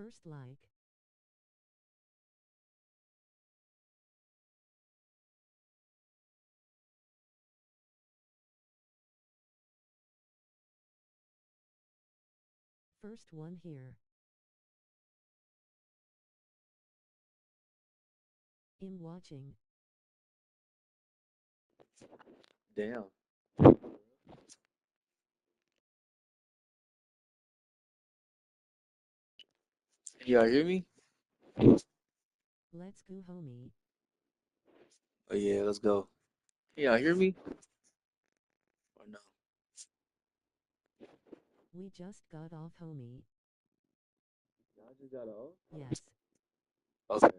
First like. First one here. I'm watching. Damn. Y'all hear me? Let's go homie. Oh yeah, let's go. Y'all hear me? Or no? We just got off homie. Y'all just got off? Yes. Okay.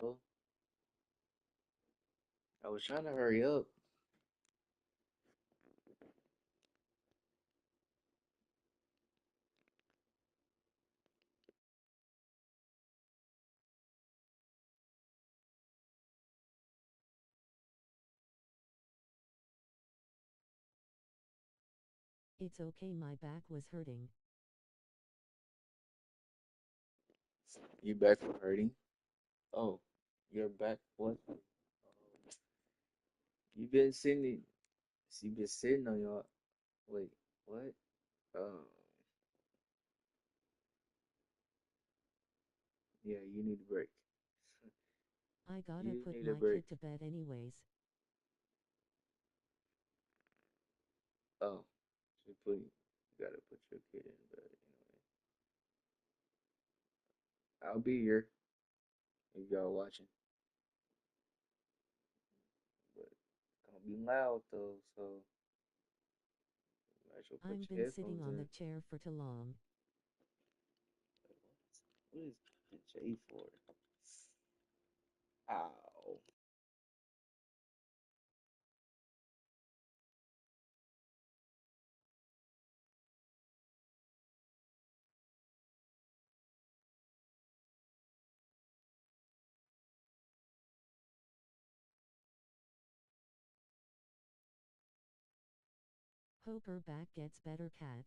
Well, I was trying to hurry up. It's okay, my back was hurting. You back from hurting? Oh, you're back. What? You been sitting? You been sitting on your? Wait, what? Um, yeah, you need a break. I gotta You put need a my break. kid to bed anyways. Oh, you put you gotta put your kid in bed anyway. I'll be here if y'all watching, but it's gonna be loud though, so you might as well put I'm your been sitting headphones on in. the chair for too long. What is the J for? Ow. Hope her back gets better, cat.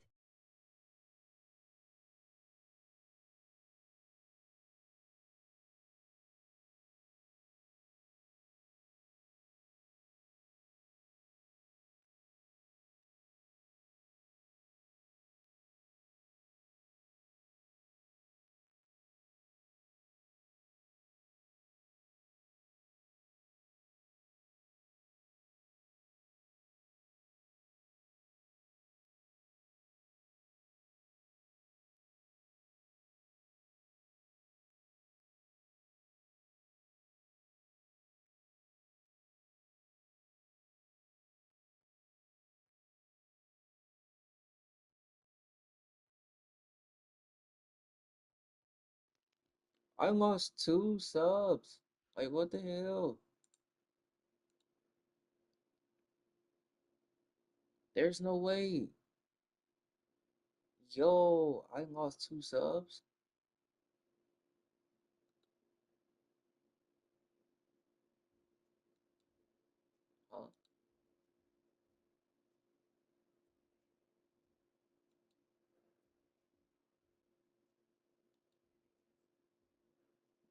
I lost 2 subs. Like what the hell? There's no way. Yo, I lost 2 subs. Huh?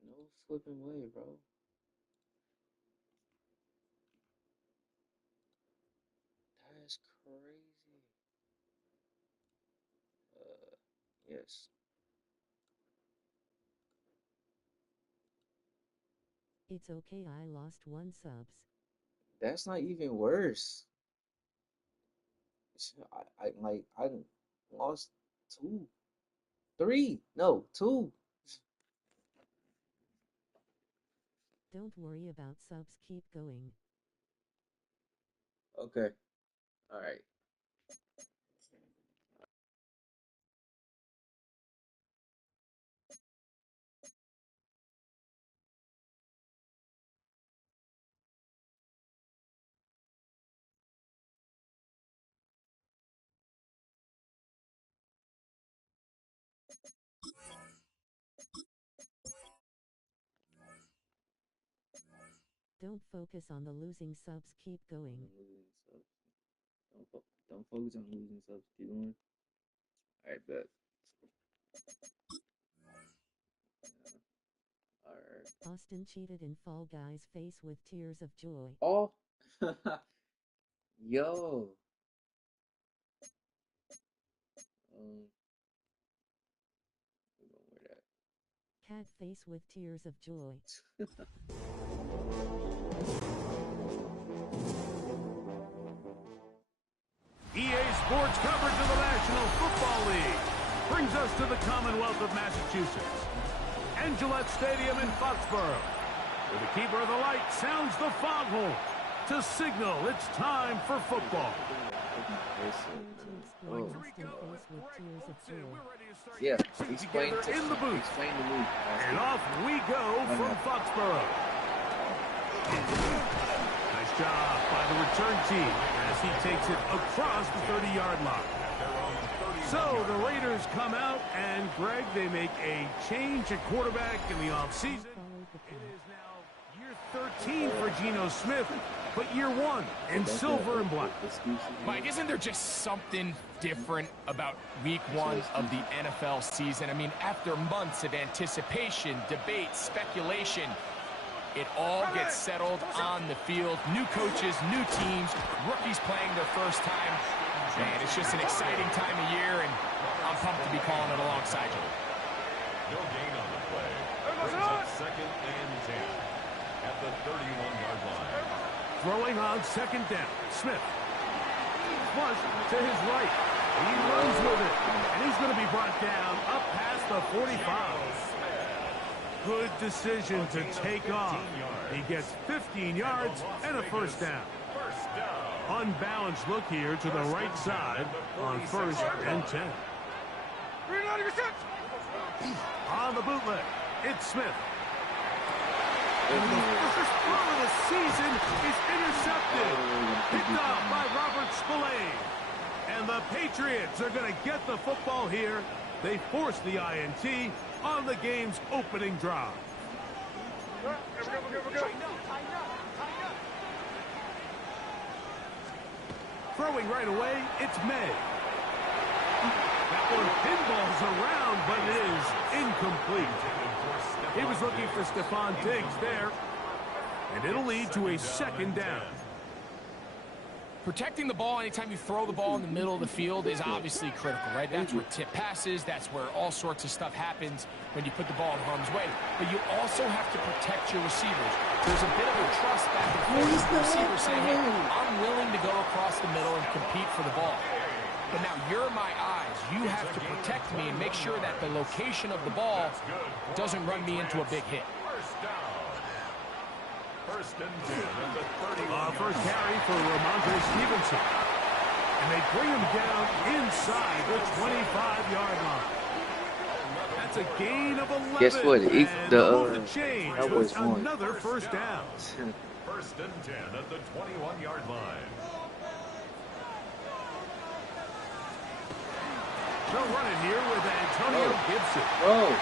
No flipping way, bro. That's crazy. Yes. It's okay, I lost 1 subs. That's not even worse. I lost two, three, no, two. Don't worry about subs, keep going. Okay. All right. Don't focus on the losing subs, keep going. I'm losing subs. Don't focus on losing subs. Keep going. All right, bet. Alright. Austin cheated in Fall Guys face with tears of joy. Oh, yo. We're gonna wear that. Cat face with tears of joy. EA Sports coverage of the National Football League brings us to the Commonwealth of Massachusetts and Gillette Stadium in Foxborough, where the keeper of the light sounds the foghorn to signal it's time for football. Oh. Austin face with tears of joy. Yeah, explain to in the booth. Explain to me. And off we go from Foxborough. Nice job by the return team as he takes it across the 30-yard line. So the Raiders come out, and Greg, they make a change at quarterback in the offseason. It is now year 13 for Geno Smith, but year 1 in silver and black. Mike, isn't there just something different about week 1 of the NFL season? I mean, after months of anticipation, debate, speculation, it all gets settled on the field. New coaches, new teams, rookies playing their first time. Man, it's just an exciting time of year, and I'm pumped to be calling it alongside you. No gain on the play. Brings up 2nd and 10 at the 31-yard line. Throwing on 2nd down, Smith. Flush to his right. He runs with it, and he's going to be brought down up past the 45. Good decision to take off. He gets 15 yards and a first down. Unbalanced look here to the right side on 1st and 10. On the bootleg, it's Smith. And the first throw of the season is intercepted. Picked off by Robert Spillane. And the Patriots are going to get the football here. They force the INT on the game's opening drive. Throwing right away, it's May. That one pinballs around, but it is incomplete. He was looking for Stephon Diggs there, and it'll lead to a 2nd down. Protecting the ball anytime you throw the ball in the middle of the field is obviously critical, right? That's where tip passes, that's where all sorts of stuff happens when you put the ball in harm's way. But you also have to protect your receivers. There's a bit of a trust back and forth with the receiver saying, hey, I'm willing to go across the middle and compete for the ball. But now you're my eyes. You have to protect me and make sure that the location of the ball doesn't run me into a big hit. First and 10 at the 31. First carry for Ramondre Stevenson. And they bring him down inside the 25-yard line. That's a gain of 11. Guess what? The change that was was one. another first down. First and 10 at the 21-yard line. They're running here with Antonio Gibson. Oh,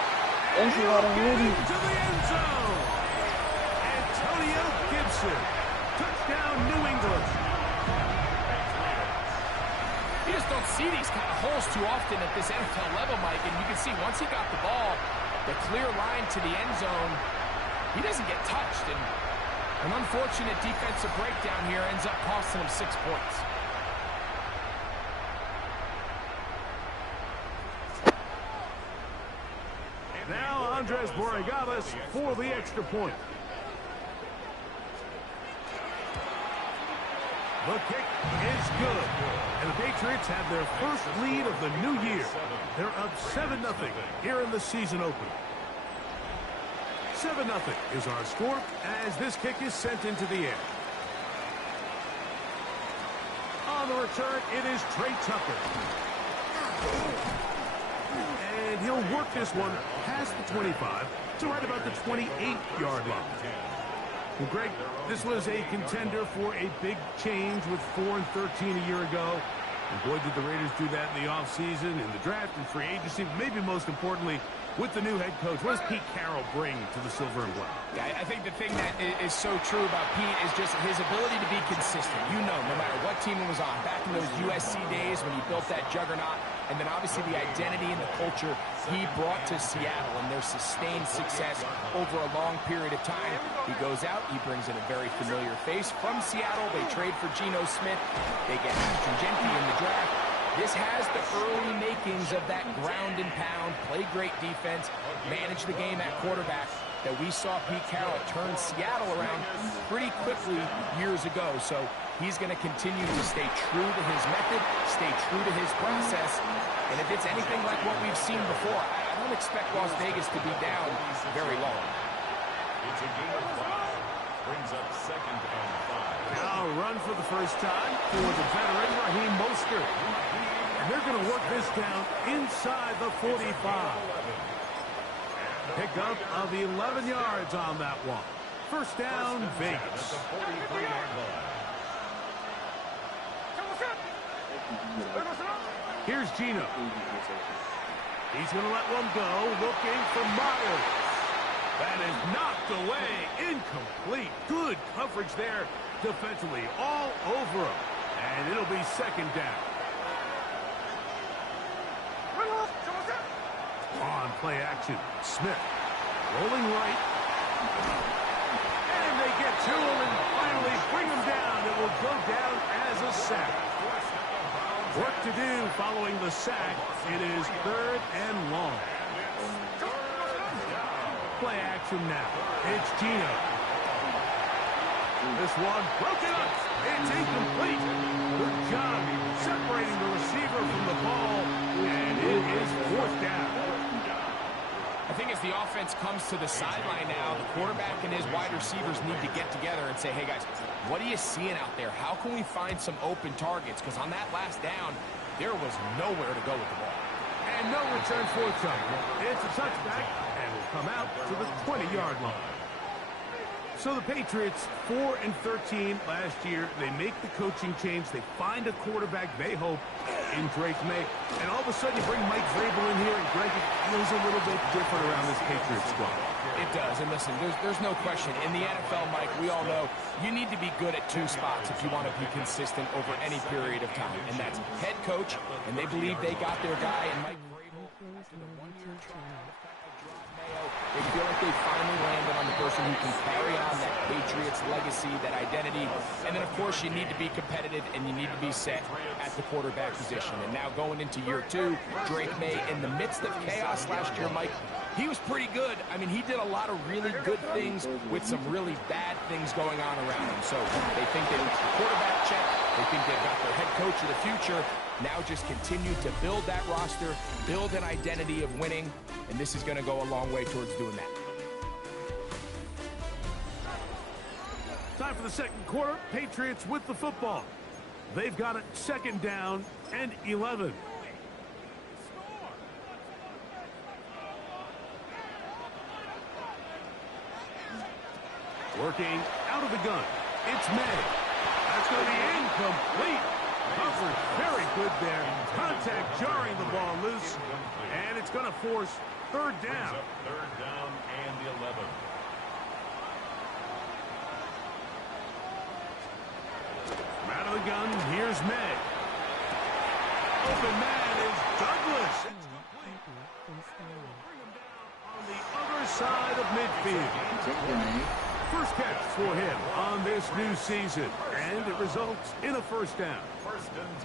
that's a lot of Getting money. to the end zone. Antonio Gibson. Touchdown, New England. You just don't see these kind of holes too often at this NFL level, Mike. And you can see once he got the ball, the clear line to the end zone, he doesn't get touched. And an unfortunate defensive breakdown here ends up costing him 6 points. Now Andres Borregales for the extra point. The kick is good. And the Patriots have their first lead of the new year. They're up 7-0 here in the season opener. 7-0 is our score as this kick is sent into the air. On the return, it is Trey Tucker. And he'll work this one past the 25 to right about the 28-yard line. Well, Greg, this was a contender for a big change with 4-13 a year ago. And boy, did the Raiders do that in the offseason, in the draft, and free agency. Maybe most importantly, with the new head coach. What does Pete Carroll bring to the silver and black? I think the thing that is so true about Pete is just his ability to be consistent. You know, no matter what team it was on, back in those USC days when he built that juggernaut, and then obviously the identity and the culture he brought to Seattle and their sustained success over a long period of time. He goes out, he brings in a very familiar face from Seattle. They trade for Geno Smith. They get Ashton Genty in the draft. This has the early makings of that ground and pound, play great defense, manage the game at quarterback that we saw Pete Carroll turn Seattle around pretty quickly years ago. So he's going to continue to stay true to his method, stay true to his process. And if it's anything like what we've seen before, I don't expect Las Vegas to be down very long. It's a gain of 5. Brings up 2nd and 5. Now run for the first time for the veteran Raheem Mostert. And they're going to work this down inside the 45. Pickup of 11 yards on that one. First down, Vegas. Here's Geno. He's going to let one go, looking for Myers. That is knocked away, incomplete. Good coverage there defensively, all over him. And it'll be second down. On play action, Smith rolling right. And they get to him and finally bring him down. It will go down as a sack. Work to do following the sack. It is 3rd and long. Play action now. It's Geno. This one broken up. It's incomplete. Good job separating the receiver from the ball. And it is 4th down. I think as the offense comes to the sideline now, the quarterback and his wide receivers need to get together and say, hey, guys, what are you seeing out there? How can we find some open targets? Because on that last down, there was nowhere to go with the ball. And no return forthcoming. It's a touchback and will come out to the 20-yard line. So the Patriots, 4-13 last year. They make the coaching change. They find a quarterback they hope in Drake May. And all of a sudden you bring Mike Vrabel in here, and Greg, it feels a little bit different around this Patriots squad. It does. And listen, there's no question. In the NFL, Mike, we all know you need to be good at 2 spots if you want to be consistent over any period of time. And that's head coach, and they believe they got their guy in Mike Vrabel. After the 1-year trial, they feel like they finally landed on the person who can carry on that Patriots legacy, that identity. And then, of course, you need to be competitive and you need to be set at the quarterback position. And now going into year 2, Drake May, in the midst of chaos last year, Mike, he was pretty good. I mean, he did a lot of really good things with some really bad things going on around him. So they think they've got the quarterback check. They think they've got their head coach of the future. Now just continue to build that roster, build an identity of winning, and this is going to go a long way towards doing that. Time for the second quarter. Patriots with the football. They've got it 2nd down and 11. Working out of the gun. It's May. That's going to be incomplete. Coverage very good there. Contact jarring the ball loose. And it's going to force 3rd down. 3rd down and the 11. From out of the gun, here's May. Open man is Douglas. It's complete. Bring him down on the other side of midfield. First catch for him on this new season, and it results in a 1st down.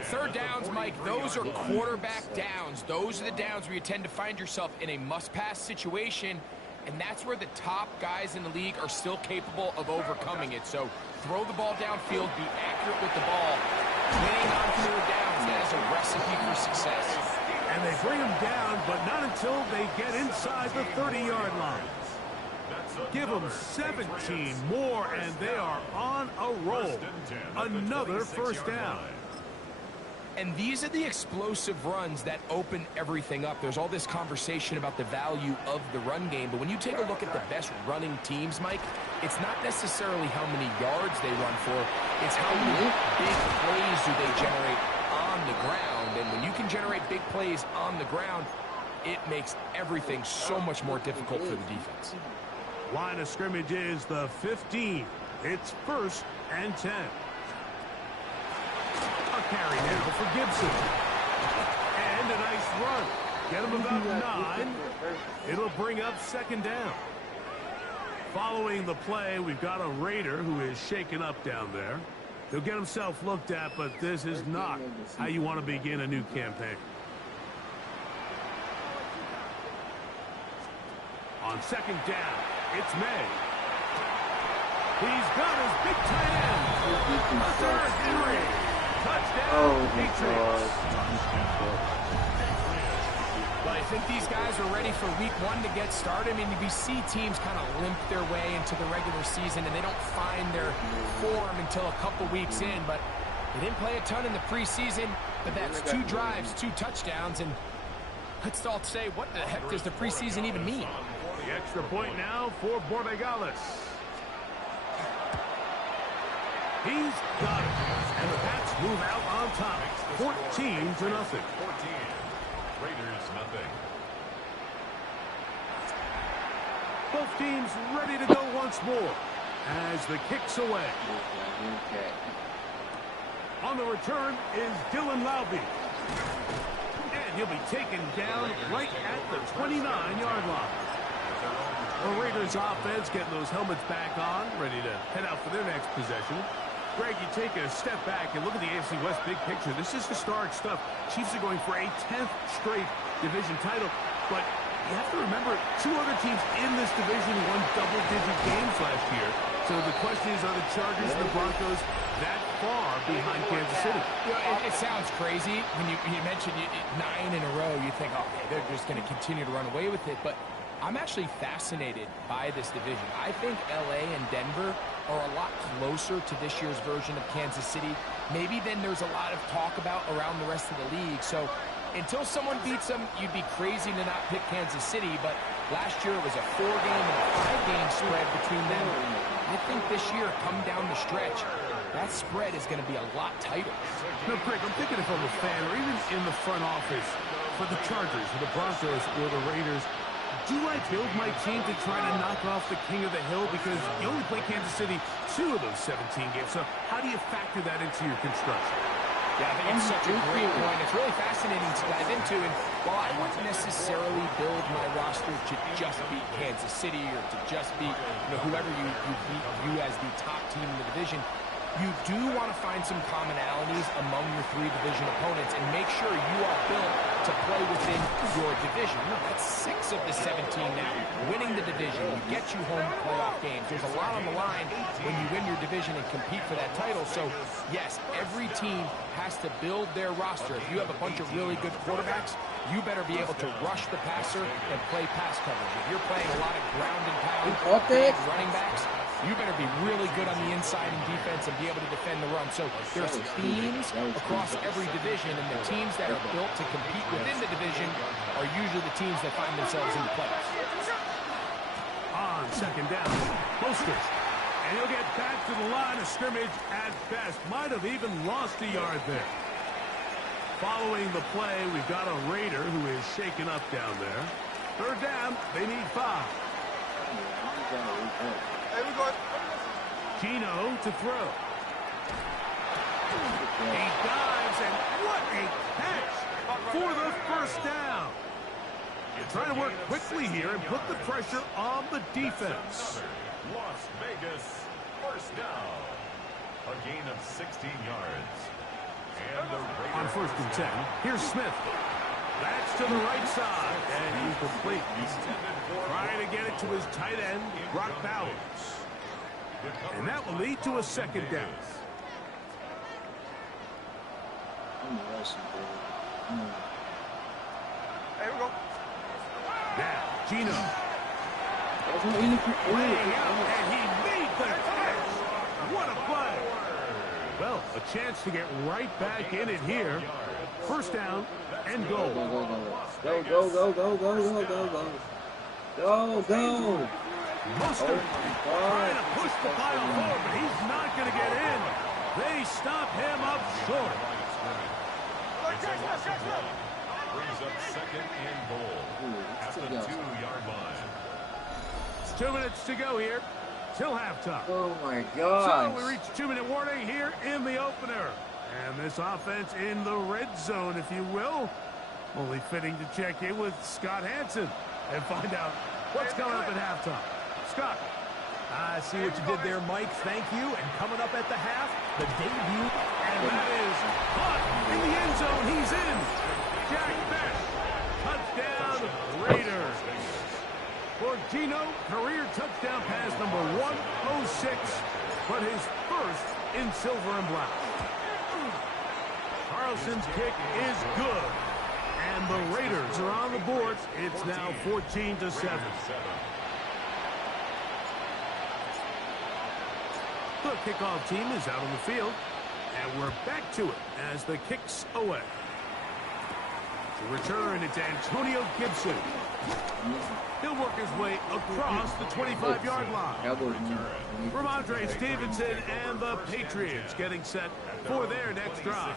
3rd downs, Mike, those are quarterback downs. Those are the downs where you tend to find yourself in a must-pass situation, and that's where the top guys in the league are still capable of overcoming it. So throw the ball downfield, be accurate with the ball. Winning on 3rd downs, that is a recipe for success. And they bring him down, but not until they get inside the 30-yard line. Give them 17 more, and they are on a roll. Another 1st down. And these are the explosive runs that open everything up. There's all this conversation about the value of the run game, but when you take a look at the best running teams, Mike, it's not necessarily how many yards they run for, it's how many big plays do they generate on the ground. And when you can generate big plays on the ground, it makes everything so much more difficult for the defense. Line of scrimmage is the 15. It's 1st and 10. A carry now for Gibson. And a nice run. Get him about 9. It'll bring up 2nd down. Following the play, we've got a Raider who is shaken up down there. He'll get himself looked at, but this is not how you want to begin a new campaign. On 2nd down, it's May. He's got his big tight end. Hunter Henry. Touchdown, Patriots. Well, I think these guys are ready for week 1 to get started. I mean, we see teams kind of limp their way into the regular season, and they don't find their form until a couple weeks in. But they didn't play a ton in the preseason, but that's 2 drives, 2 touchdowns, and let's all say, what the heck does the preseason even mean? The extra point now for Borregales. He's got it. And the Pats move out on top. 14-0. 14. Raiders nothing. Both teams ready to go once more as the kick's away. On the return is Dylan Laube. And he'll be taken down right at the 29-yard line. The Raiders offense getting those helmets back on, ready to head out for their next possession. Greg, you take a step back and look at the AFC West big picture. This is historic stuff. Chiefs are going for a 10th straight division title, but you have to remember 2 other teams in this division won double-digit games last year. So the question is, are the Chargers and the Broncos that far behind Kansas City? You know, it sounds crazy when you mentioned 9 in a row. You think, okay, they're just going to continue to run away with it, but I'm actually fascinated by this division. I think LA and Denver are a lot closer to this year's version of Kansas City, maybe than there's a lot of talk about around the rest of the league. So until someone beats them, you'd be crazy to not pick Kansas City, but last year it was a 4-game and a 5-game spread between them. I think this year, come down the stretch, that spread is going to be a lot tighter. No, Greg, I'm thinking if I'm a fan or even in the front office for the Chargers or the Broncos or the Raiders, do I build my team to try to knock off the king of the hill? Because you only play Kansas City 2 of those 17 games. So how do you factor that into your construction? Yeah, I think it's such a great point. It's really fascinating to dive into. And while I wouldn't necessarily build my roster to just beat Kansas City or to just beat whoever you view as the top team in the division, you do want to find some commonalities among your 3 division opponents and make sure you are built to play within your division. That's 6 of the 17 now. Winning the division will get you home playoff games. There's a lot on the line when you win your division and compete for that title. So, yes, every team has to build their roster. If you have a bunch of really good quarterbacks, you better be able to rush the passer and play pass coverage. If you're playing a lot of ground and pound big running backs, you better be really good on the inside in defense and be able to defend the run. So there's themes across every division, and the teams that are built to compete within the division are usually the teams that find themselves in the playoffs. On 2nd down, Mostert. And he'll get back to the line of scrimmage at best. Might have even lost a yard there. Following the play, we've got a Raider who is shaken up down there. 3rd down, they need 5. Gino to throw. He dives, and what a catch for the 1st down. You're trying to work quickly here and put the pressure on the defense. Las Vegas, 1st down. A gain of 16 yards. And the Raiders On 1st and 10, here's Smith. That's to the right side, and he's complete. Trying to get it to his tight end, Brock Bowers. And that will lead to a 2nd down. There we go. Now, Gino. Laying out, and he made the catch. What a play. Well, a chance to get right back in it here. 1st down and goal. Go, go, go, go, go, go, go, go. Go, go. Mostert trying to push the pile forward, but he's not going to get in. They stop him up short. Brings up second and goal at the 2-yard line. It's 2 minutes to go here till halftime. Oh my God. So we reach 2-minute warning here in the opener. And this offense in the red zone, if you will. Only fitting to check in with Scott Hansen and find out what's coming up at halftime. Scott. I see what you did there, Mike. Thank you. And coming up at the half, the debut. And that is caught in the end zone. He's in. Jack Best. Touchdown, Raiders. For Gino, career touchdown pass number 106, but his first in silver and black. Carlson's kick is good. And the Raiders are on the board. It's now 14-7. The kickoff team is out on the field, and we're back to it as the kick's away. To return, it's Antonio Gibson. He'll work his way across the 25-yard line. Ramondre Stevenson and the Patriots getting set for their next drive.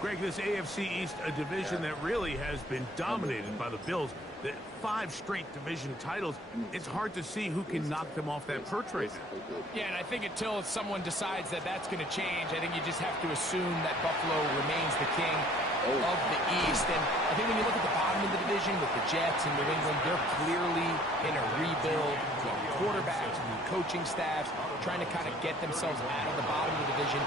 Greg, this AFC East, a division that really has been dominated by the Bills. The 5 straight division titles, it's hard to see who can knock them off that perch right now. Yeah, and I think until someone decides that that's going to change, I think you just have to assume that Buffalo remains the king of the East. And I think when you look at the bottom of the division with the Jets and New England, they're clearly in a rebuild. Quarterbacks, new coaching staffs, trying to kind of get themselves out of the bottom of the division.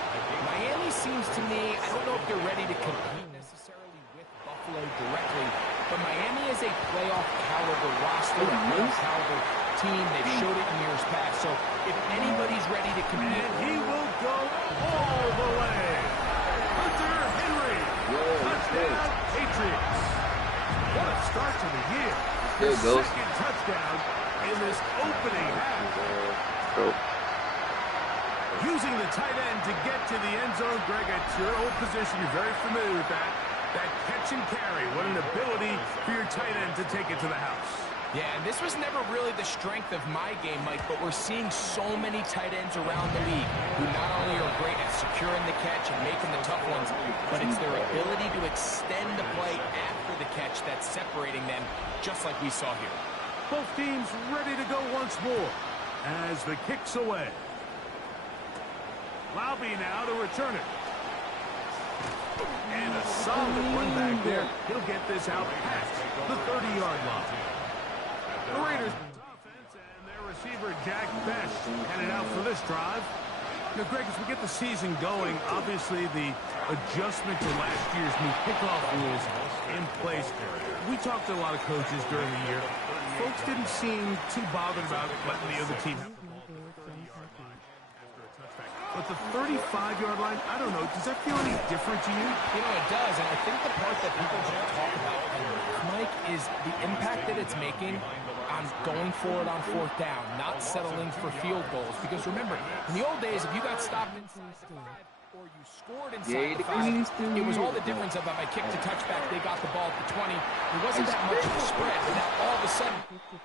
Miami seems to me, I don't know if they're ready to compete necessarily with Buffalo directly, but Miami is a playoff caliber roster, a playoff caliber team. They've showed it in years past. So if anybody's ready to compete, and he will go all the way. Hunter Henry, touchdown Patriots. What a start to the year. His second touchdown in this opening half. Using the tight end to get to the end zone, Greg, it's your old position. You're very familiar with that. That catch and carry. What an ability for your tight end to take it to the house. Yeah, and this was never really the strength of my game, Mike, but we're seeing so many tight ends around the league who not only are great at securing the catch and making the tough ones, but it's their ability to extend the play after the catch that's separating them, just like we saw here. Both teams ready to go once more as the kick's away. Laube now to return it. And a solid run back there. He'll get this out past the 30-yard line. The Raiders offense and their receiver Jack Best headed out for this drive. Now, Greg, as we get the season going, obviously the adjustment to last year's new kickoff rules in place. We talked to a lot of coaches during the year. Folks didn't seem too bothered about letting the other team have the ball for the 30-yard line after a touchback. But the 35-yard line, I don't know, does that feel any different to you? You know, it does, and I think the part that people don't talk about, Mike, is the impact that it's making on going for it on 4th down, not settling for field goals. Because remember, in the old days, if you got stopped inside the 5 or you scored inside the 5, it was all the difference about my kick to touchback. They got the ball at the 20. It wasn't that much of a spread, but now all of a sudden,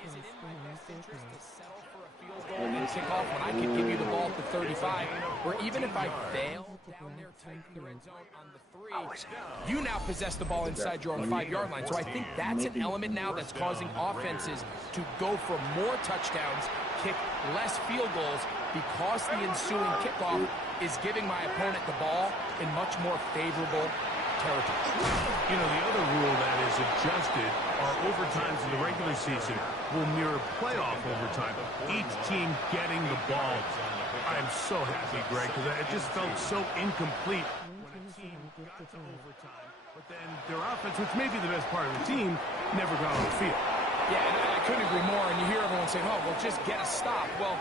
is it in my best interest to settle for a field goal and kick off when I could give you the ball at the 35? Or even if I fail down there tight in the red zone on the 3, you now possess the ball inside your own 5-yard line. So I think that's an element now that's causing offenses to go for more touchdowns, kick less field goals, because the ensuing kickoff is giving my opponent the ball in much more favorable territory. You know, the other rule that is adjusted are overtimes in the regular season will mirror playoff overtime. Each team getting the ball. I'm so happy, Greg, because it just felt so incomplete when a team got to overtime, but then their offense, which may be the best part of the team, never got on the field. Yeah, and I couldn't agree more. And you hear everyone saying, oh, well, just get a stop. Well,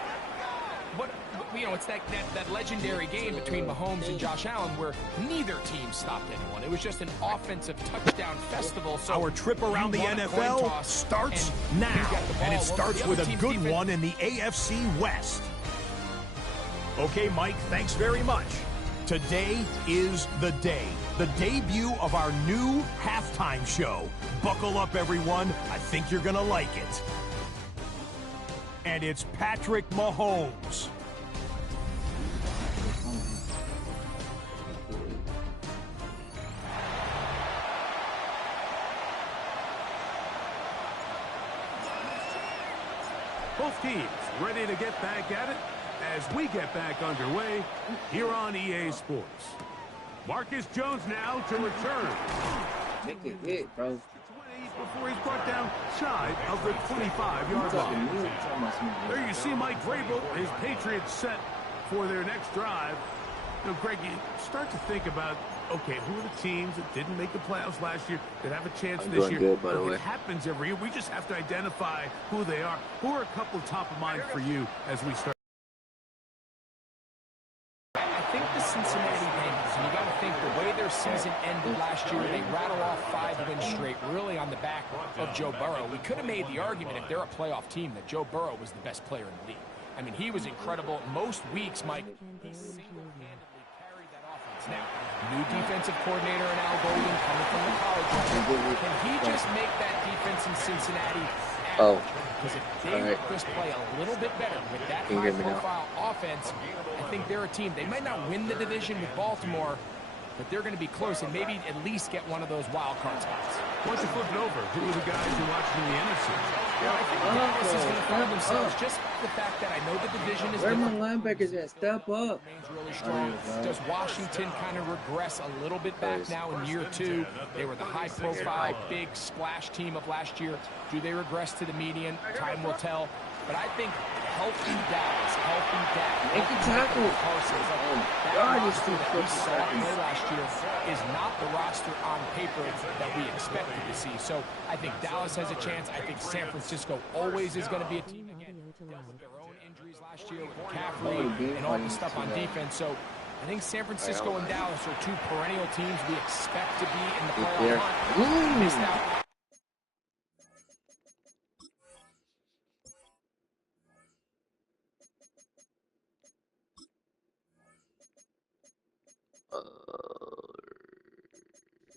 you know, it's that legendary game between Mahomes and Josh Allen where neither team stopped anyone. It was just an offensive touchdown festival. So our trip around the NFL starts now, and it starts with a good one in the AFC West. Okay, Mike, thanks very much. Today is the day, the debut of our new halftime show. Buckle up, everyone. I think you're going to like it. And it's Patrick Mahomes. Both teams ready to get back at it as we get back underway here on EA Sports. Marcus Jones now to return. Make it hit, bro. Before he's brought down shy of the 25-yard line. There you see Mike Vrabel, his Patriots set for their next drive. You know, Greg, you start to think about, okay, who are the teams that didn't make the playoffs last year that have a chance this year? Good, by the way. It happens every year. We just have to identify who they are. Who are a couple top of mind for you as we start? I think the Cincinnati Bengals, and you got to think the way their season ended last year, they rattled off 5 wins straight, really on the back of Joe Burrow. We could have made the argument, if they're a playoff team, that Joe Burrow was the best player in the league. I mean, he was incredible. Most weeks, Mike, he single-handedly carried that offense. Now, new defensive coordinator in Al Golden coming from the college level. Can he just make that defense in Cincinnati average? Because if they just play a little bit better with that high-profile offense, I think they're a team. They might not win the division with Baltimore, but they're going to be close and maybe at least get one of those wild card spots. Once you flip it over, who are the guys you're watching in the NFC? Yeah, I think Dallas is going to find themselves just the fact that I know the division is Where different. my linebackers at? Step up. Remains really strong. Does Washington kind of regress a little bit back now in year 2? They were the high-profile, big splash team of last year. Do they regress to the median? Time will tell. But I think healthy Dallas, healthy Dak, Make a tackle. that roster that we saw play last year is not the roster on paper that we expected to see. So I think Dallas has a chance. I think San Francisco always is going to be a team again. Dealt with their own injuries last year with McCaffrey and all the stuff on defense. So I think San Francisco and Dallas are 2 perennial teams we expect to be in the playoff hunt. Missed out.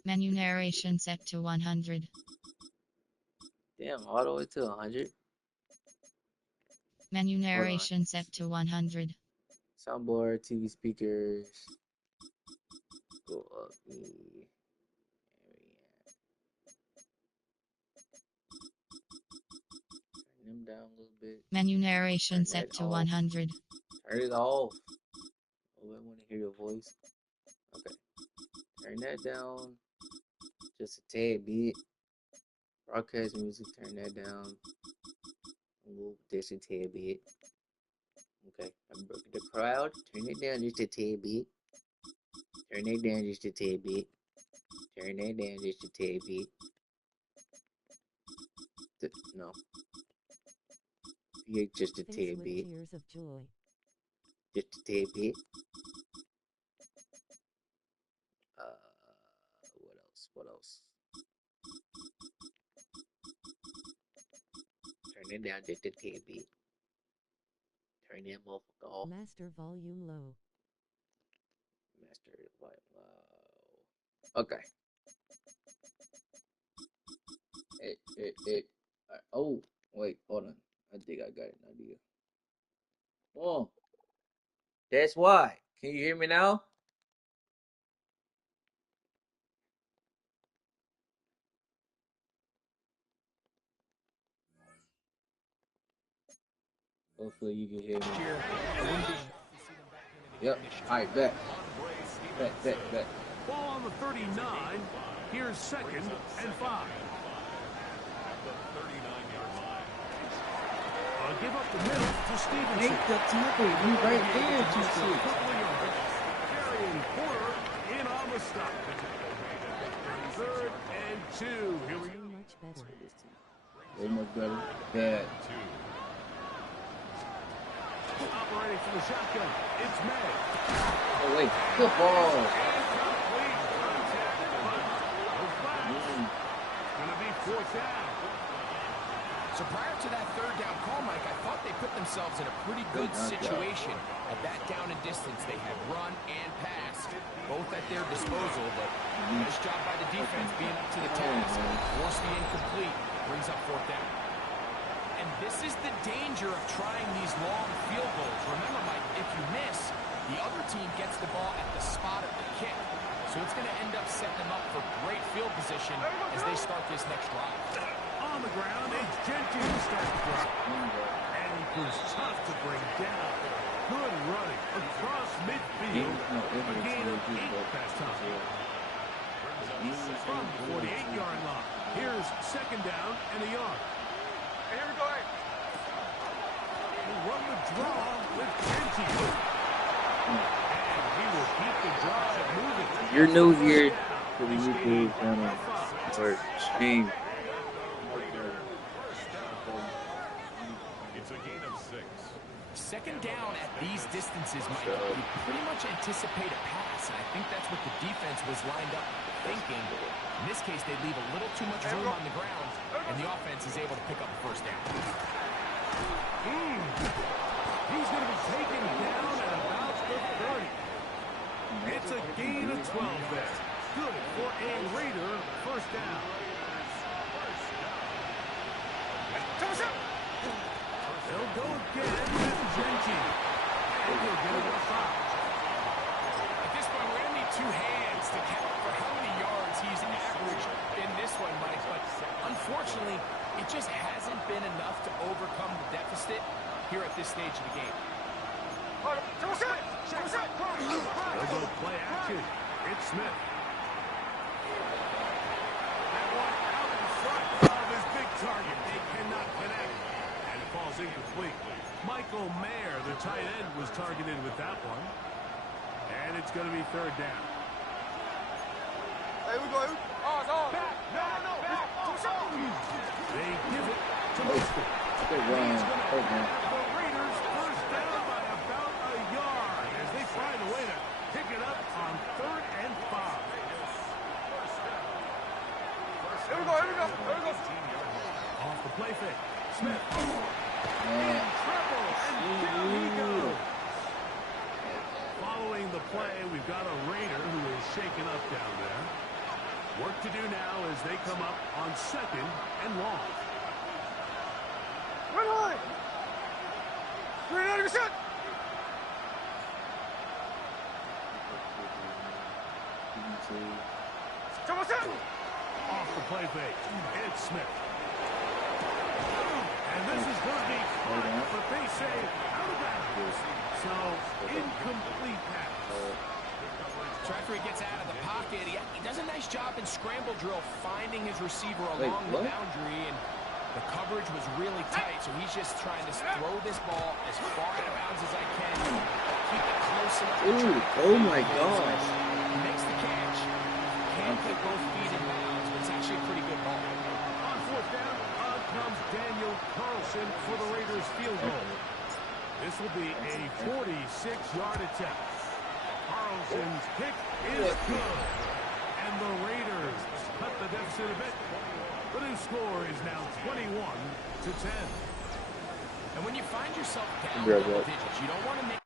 Menu narration set to 100. Damn, all the way to 100. Menu narration set to 100. Soundboard, TV speakers. Go up. Turn them down a little bit. Menu narration set to 100. Turn it off. Oh, I want to hear your voice. Okay. Turn that down. Just a tad bit. Broadcast music, turn that down. Move this a tad bit. Okay. The crowd, turn it down just a tad bit. Turn that down just a tad bit. Turn that down just a tad bit. No. Yeah, just a tad bit. Tears of joy. Just a tad bit. What else? Turn it down just a tad bit. Turn that motherfucker off. Master volume low. Master volume low. Okay. Oh, wait, hold on. I think I got an idea. Oh, that's why. Can you hear me now? Hopefully you can hear me. Yep. All right, bet. Ball on the 39. Here's 2nd and 5. Give up the middle to Stevenson. Make the tackle. You right there, TC. Carrying Porter in on the stop. 3rd and 2. Here we go. Much better. Way much better. Bad. Operating from the shotgun. It's May. Oh, wait. Good ball. Gonna be 4th down. So prior to that 3rd down call, Mike, I thought they put themselves in a pretty good situation. At that down and distance, they had run and pass, both at their disposal, but nice job by the defense being up to the task. Force the incomplete, brings up 4th down. And this is the danger of trying these long field goals. Remember, Mike, if you miss, the other team gets the ball at the spot of the kick. So it's going to end up setting them up for great field position as they start this next drive. On the ground, it's Jenkins starts to drop. And proves tough to bring down. Good running across midfield. A gain of 8 that time. From the 48-yard line. Here's second down and a yard. And here we go. He'll run the draw with Genty. And he will keep the drive moving. You're new here to the YouTube channel or stream. It's a gain of 6. Second down at these distances, Mike, you pretty much anticipate a pass, and I think that's what the defense was lined up thinking. In this case, they leave a little too much room on the ground, and the offense is able to pick up a first down. He's going to be taken down at about the 30. It's a gain of 12 there. Good for a Raider first down. They'll go again with Genty. And he'll get it off. At this point, we're going to need 2 hands to count for how many yards he's averaged in this one, Mike. But unfortunately, it just hasn't been enough to overcome the deficit here at this stage of the game. They'll go play action. It's Smith. That one out in front of his big target. They cannot connect. And it falls incomplete. Michael Mayer, the tight end, was targeted with that one. And it's going to be third down. Hey, we go. Back. No. Back. They give it to Mostert. Good run. He's going to have the Raiders first down by about a yard as they find a way to pick it up on 3rd and 5. Here we go. Off the play fake. Smith. In trouble. And down he goes. Following the play, we've got a Raider who is shaken up down there. Work to do now as they come up on 2nd and long. Run high. 390%. Come on, set. Off the play fake. It's Smith. And this is going to be fine, but they say out of bounds. So, incomplete pass. After he gets out of the pocket, he does a nice job in scramble drill finding his receiver along the boundary, and the coverage was really tight, so he's just trying to throw this ball as far out of bounds as I can. Keep it close enough. Ooh, oh my gosh. He makes the catch. Can't get both feet in bounds, but it's actually a pretty good ball. On 4th down, on comes Daniel Carlson for the Raiders field goal. This will be a 46-yard attempt. Carlson's kick is good. And the Raiders cut the deficit a bit. The new score is now 21-10. And when you find yourself down double digits, you don't want to make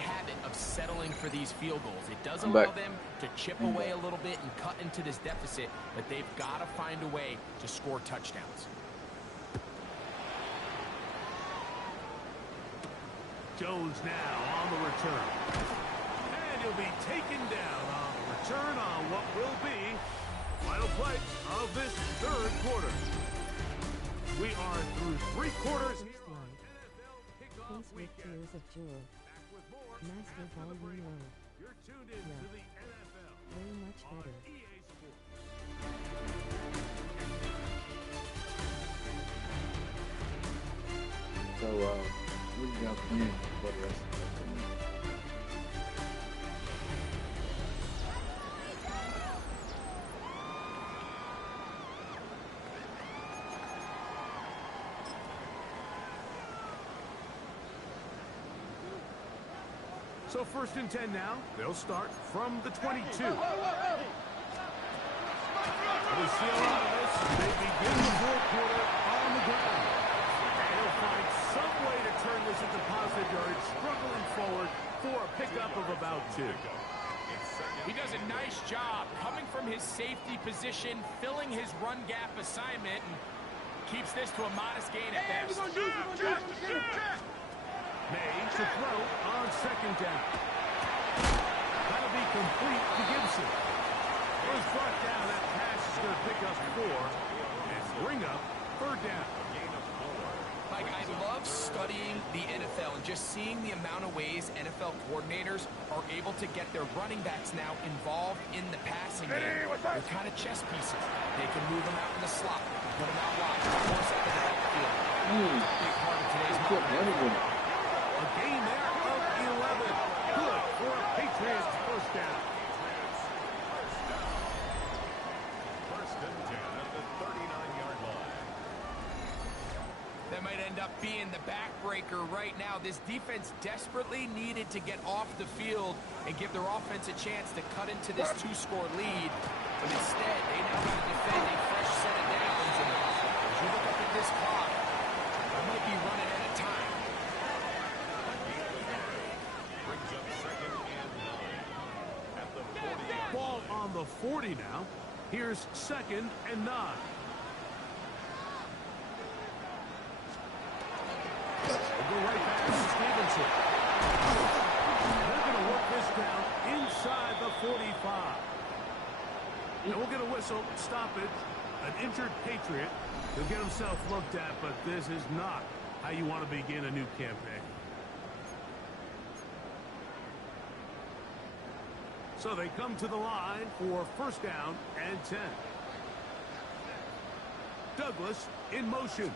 habit of settling for these field goals. It does I'm allow back. them to chip away a little bit and cut into this deficit, but they've got to find a way to score touchdowns. Jones now on the return. And he'll be taken down on the return on what will be final play of this third quarter. We are through 3 quarters here on NFL Kickoff Face with Weekend. tears of joy. Back with more Master after the volume break. low. You're tuned in to the NFL Way much on better. EA Sports. So, we got for the rest of the week. So 1st and 10 now. They'll start from the 22. We see a lot of this. They begin the 4th quarter on the ground. And he'll find some way to turn this into positive yards, struggling forward for a pickup of about 2. He does a nice job coming from his safety position, filling his run gap assignment, and keeps this to a modest gain at best. May to throw on 2nd down. That'll be complete to Gibson. First brought down, that pass is going to pick up 4 and bring up 3rd down. Mike, I love studying the NFL and just seeing the amount of ways NFL coordinators are able to get their running backs now involved in the passing game. They're kind of chess pieces. They can move them out in the slot, put them out wide, force up in the backfield. Big part of today's model. A gain there of 11. Good for a Patriots first down. First and 10 at the 39-yard line. That might end up being the backbreaker right now. This defense desperately needed to get off the field and give their offense a chance to cut into this 2-score lead. But instead, they now got to defend a fresh set of downs. And as you look up at this clock, they might be running out of time. Brings up 2nd and 9 at the 40-yard Ball on the 40 now. Here's 2nd and 9. We'll go right back to Stevenson. They're going to work this down inside the 45. And we'll get a whistle, stoppage, an injured Patriot. He'll get himself looked at, but this is not how you want to begin a new campaign. So they come to the line for 1st down and 10. Douglas in motion.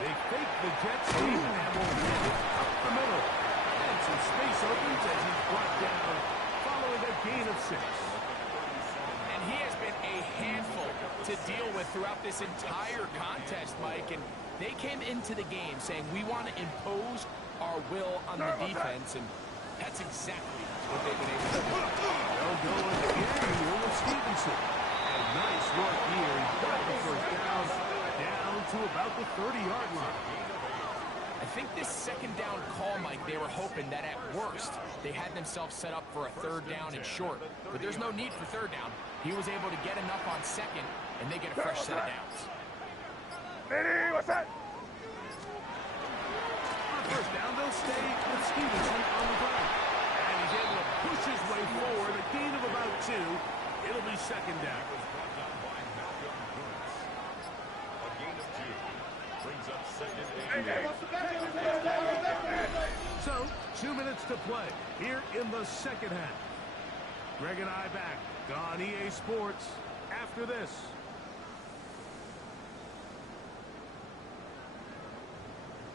They fake the jet sweep and will get it up the middle. And some space opens as he's brought down following a gain of 6. And he has been a handful to deal with throughout this entire contest, Mike. And they came into the game saying, we want to impose our will on the defense. And that's exactly what they've been able to do. They'll go again with Stevenson. And nice work here. He got the first down to about the 30-yard line. I think this 2nd down call, Mike, they were hoping that at worst they had themselves set up for a 3rd down and short. But there's no need for 3rd down. He was able to get enough on 2nd, and they get a fresh set of downs. What's that? On 1st down, they'll stay with Stevenson on the ground. And he's able to push his way forward, a gain of about 2. It'll be 2nd down. A gain of 2. Brings up 2nd and 8. So, 2 minutes to play here in the 2nd half. Greg and I back on EA Sports after this.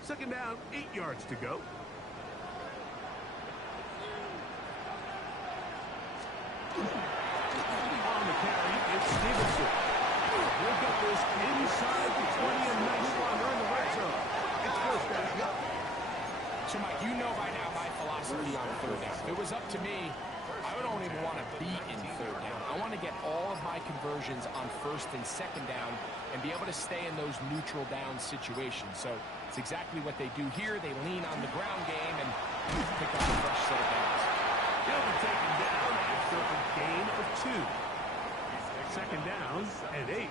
Second down, 8 yards to go. On the carry, it's Stevenson. We'll get this inside the 20 and nice one. They're in the red zone. It's 1st down. So, Mike, you know by now my philosophy on 3rd down. If it was up to me, I would don't even want to be in third down. I want to get all of my conversions on first and second down and be able to stay in those neutral down situations. So it's exactly what they do here. They lean on the ground game and pick up a fresh set of downs. He'll be taken down after a gain of 2. Second down and 8. 2 yards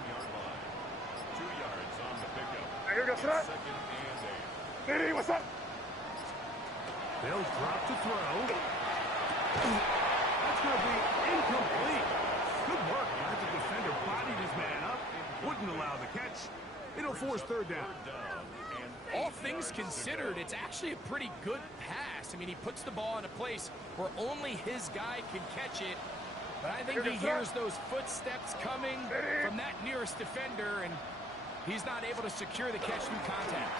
on the pickup. Here goes that. Second and 8. Mini, what's that? They'll drop to throw. That's going to be incomplete. Good work as the defender bodied his man up. Wouldn't allow the catch. It'll force third down. All things considered, it's actually a pretty good pass. I mean, he puts the ball in a place where only his guy can catch it. But I think he hears those footsteps coming from that nearest defender, and he's not able to secure the catch through contact.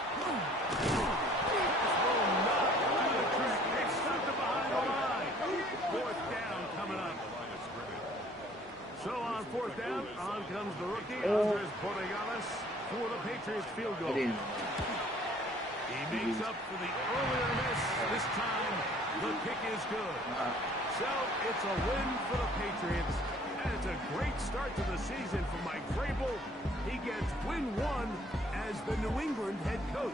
Fourth down coming up. So on fourth down, on comes the rookie, Andres Borregales, for the Patriots field goal. He makes up for the earlier miss. This time, the kick is good. So it's a win for the Patriots, and it's a great start to the season for Mike Vrabel. He gets win 1 as the New England head coach.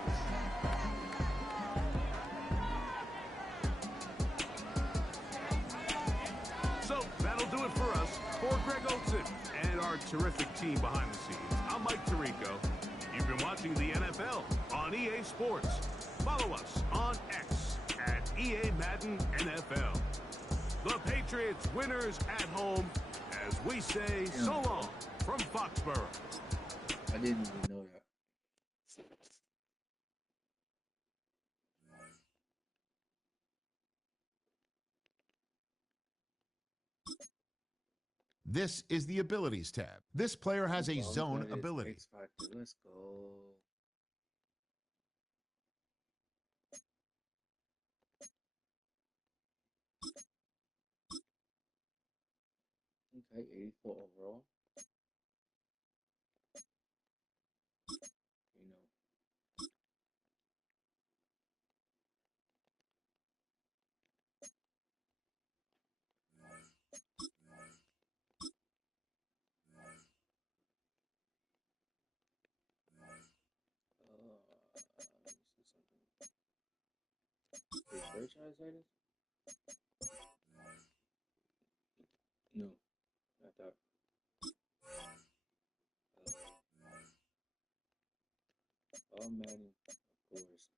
So that'll do it for us. For Greg Olson and our terrific team behind the scenes, I'm Mike Tirico. You've been watching the NFL on EA Sports. Follow us on X at EA Madden NFL. The Patriots winners at home as we say so long from Foxborough. I didn't even know that. This is the Abilities tab. This player has a zone ability. X Factor. Let's go. Okay, 84 overall. You know. Let me see something. Franchise items? No, not that. All Madden, of course.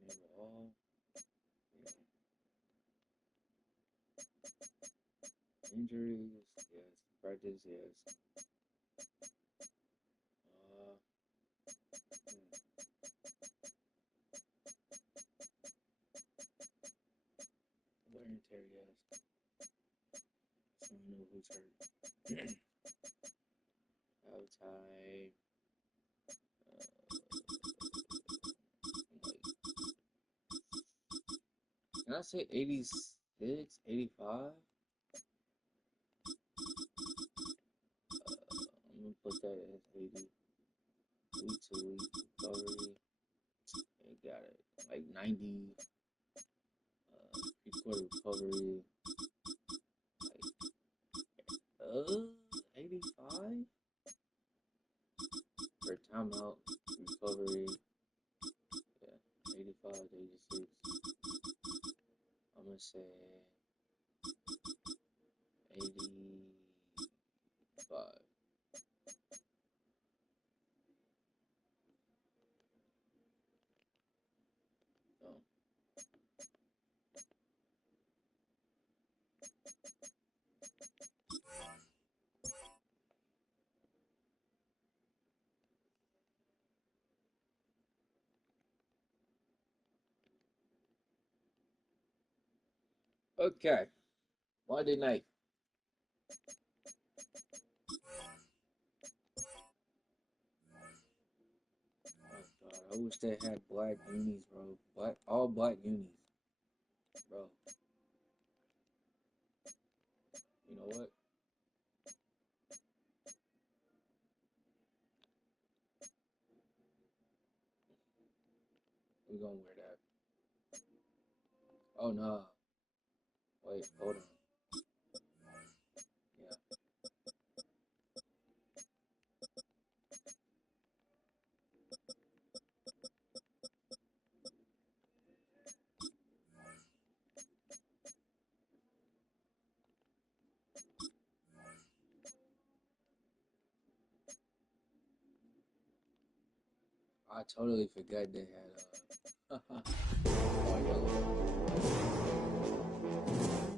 Name it all. Yeah. Injuries, yes. Practice, yes. Wear and tear, yes. So I know who's hurt. Out time. Can I say 86, 85? I'm gonna put that as 80. Week to week recovery. I got it. Like 90. Three-quarter recovery. Like 85? For timeout recovery. Yeah, 85 to 86. I'm gonna say 85. No. Okay. Monday night. Oh God, I wish they had black unis, bro. All black unis. Bro. You know what? We're gonna wear that. Oh no. Wait, hold on. Yeah. I totally forgot they had I'm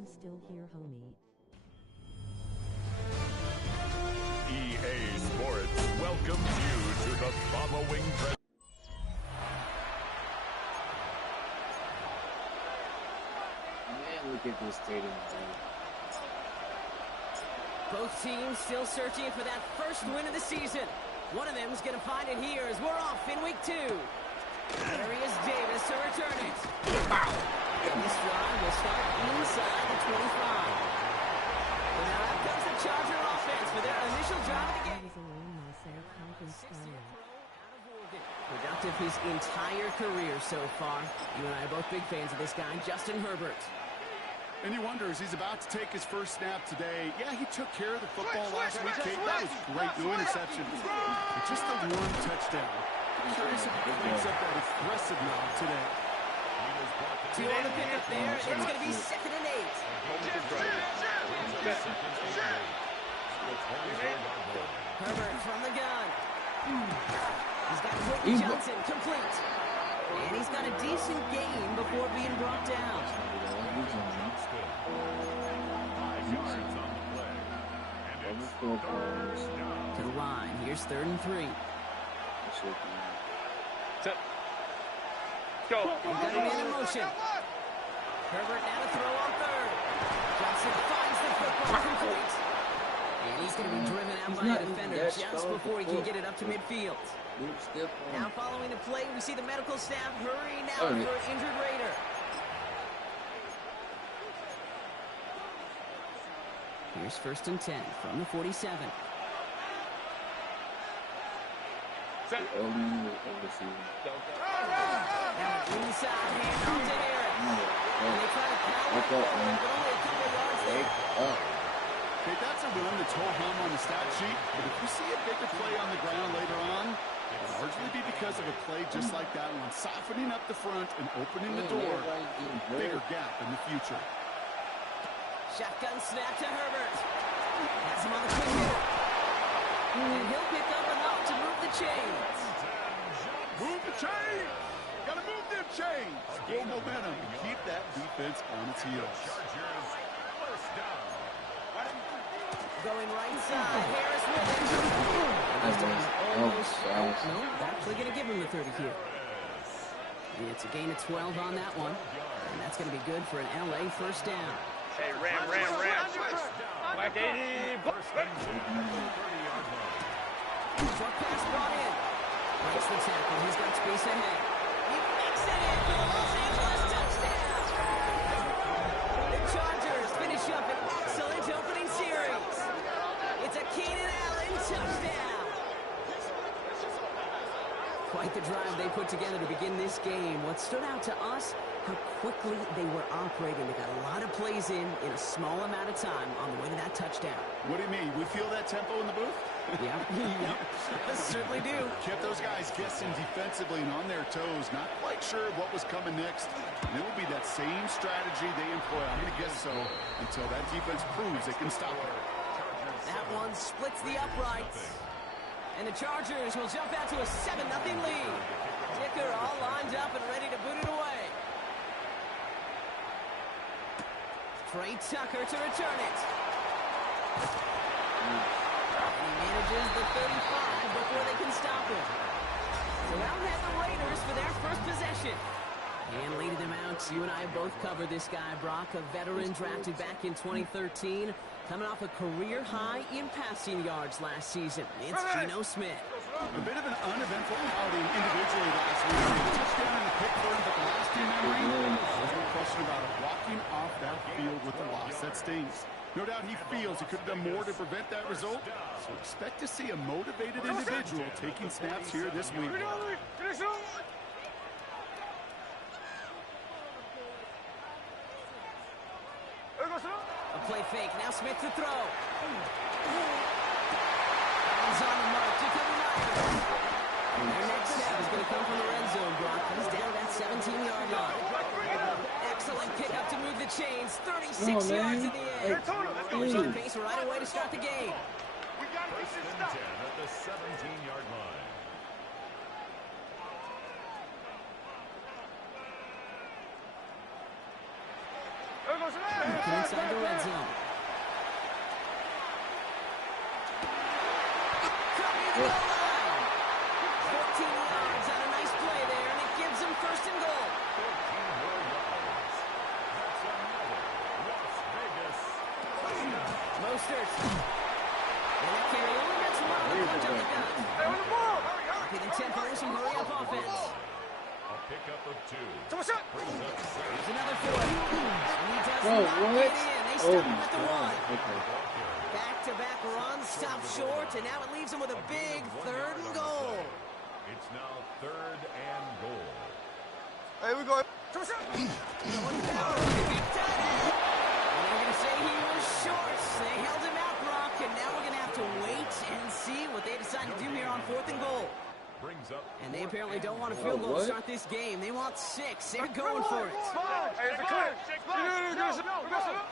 still here, homie. EA Sports welcomes you to the following. Man, look at this stadium, dude. Both teams still searching for that first win of the season. One of them is going to find it here as we're off in week 2. There is Davis to return it. This drive will start inside the 25. But now out comes the Charger offense for their initial drive of the game. Productive his entire career so far. You and I are both big fans of this guy, Justin Herbert. And you wonder, as he's about to take his first snap today, yeah, he took care of the football last week. Kate, that was great. No interception. But just the one touchdown. I'm curious if he cleans up that aggressive now today. 2 on the pickup there. It's going to be 2nd and 8. Herbert from the gun. He's got Whitney Johnson complete. And he's got a decent gain before being brought down. 5 yards on the play. And it's To the line. Here's 3rd and 3. Go. He's got a man in motion. Herbert now to throw on 3rd. Johnson finds the football complete. And he's going to be driven out by a defender just before he can get it up to midfield. Now following the play, we see the medical staff hurrying out for an injured Raider. Here's 1st and 10 from the 47. Early in the season. Now inside handoff to Harris. And they try to pound it forward, but only a couple of yards there. Okay, that's a run that's ho-hum on the stat sheet, but if you see a bigger play on the ground later on, it'll largely be because of a play just like that one, softening up the front and opening the door. Bigger gap in the future. Shotgun snap to Herbert. Has him on the quick hitter. And he'll pick up enough to move the chains. Move the chains! Gotta move them chains! Build momentum and keep that defense on its heels. Going right side, Harris with it. Almost. No, actually going to give him the 30 here. It's a gain of 12 on that one. And that's going to be good for an LA first down. Hey, ram. Black 80. Short pass brought in. Breaks the tackle. He's got space ahead. He makes it in for the Los Angeles touchdown. The Chargers finish up an excellent opening series. It's a Keenan Allen touchdown. Quite the drive they put together to begin this game. What stood out to us, how quickly they were operating. They got a lot of plays in a small amount of time on the way to that touchdown. What do you mean? We feel that tempo in the booth? Yeah, certainly do. Kept those guys guessing defensively and on their toes, not quite sure what was coming next. And it will be that same strategy they employ, I'm going to guess so, until that defense proves they can stop it. That one splits the uprights. And the Chargers will jump out to a 7-0 lead. Dicker all lined up and ready to boot it away. Trey Tucker to return it. And he manages the 35 before they can stop him. So out head the Raiders for their first possession. And leading them out, you and I have both covered this guy, Brock, a veteran drafted back in 2013, coming off a career high in passing yards last season. It's Geno Smith. A bit of an uneventful outing individually last week. A touchdown and a pick for him, but the last two memory, there's no question about it. Walking doubt he feels he could have done more to prevent that result. So expect to see a motivated individual taking snaps here this week. A play fake. Now Smith to throw. He's on the mark. Jacoby Myers. Their next snap is going to come from the red zone, Brock. He's down that 17-yard line. Excellent pickup to move the chains. 36 yards in the air. He's on pace right away to start the game. First and 10 at the 17-yard line. Inside the red zone. 14 yards on a nice play there, and it gives him first and goal. 14 more yards. That's another Las Vegas touchdown. Mostert. And that carry only gets one on the punch on the gun. Getting tempo, some hurry-up offense. A pickup of 2. There's another 4. And he does Bro, not what? get in. They stop him at the 1. Okay. Back-to-back runs, stop short, and now it leaves him with a big 3rd and goal. It's now 3rd and goal. Hey, we go. And they're going to say he was short. They held him out, Brock, and now we're going to have to wait and see what they decide to do here on 4th and goal. Brings up And they apparently don't want a field goal to start this game. They want 6. They're going for it. Hey, it's clear.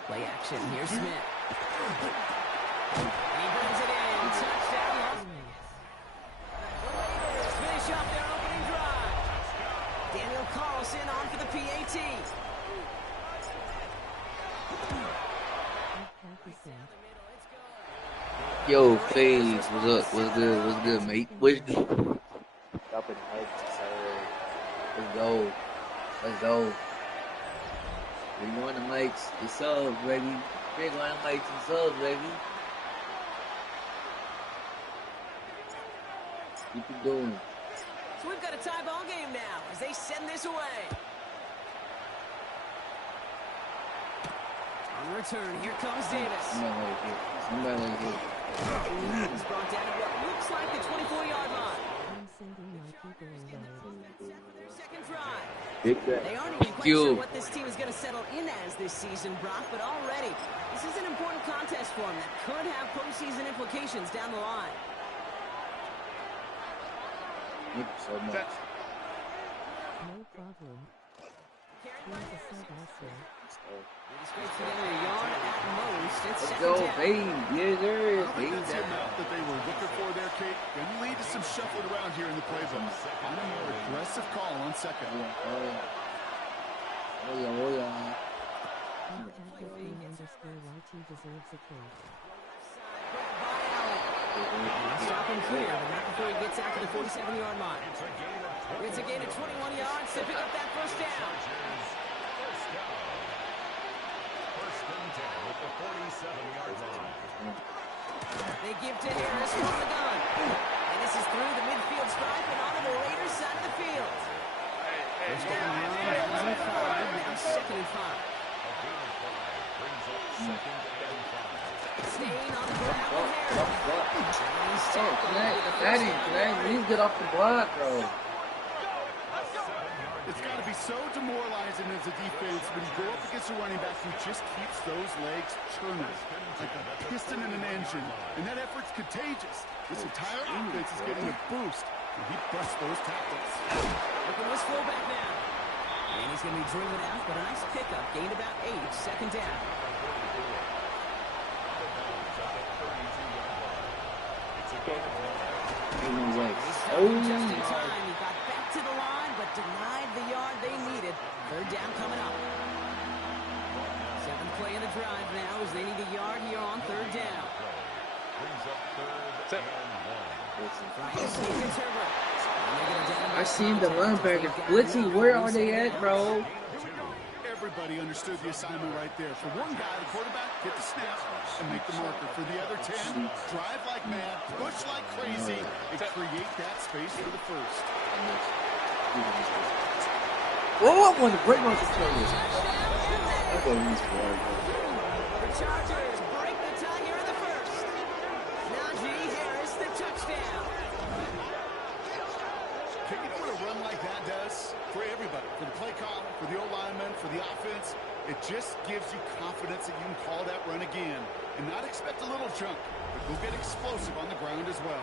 Play action. Here's Smith. He brings it in. Touchdown. The Raiders finish off their opening drive. Daniel Carlson on for the PAT. Yo, FaZe, what's up? What's good? What's good, mate? What's good? Dropping hype, sir. Let's go. Let's go. We want the mics, the subs, baby. We want the mics and subs, baby. Keep it doing. So we've got a tie ball game now as they send this away. On return, here comes Davis. Somebody like it. Somebody like it. He's brought down at what looks like the 24-yard line. I'm sending my people away. Their second drive. Big back. They aren't even quite sure what this team is going to settle in as this season, Brock, but already this is an important contest for them that could have postseason implications down the line. Thank you so much. No problem. Here's a sub also. Scrapes together a yard at most. It's Let's second go, down. babe. Yes, sir. I think Babe that's the down. amount that they were looking for there, Kate. Going to lead to some shuffling around here in the playbook. On a more aggressive call on second. Oh, yeah. @FaZe_YT deserves a cake. Stop him clear, but not before he gets out to the 47-yard line. It's a gain of 21 yards to pick up that first down. First and 10 at the 47-yard line. They give to Harris from the gun. And this is through the midfield stripe and onto the Raiders side of the field. First down run, that was 5, now second and 5. A gain of 5 brings up second and 5. Staying on the ground with Harris. And he's tackled Daddy, please get off the block, bro. It's got to be so demoralizing as a defense when you go up against a running back who just keeps those legs churning like a piston in an engine. And that effort's contagious. This entire offense is getting a boost when he busts those tackles. Look at this fullback now. And he's going to be driven out, but a nice pickup. Gained about 8, second down. Just in time, he got back to the line, but denied the yard they needed. Third down coming up. 7th play of the drive now as they need a yard here on third down. Brings up third and 1. I seen the linebacker blitzing. Where are they at, bro? Everybody understood the assignment right there. For one guy, the quarterback, get the snap and make the marker. For the other 10, drive like mad, push like crazy, and create that space for the first. Oh, I want to break my controller. The Chargers break the Okay, you know what a run like that does? For everybody, for the play caller, for the O-lineman, for the offense, it just gives you confidence that you can call that run again and not expect a little chunk, but go get explosive on the ground as well.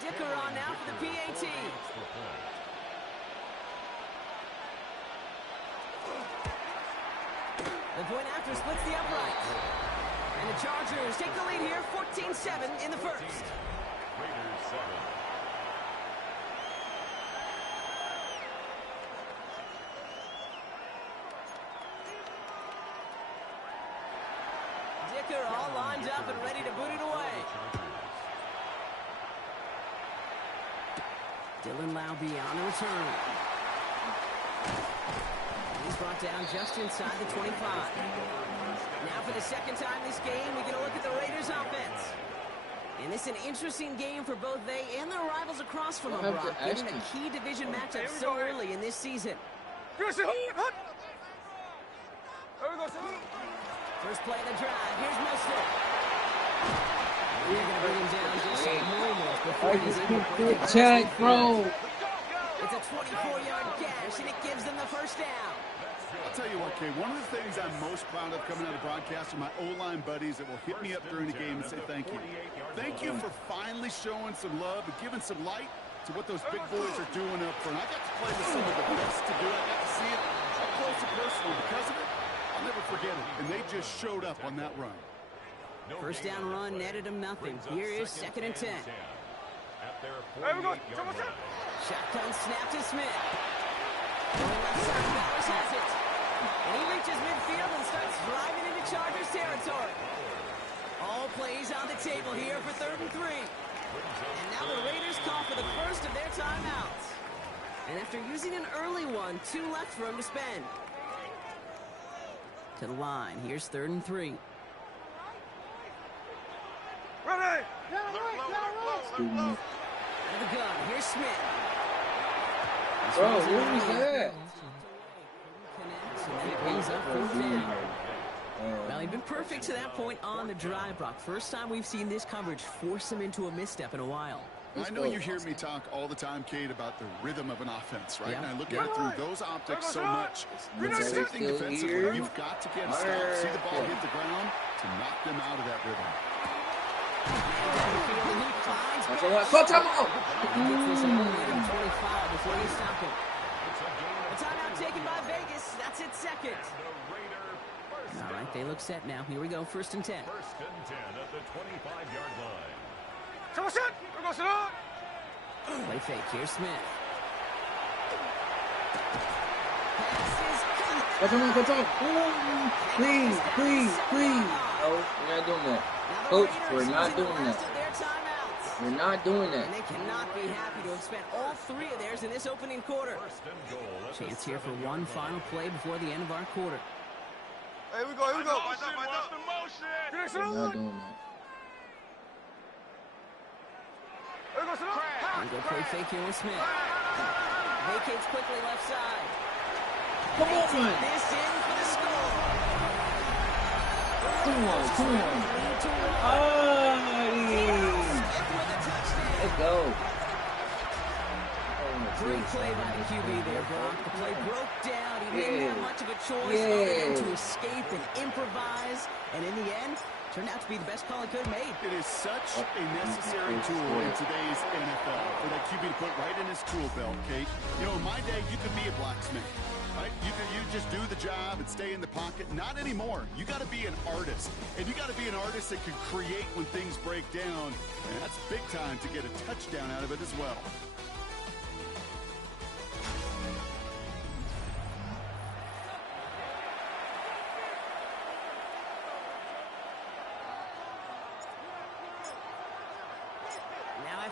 Dicker on now for the PAT. The point after splits the upright. And the Chargers take the lead here, 14-7 in the first. Raiders 7. Dicker all lined up and ready to boot it away. Dylan Laube on the return. He's brought down just inside the 25. Now for the second time this game, we're going to look at the Raiders offense. And it's an interesting game for both they and their rivals across from them, Brock, getting a key division matchup so early in this season. First play of the drive. Here's Mostert. They're going to bring him down just a moment before he's able to break it. Check, bro. It's a 24-yard gash, and it gives them the first down. I'll tell you what, Kay, one of the things I'm most proud of coming out of broadcast are my O-line buddies that will hit me up during the game and say thank you. Thank you for finally showing some love and giving some light to what those big boys are doing up front. I got to play with some of the best to do it. I got to see it up close and personal. Because of it, I'll never forget it. And they just showed up on that run. First down run netted him nothing. Here is 2nd and 10. Shotgun snap to Smith. Going left side, Bowers has it. And he reaches midfield and starts driving into Chargers territory. All plays on the table here for 3rd and 3. And now the Raiders call for the first of their timeouts. And after using an early one, 2 left for him to spend. To the line, here's 3rd and 3. Ready! Out of the gun, here's Smith. Bro, what was that? Well, he'd been perfect to that point on the drive, Brock. First time we've seen this coverage force him into a misstep in a while. I know you hear me talk all the time, Kate, about the rhythm of an offense, right? Yeah. And I look at it through those optics so much. It's the same thing defensively. You've got to get a stop, see the ball hit the ground to knock them out of that rhythm. Before you stop it. A timeout taken by Vegas. That's its second. All right, they look set now. Here we go, 1st and 10. 1st and 10 at the 25-yard line. Play fake. Here's Smith. What's on? Please. No, we're not doing that. Coach, we're not doing that. We're not doing that. And they cannot be happy to have spent all 3 of theirs in this opening quarter. Chance here for one final play before the end of our quarter. Here we go. We're not doing that. And go play fake here with Smith. Vacates quickly left side. Come on. This in for the score. Come on. Let's go. Great play by the QB there, Brock. The play broke down. He didn't have much of a choice other than to escape and improvise. And in the end, turned out to be the best call he could have made. It is such a necessary tool in today's NFL for that QB to put right in his tool belt, Kate. You know, in my day, you could be a blacksmith, right? You just do the job and stay in the pocket. Not anymore. You got to be an artist. And you got to be an artist that can create when things break down. And that's big time to get a touchdown out of it as well.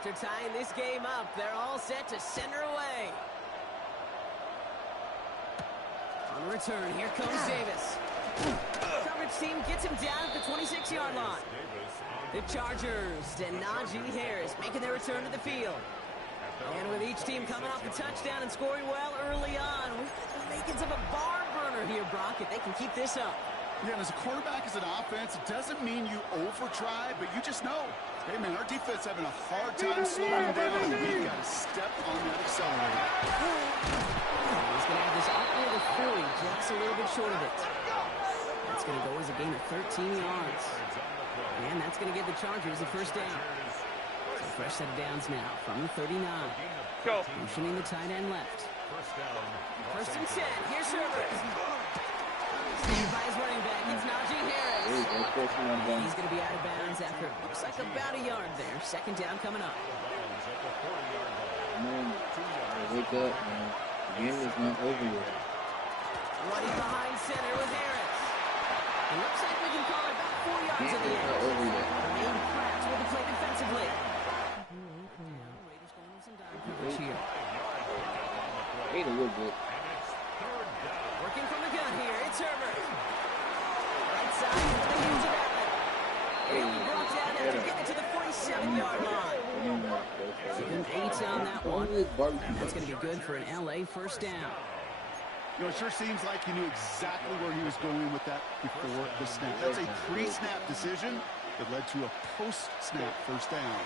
After tying this game up, they're all set to center away. On the return, here comes Davis. Coverage team gets him down at the 26-yard line. The Chargers and Najee Harris making their return to the field. And with each team coming off the touchdown and scoring well early on, we've got the makings of a barn burner here, Brock, if they can keep this up. Yeah, and as a quarterback, as an offense, it doesn't mean you over-try, but you just know, hey, man, our defense having a hard time slowing down, and we've got to step on that accelerator. He's going to have this up near the 40, just a little bit short of it. That's going to go as a gain of 13 yards. And that's going to give the Chargers a first down. So fresh set of downs now from the 39. Go. Motioning the tight end left. First and 10. Here's Herbert. Stand by his running back. It's Najee Harris. He's going to be out of bounds after it looks like about a yard there. Second down coming up. Man, wake up, man. The game is not over yet. Running behind center with Harris. It looks like we can call it about 4 yards in the end. Remain Pratt with the play defensively. Raiders going with some dime coverage here. Wait a little bit. Working from the gun here. It's Herbert. Right side for the hands of Allen. He'll be brought down after getting to the 47-yard line. Given 8 on that one. That's going to be good for an LA first down. You know, it sure seems like he knew exactly where he was going with that before the snap. That's a pre-snap decision that led to a post-snap first down.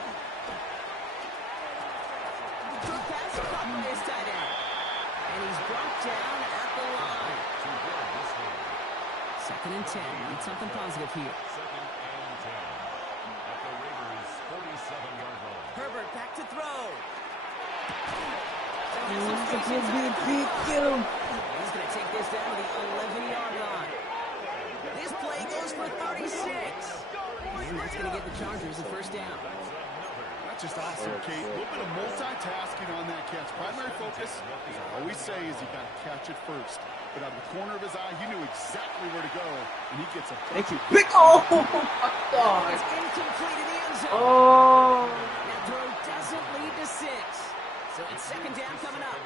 Good pass caught by his tight end. And he's brought down at the line. Second and 10. Need something positive here. Second and 10 at the Raiders' 47-yard line. Herbert back to throw. Get him. He's going to take this down to the 11-yard line. This play goes for 36. And that's going to get the Chargers a first down. That's just awesome, Kate. A little bit of multitasking on that catch. Primary focus, as I always say, is you got to catch it first. But out of the corner of his eye, he knew exactly where to go, and he gets a Big oh my God! It's incomplete in the end zone. Oh! That throw doesn't lead to 6. So it's second down coming up.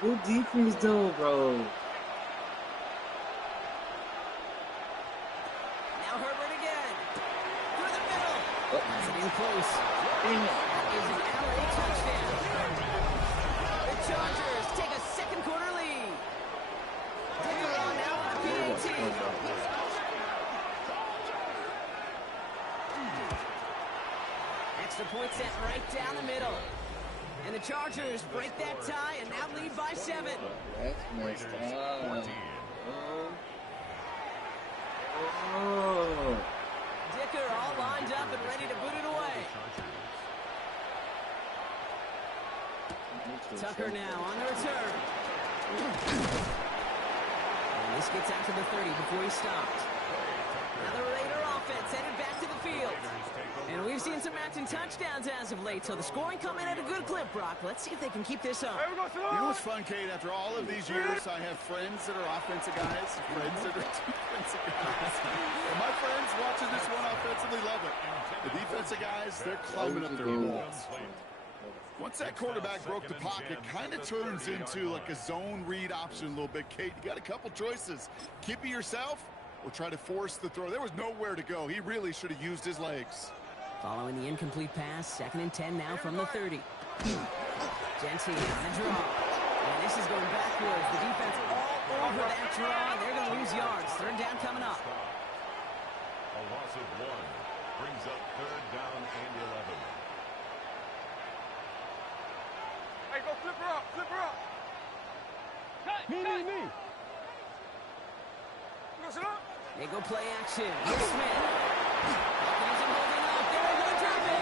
Good defense, though, bro. Now Herbert again. Through the middle. That's it in close. That is an LA touchdown. The Chargers take a second quarter lead. Dicker on now with the PAT. Extra point set right down the middle. And the Chargers break that tie and now lead by 7. That's messed up. Oh. Dicker all lined up and ready to boot it away. Tucker now on the return. And this gets out to the 30 before he stopped. Now the Raider offense headed back to the field. And we've seen some matching touchdowns as of late, so the scoring coming at a good clip, Brock. Let's see if they can keep this up. You know what's fun, Kate? After all of these years, I have friends that are offensive guys, friends that are defensive guys. And my friends watching this one offensively love it. The defensive guys, they're climbing up their walls. Once that quarterback broke the pocket, kind of turns into like a zone read option a little bit, Kate. You got a couple choices. Keep it yourself or try to force the throw. There was nowhere to go. He really should have used his legs. Following the incomplete pass, second and 10 now from the 30. Genty on the draw. And this is going backwards. The defense all over that draw, and they're going to lose yards. Third down coming up. A loss of 1 brings up third down and 11. Hey, go flip her up, flip her up. Me. They go play action. Here's Smith. He's holding up. They're going to drop it.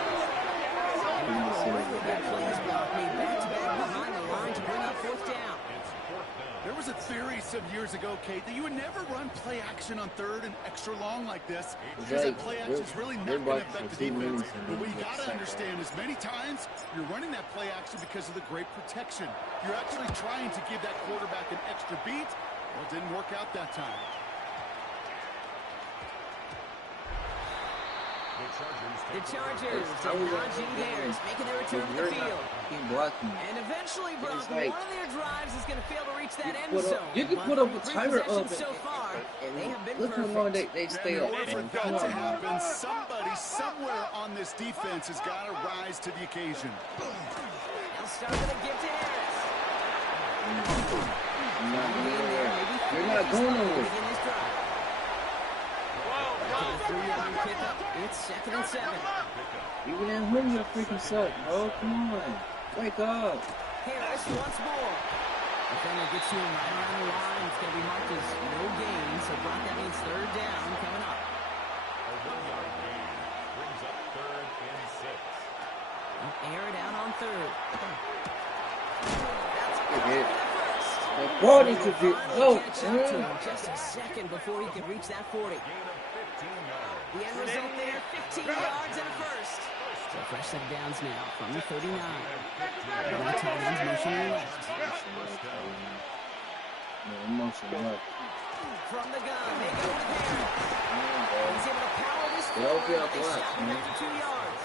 Really good plays, Brock. Made back-to-back behind the line to bring up fourth down. There was a theory some years ago, Kate, that you would never run play action on third and extra long like this because that play action is really not going to affect the defense. But what you got to understand is many times you're running that play action because of the great protection. You're actually trying to give that quarterback an extra beat. Well, it didn't work out that time. The Chargers and Najee Harris making their return to the field. And eventually, Brock, like, one of their drives is going to fail to reach that end zone. You can put up a Three timer up possessions so far, they have been look perfect. how long they stay In up. order for that to happen, somebody somewhere on this defense has got to rise to the occasion. They'll start with a gift to Harris. You're not going nowhere. It's 2nd and 7. Even at home, you freaking suck, bro. Come on. Wake up. Harris once more. Defender gets to him right around the line. It's going to be marked as no gain. So, Brock, that means 3rd down coming up. A 1-yard gain brings up 3rd and 6. They'll air it out on 3rd. That's Good hit. first. According to the Catch up to him just a second before he could reach that 40. Gain of 15 yards. The end result there, 15 yards and a first. So fresh set of downs now from the 39. The tight ends motioning left. From the gun, they go with Harris. He's able to power this forward. They stop him after 2 yards.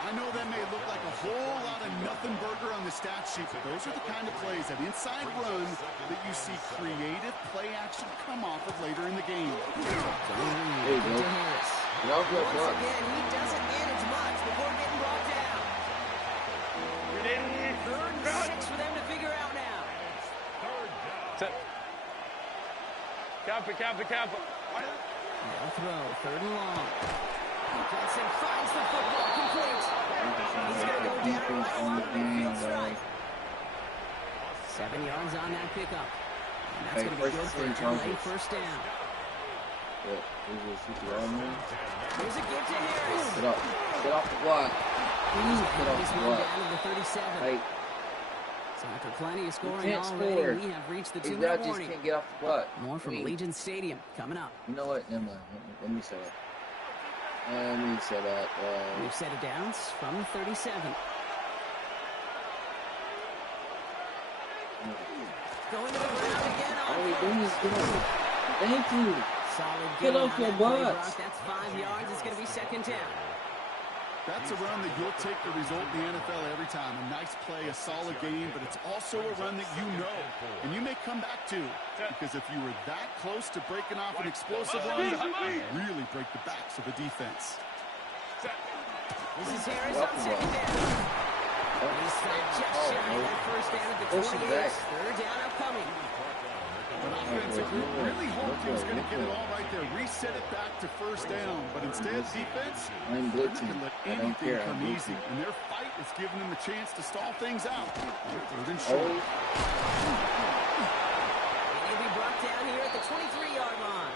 I know that may look like a whole lot of nothing burger on the stat sheet, but those are the kind of plays, that inside run, that you see creative play action come off of later in the game. There you go. Once again, he doesn't manage much before getting brought down. 3rd and 6 for them to figure out now. Camp it. They'll throw, 3rd and long. Johnson finds the football complete. He's going to go down right along the midfield stripe. 7 yards on that pickup. And that's going to be good for a late first down. Here's a give to Harris. Get off the block. Please get off the block. Down to the 37. Like, So after plenty of scoring can't already, score. we have reached the these 2-minute guys just warning. can't get off the block. More from Allegiant Stadium coming up. You know what? Never mind. Let me set up. Let me set up. We've set it downs from 37. Going to the ground again. All we doing is get off. Thank you. Solid Get gain off on your that play, box. Brock. That's 5 yards. It's going to be 2nd down. That's a run that you'll take the result in the NFL every time. A nice play, a solid game, but it's also a run that you know, and you may come back to, because if you were that close to breaking off an explosive run, you really break the backs of the defense. This is Harris on 2nd down. He's stopped just shy of that 1st down at the 28. 3rd down upcoming. An offensive group really hoped he was going to get it all right there, reset it back to 1st down, but instead defense, I'm they're blitzing. not going to let I don't anything care. come I'm easy, blitzing. and their fight is giving them a chance to stall things out. 3rd and Oh, short. And he'll be brought down here at the 23-yard line.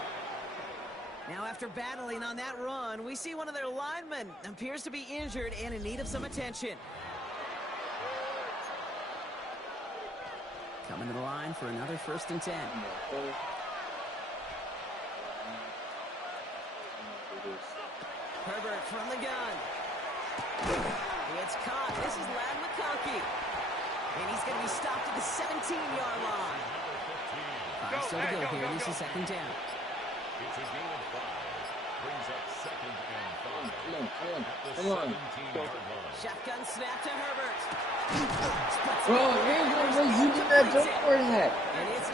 Now, after battling on that run, we see one of their linemen appears to be injured and in need of some attention. Coming to the line for another 1st and 10. Herbert from the gun. It's caught. This is Lad McConkey. And he's going to be stopped at the 17-yard line. 5 still to go here. This is 2nd down. It's a gain of 5. Brings up 2nd and 5. Come on. 17-yard line. Shotgun snap to Herbert. Bro, you did that jump for that.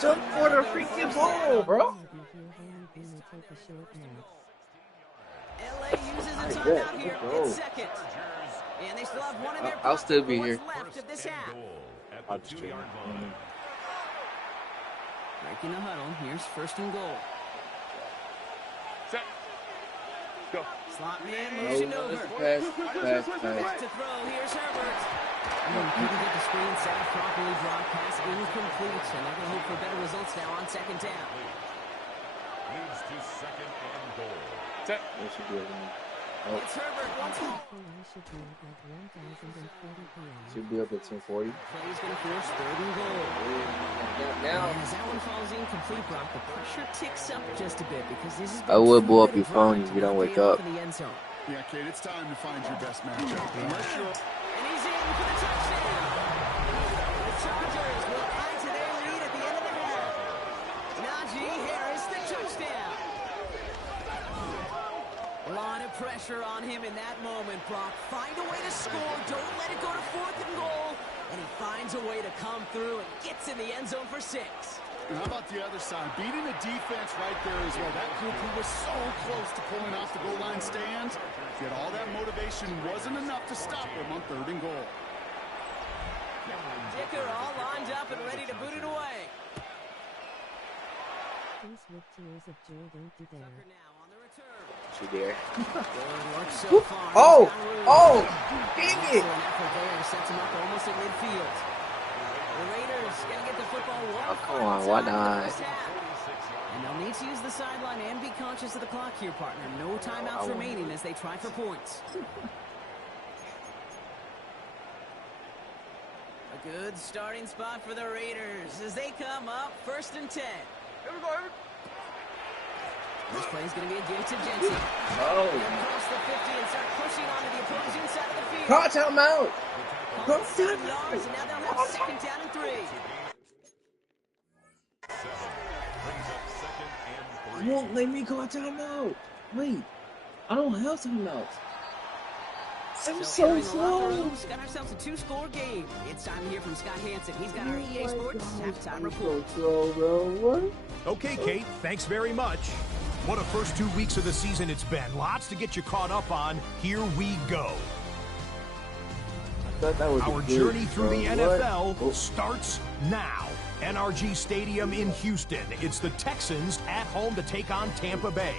Jump for the freaking ball, bro. LA uses a timeout here. It's 2nd. And they still have one in their I'll still be here. left of this half. At the 2-yard line. Breaking the huddle. Here's 1st and goal. Set. Go. Slot man Oh, motion over. pass. Back to throw. Here's Herbert. Couldn't get the screen set up properly. Brock pass incomplete. And they're going to hope for better results now on 2nd down. Leads to 2nd and goal. Set. It's Herbert once more. Should be up at 10:40. Play's going to force 3rd and goal. Now, And as that one falls incomplete, Brock, the pressure ticks up just a bit because this is. I would blow up your phone if you don't wake up. Yeah, Kate, it's time to find your best matchup. Unless you're And he's in for the touchdown. The Chargers will add to their lead at the end of the half. Najee Harris, the touchdown. A lot of pressure pressure on him in that moment, Brock. Find a way to score. Don't let it go to 4th and goal. And he finds a way to come through and gets in the end zone for 6. And how about the other side? Beating the defense right there as well. That group who was so close to pulling off the goal line stand, yet all that motivation wasn't enough to stop him on 3rd and goal. Dicker all lined up and ready to boot it away. Things with tears of joy don't do there. She there. So oh! Dang it! Sets him up almost at midfield. The Raiders gonna get the football one. Oh, come on, why not? And they'll need to use the sideline and be conscious of the clock here, partner. No timeouts remaining as they try for points. A good starting spot for the Raiders as they come up 1st and 10. Here we go. This play is going to be a give to Jensen. Oh. Across the 50 and start pushing onto the opposing side of the field. Call timeout. Call 7 yards, and now they'll have 2nd down and 3. You won't let me call timeout. Wait, I don't have timeouts. I'm so slow. Got ourselves a 2-score game. It's time to hear from Scott Hansen. He's got our EA Sports halftime report. Okay, Kate, thanks very much. What a first 2 weeks of the season it's been. Lots to get you caught up on. Here we go. Our journey through the NFL starts now. NRG Stadium in Houston. It's the Texans at home to take on Tampa Bay.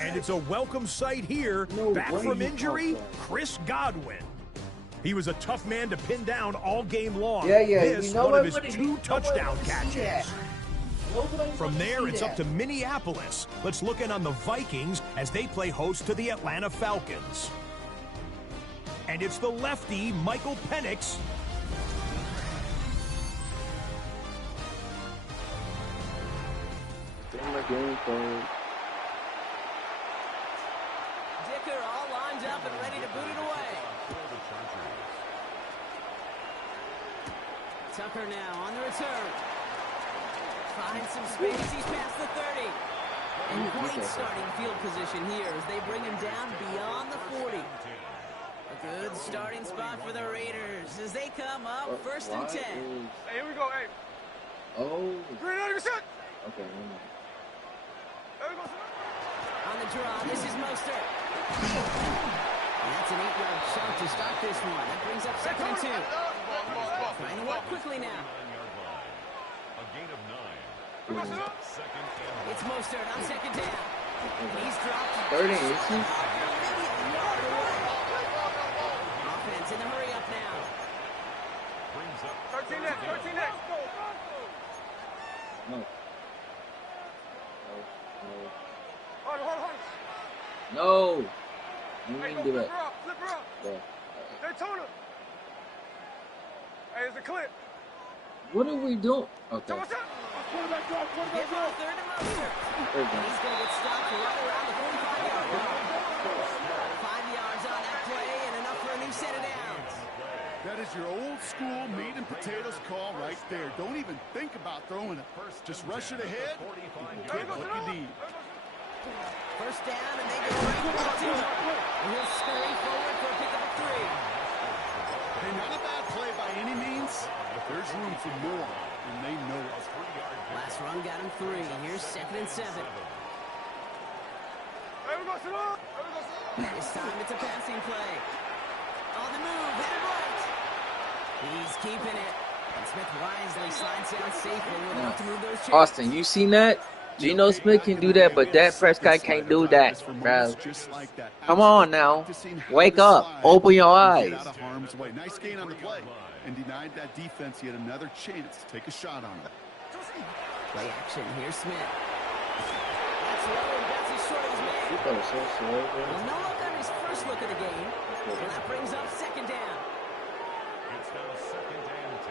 And it's a welcome sight here. Back from injury, Chris Godwin. He was a tough man to pin down all game long. This one of his 2 touchdown catches. From there, it's up to Minneapolis. Let's look in on the Vikings as they play host to the Atlanta Falcons. And it's the lefty, Michael Penix. Dicker all lined up and ready to boot it away. Tucker now on the return. Finds some space. He's past the 30. And great starting field position here as they bring him down beyond the 40. A good starting spot for the Raiders as they come up 1st and 10. Hey, here we go. Hey. Oh. 300%. Okay. There we go. On the draw, this is Mostert. And that's an 8-yard shot to start this one. That brings up 2nd and 2. Trying to work quickly now. A gain of 9. It's Mostert on 2nd down. And he's dropped 30. Offense in the hurry up now. Brings up 13 next. 13 next. No. Hold. No. You Hey, didn't do that. Flip her up. Yeah. Daytona. Hey, it's a clip. What are we doing? Okay. What's up? Give him a 3rd and Mostert. There you go. He's going to get stopped right around the 45-yard line. 5 yards on that play and enough for a new set of downs. That is your old school meat and potatoes call right there. Don't even think about throwing it. Just rush it ahead and get what you need. 1st down, and they go right back to him. And he'll scurry forward for a pickup of 3. Hey, not a bad play by any means. There's room for more, and they know it. Last run got him 3. Here's 2nd and 7. This time it's a passing play. On the move, headed right. He's keeping it. And Smith wisely slides down safely with enough to move those chains. Austin, you seen that? Geno Smith can do that, but Dak Prescott can't do that, bro. Come on now. Wake up. Open your eyes. Out of harm's way. Nice gain on the play. And denied that defense yet another chance to take a shot on him. Play action. Here's Smith. That's low and that's as short as his man. Well, no look on his first look of the game. And that brings up 2nd down. It's now 2nd and 10.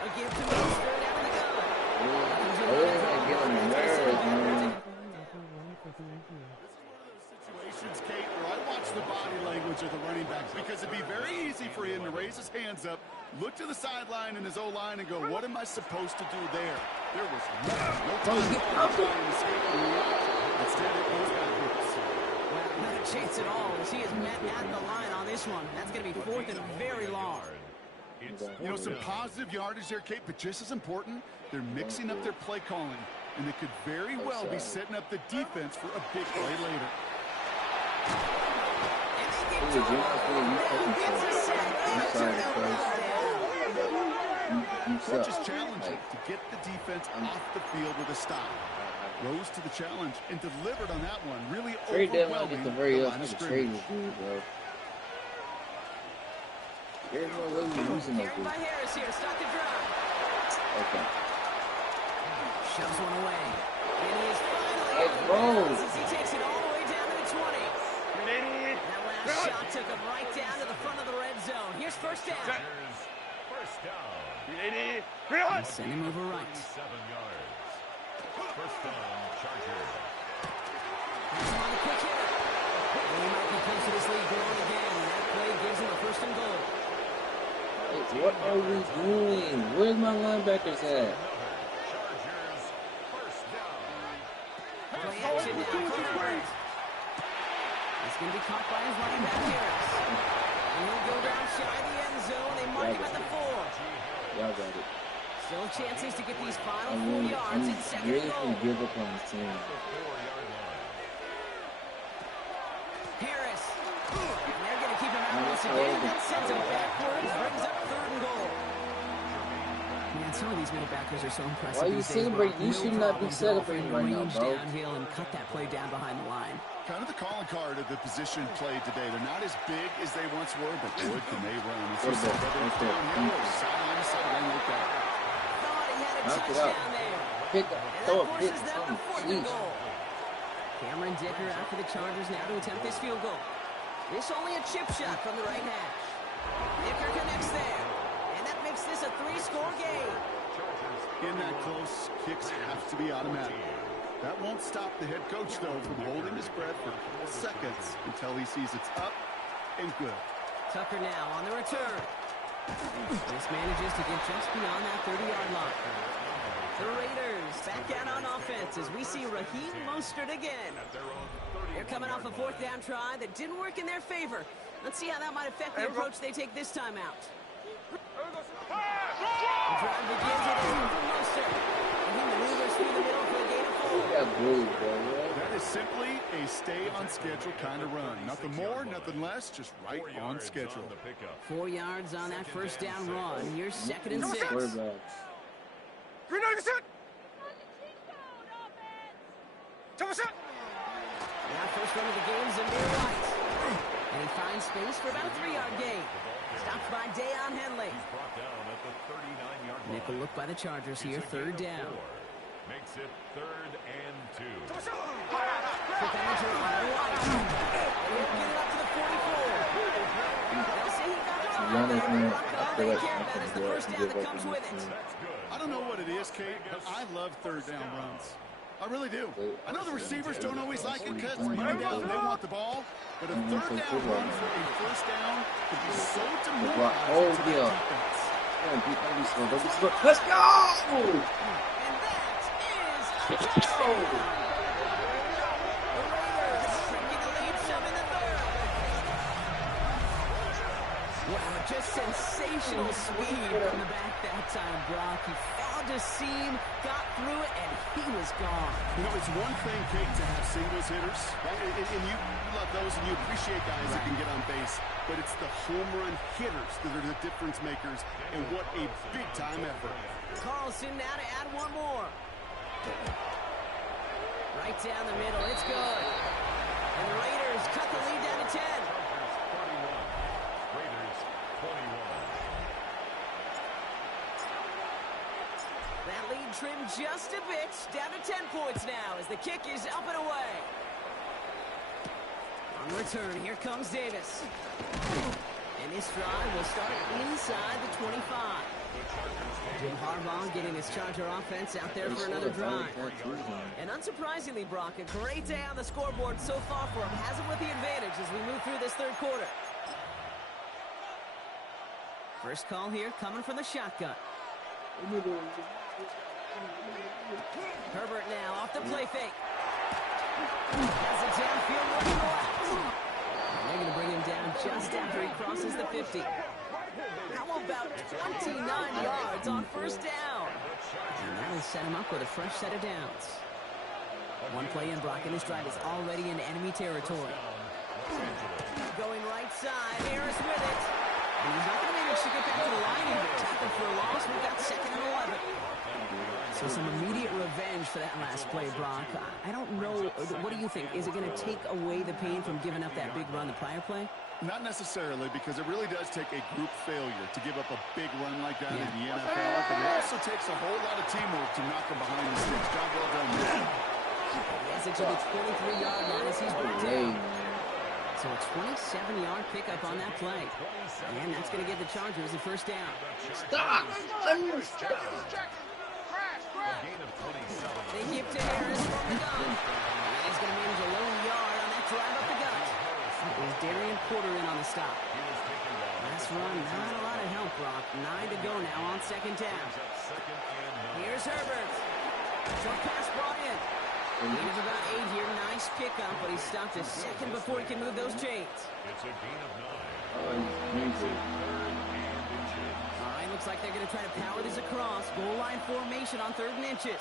A give to Mostert out of the gun. situations, Kate, where I watch the body language of the running back because it'd be very easy for him to raise his hands up, look to the sideline in his O-line and go, what am I supposed to do there? There was no time to escape. Instead, it goes backwards. Well, not a chance at all as he is met at the line on this one. That's going to be 4th and very long. You know, some positive yardage there, Kate, but just as important, they're mixing up their play calling, and they could very well be setting up the defense for a big play later. Coaches challenge him to get the defense off the field with a stop. Rose to the challenge and delivered on that one. Really overwhelming the line of scrimmage. There's no way we're losing like this. Harris here, stop the drive. Okay. Shoves one away. And he is finally as he takes it all the way down to the 20. That last shot took him right down to the front of the red zone. Here's first down. First down. And send him over right. 7 yards. First down, Chargers. He's on the quick hitter. And he might be close to this lead growing again. That play gives him a first and goal. What are we doing? Where's my linebackers at? Chargers, first down. Play action now for Herbert. He's going to be caught by his running back Harris. And he'll go down shy of the end zone. They mark him at the 4. Y'all got it. Still chances to get these final 4 yards in second really goal. give up on this team. Harris. And they're going to keep him out once again. And that sends him backwards. Brings up 3rd and goal. Man, some of these middle backers are so impressive. Why are you celebrating? You should not be celebrating right now, bro. Downhill and cut that play down behind the line. Kind of the calling card of the position played today. They're not as big as they once were, but boy, can they run. It's just whether it's downhill or sideline to sideline like that. Thought he had a Knock it touchdown out. there. Pick up. And Throw that a pick. forces them to 4th and goal. Cameron Dicker out for the Chargers now to attempt this field goal. This only a chip shot from the right hash. Dicker connects there. And that makes this a 3-score game. In that close, kicks have to be automatic. That won't stop the head coach, though, from holding his breath for a couple seconds until he sees it's up and good. Tucker now on the return. This manages to get just beyond that 30-yard line. The Raiders back out on offense as we see Raheem Mostert again. They're coming off a 4th down try that didn't work in their favor. Let's see how that might affect the approach they take this time out. The drive begins with a run from Mostert. And he maneuvers through the middle for a gain of 4. That is simply a stay-on-schedule kind of run. Nothing more, nothing less, just right on schedule. 4 yards on that first down run. Here's 2nd and 6. Now first run of the game is Amir White. And he finds space for about a 3-yard gain. Stopped by Dayon Henley. Nickel look by the Chargers here, 3rd down. Makes it 3rd and 2. Quick manager on White. He'll get it up to the 44. They'll say he got it all there. All they care about is the first down that comes with it. I don't know what it is, Kate, but I love 3rd down runs. I really do. I know the receivers don't always like it because it's money down and they want the ball, but a 3rd down run for a first down could be so demoralizing to the defense. Let's go! And that is a touchdown. The Raiders shrinking the lead some in the 3rd. Wow, just sensational speed from the back that time, Brock. He found a seam, got through it, and he was gone. You know, it's one thing, Kate, to have singles hitters, right? And you love those and you appreciate guys that can get on base, but it's the home run hitters that are the difference makers, and what a big-time effort. Carlson now to add one more. Right down the middle, it's good. And the Raiders cut the lead down to 10. Raiders 21. That lead trimmed just a bit, down to 10 points now as the kick is up and away. On return, here comes Davis. And this drive will start inside the 25. Jim Harbaugh getting his Charger offense out there for another drive. And unsurprisingly, Brock, a great day on the scoreboard so far for him. Has him with the advantage as we move through this third quarter. First call here coming from the shotgun. Herbert now off the play fake. Has it downfield looking left. And they're going to bring him down just after he crosses the 50. How about 29 yards on first down? And that'll set him up with a fresh set of downs. One play in, Brock, and this drive is already in enemy territory. Going right side, Harris with it. And he's not going to be able to get back to the line here. Tackled for a loss. We've got 2nd and 11. So some immediate revenge for that last play, Brock. I don't know. What do you think? Is it going to take away the pain from giving up that big run the prior play? Not necessarily, because it really does take a group failure to give up a big run like that in the NFL, but it also takes a whole lot of teamwork to knock them behind the sticks. Job well done there. Yes, it's to the 23-yard line as he's brought down. So a 27-yard pickup on that play. And that's going to give the Chargers the first down. Stop! They give to Harris from the gun. And he's going to manage a lone yard on that drive up the gut. There's Darian Porter in on the stop. Last run, not a lot of help, Brock. 9 to go now on 2nd down. Here's Herbert. Short pass brought in. Gain of about 8 here. Nice pickup, but he stopped a second before he can move those chains. It's a gain of 9. All right, looks like they're going to try to power this across. Goal line formation on 3rd and inches.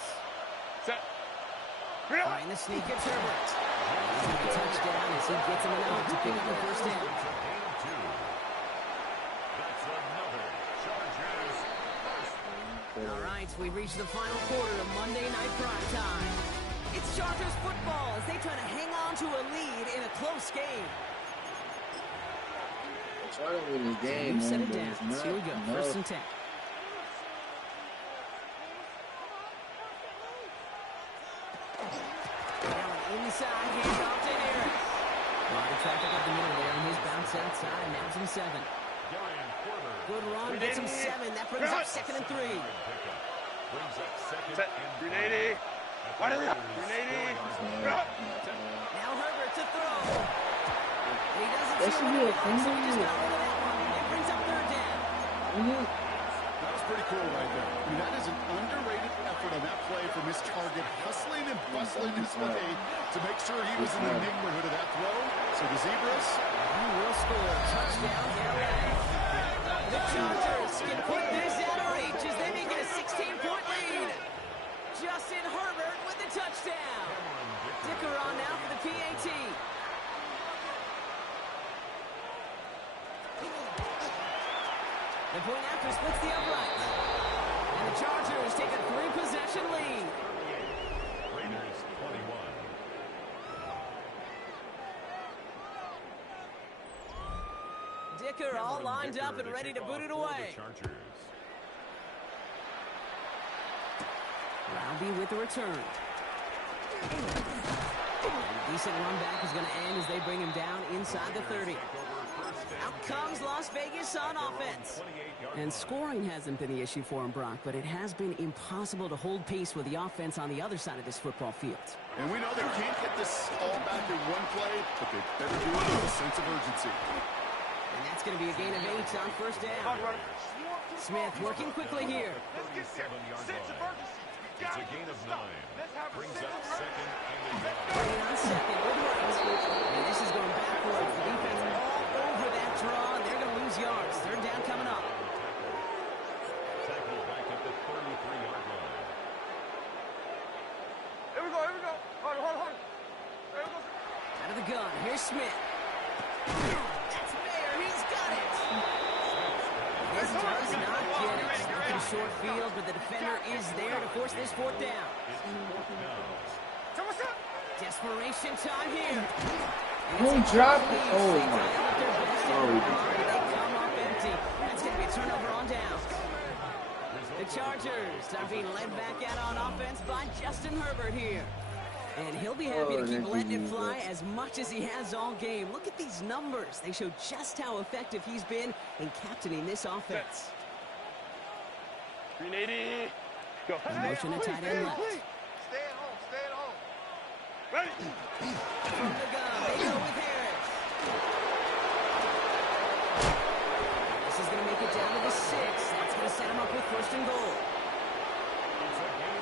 Set. All right, and the sneak gets Herbert. He's going to touchdown as he gets him enough to pick up the first down. That's another Chargers first. All right, we've reached the final quarter of Monday Night Prime Time. It's Chargers football as they try to hang on to a lead in a close game. Try to win this game, You set man, it but down. it's not Here we go, enough. 1st and 10. Inside, hands off to Harris. A lot of traffic up the middle there, and his bounce outside, and now's him 7. Good run, gets him 7. That brings up 2nd and 3. Brings up 2nd Set. and 3. 380. What is it? 380. Now Herbert to throw. He doesn't That should be a so he just finger. got rid of that one. It brings up 3rd down. That was pretty cool right there. I mean, that is an underrated effort on that play from his target, hustling and bustling his way to make sure he was in the neighborhood of that throw. So the Zebras, He will score. Touchdown, LA. The Chargers can put this out of reach as they make it a 16-point lead. Justin Herbert with the touchdown. Dicker on now for the PAT. The point after splits the uprights. And the Chargers take a 3-possession lead. Raiders 21. Dicker all lined up and ready to boot it away. Roundy with the return. A decent run back is going to end as they bring him down inside the 30. Out comes Las Vegas on offense. And scoring hasn't been the issue for him, Brock, but it has been impossible to hold pace with the offense on the other side of this football field. and we know they can't get this all back in one play, but they better do it with a sense of urgency. And that's going to be a gain of 8 on first down. Smith working quickly here. 37-yard line. It's a gain of 9. Brings up 2nd and 8. Bringing on 2nd with Wright. And this is going backwards. The defense all over that draw, and they're going to lose yards. 3rd down coming up. Tackle back at the 33-yard line. Here we go, here we go. Hold on. There we go. Out of the gun, here's Smith. That's Mayer, he's got it. This does not get it. Stuck in short field, but the defender is there to force this 4th down. So what's up? Desperation time here. Who dropped it? Oh, They my tie up their best God. effort, and they come up empty. That's going to be a turnover on downs. The Chargers are being led back out on offense by Justin Herbert here. And he'll be happy to keep letting it fly as much as he has all game. Look at these numbers. They show just how effective he's been in captaining this offense. 380. Go. Motion to tight end left. Stay at home. Stay at home. Ready. From the gun, they go with Harris. This is going to make it down to the 6. That's going to set him up with 1st and goal.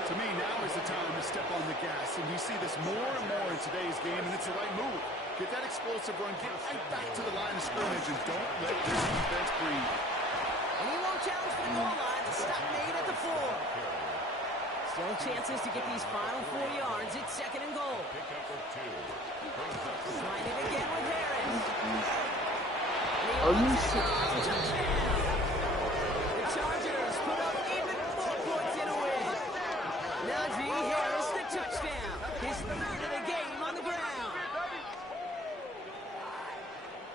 To me, now is the time to step on the gas, and you see this more and more in today's game, and it's the right move. Get that explosive run, get right back to the line of scrimmage, and don't let this defense breathe. And he won't challenge for the goal line. The stop made at the 4. Still chances to get these final 4 yards. It's 2nd and goal. Trying it again with Harris. Are you serious? Touchdown. The Chargers put up even more points in a win. Najee Harris, the touchdown. His 3rd of the game on the ground.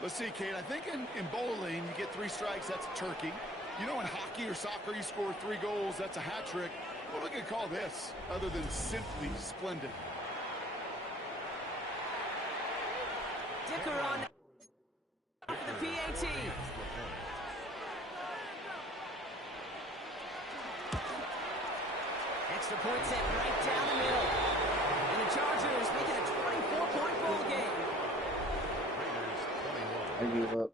Let's see, Kate, I think in bowling, you get 3 strikes, that's a turkey. You know, in hockey or soccer, you score 3 goals, that's a hat trick. What we could call this, other than simply splendid? Dicker on for the PAT. Extra point set right down the middle. And the Chargers making a 24-point ball game. I give up.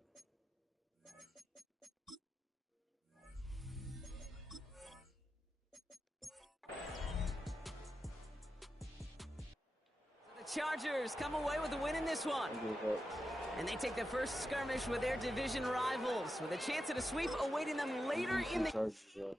The Chargers come away with a win in this one. I give up. And they take the first skirmish with their division rivals, with a chance at a sweep awaiting them later in the... Chargers up.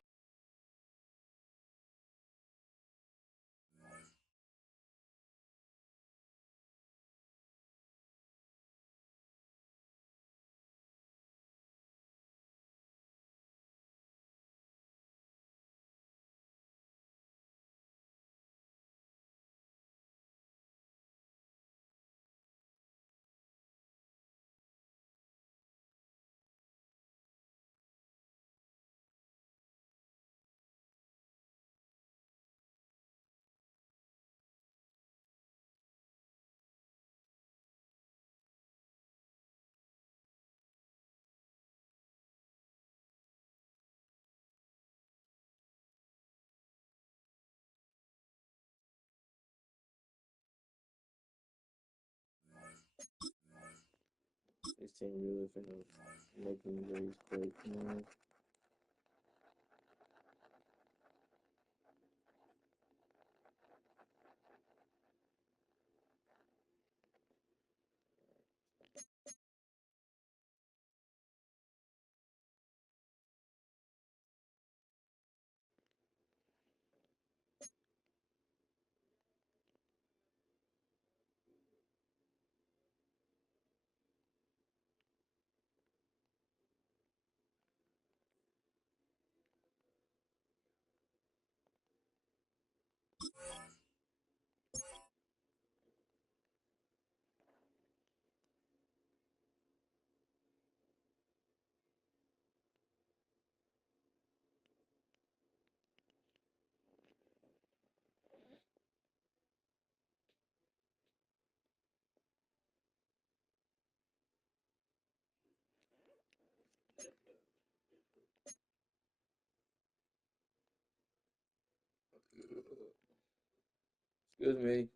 This team really finna make me raise quick, man. Excuse me.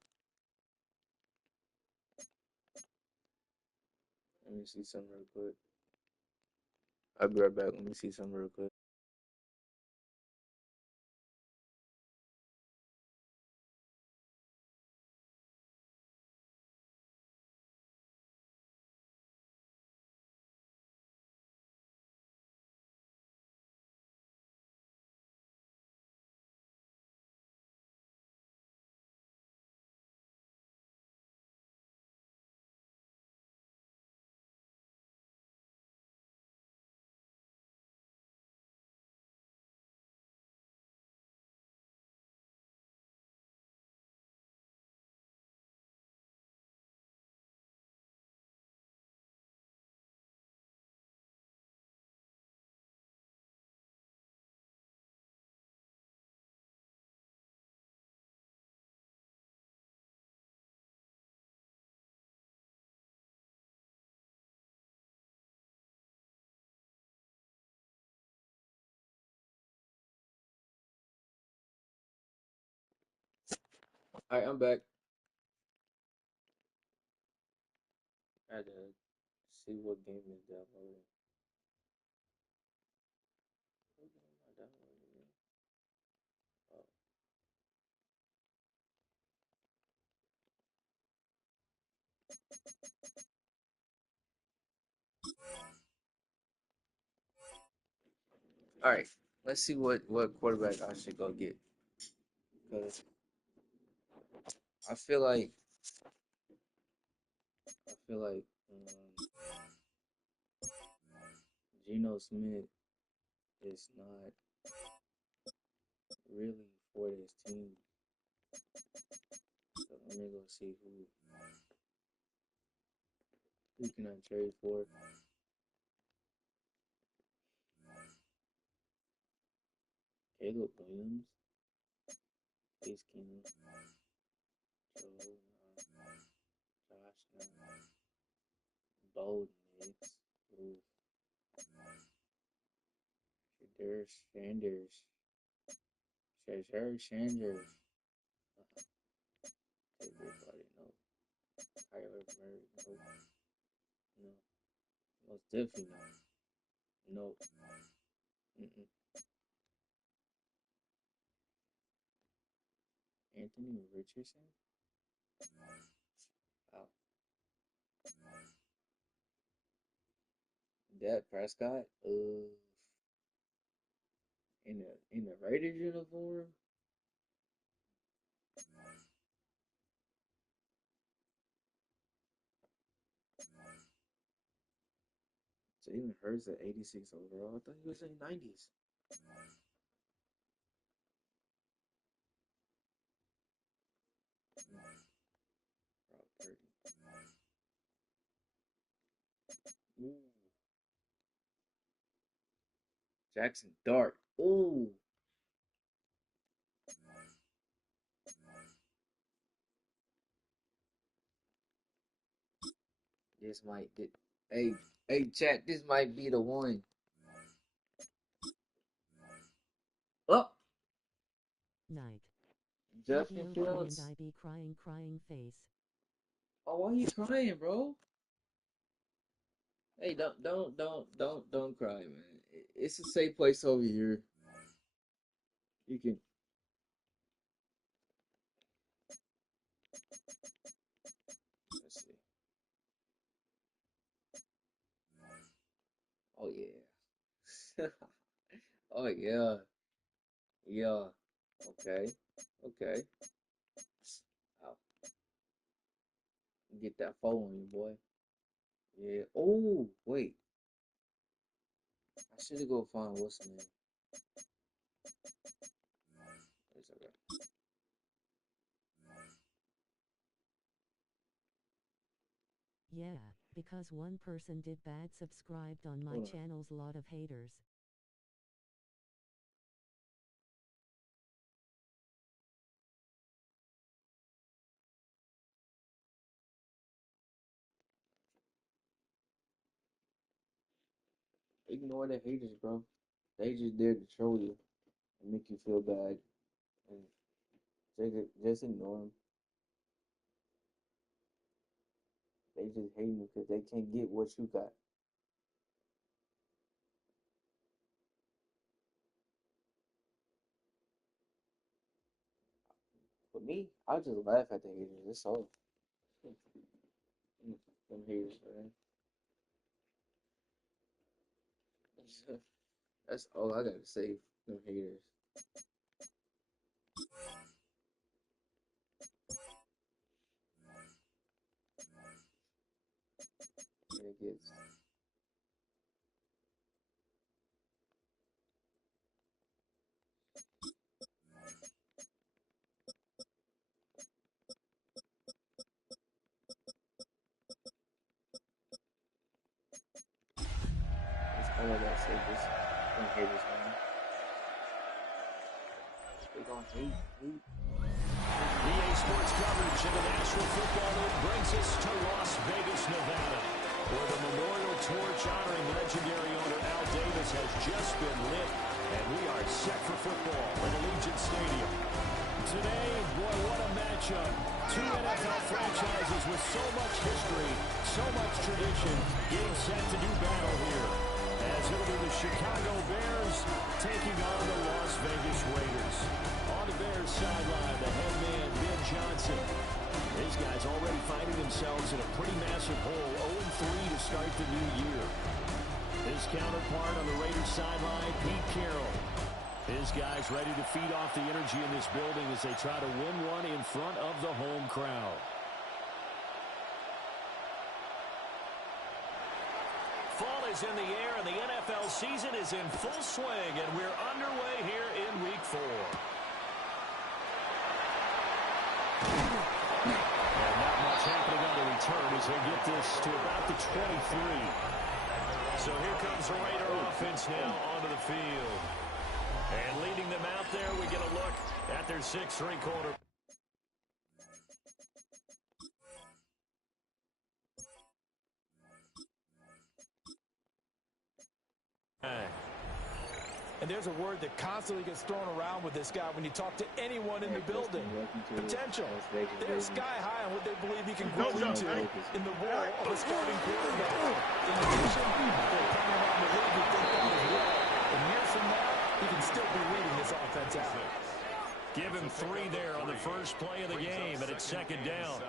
Let me see something real quick. I'll be right back. Let me see something real quick. All right, I'm back. I had to see what game is downloading. What game am I downloading? Oh. All right, let's see what quarterback I should go get, because I feel like Geno Smith is not really for this team. So let me go see who can I trade for. Caleb Williams, Case Keenum, Joe, Josh, Bo Nix, Sanders. Everybody, no. Kyler Murray, no. No. Most definitely no. No. Mm-mm. Anthony Richardson? Wow. Dak Prescott? In the Raiders uniform? Jalen Hurts at 86 overall. I thought he was in 90s. Brock Purdy. Ooh. Jackson Dart. Ooh. This might get. Hey, chat. This might be the one. Oh. Night. Justin Fields. And I be crying face. Oh, why are you crying, bro? Hey, don't cry, man. It's a safe place over here. You can. Let's see. Oh yeah. Oh yeah. Yeah. Okay. Okay. I'll get that phone on you, boy. Yeah. Oh, wait. I should have go find what's the name. It's okay. Yeah, because one person did bad subscribed on my channel's lot of haters. Ignore the haters, bro. They just there to troll you and make you feel bad. And just ignore them. They just hate you because they can't get what you got. For me, I just laugh at the haters. That's all. Them haters, man. That's all I gotta say. Them haters. And it gets. That's all I gotta say. Just them haters, man. They gonna hate. EA Sports coverage of the National Football League brings us to Las Vegas, Nevada, where the memorial torch honoring legendary owner Al Davis has just been lit, and we are set for football at Allegiant Stadium. Today, boy, what a matchup. Two NFL franchises with so much history, so much tradition, getting set to do battle here. As it'll be the Chicago Bears taking on the Las Vegas Raiders. On the Bears sideline, the head man, Ben Johnson. These guys already finding themselves in a pretty massive hole, 0-3 to start the new year. His counterpart on the Raiders sideline, Pete Carroll. His guys ready to feed off the energy in this building as they try to win one in front of the home crowd. Fall is in the air, and the NFL season is in full swing, and we're underway here in Week 4. And not much happening on the return as they get this to about the 23. So here comes the Raider offense now onto the field. And leading them out there, we get a look at their 6'3" quarterback. And there's a word that constantly gets thrown around with this guy when you talk to anyone in the building. Potential. They're sky high on what they believe he can grow into in the role of a starting quarterback. In addition, they're coming around the league who think that as well. And years from now, he can still be leading this offense out. Give him 3 there on the first play of the game, and it's second down.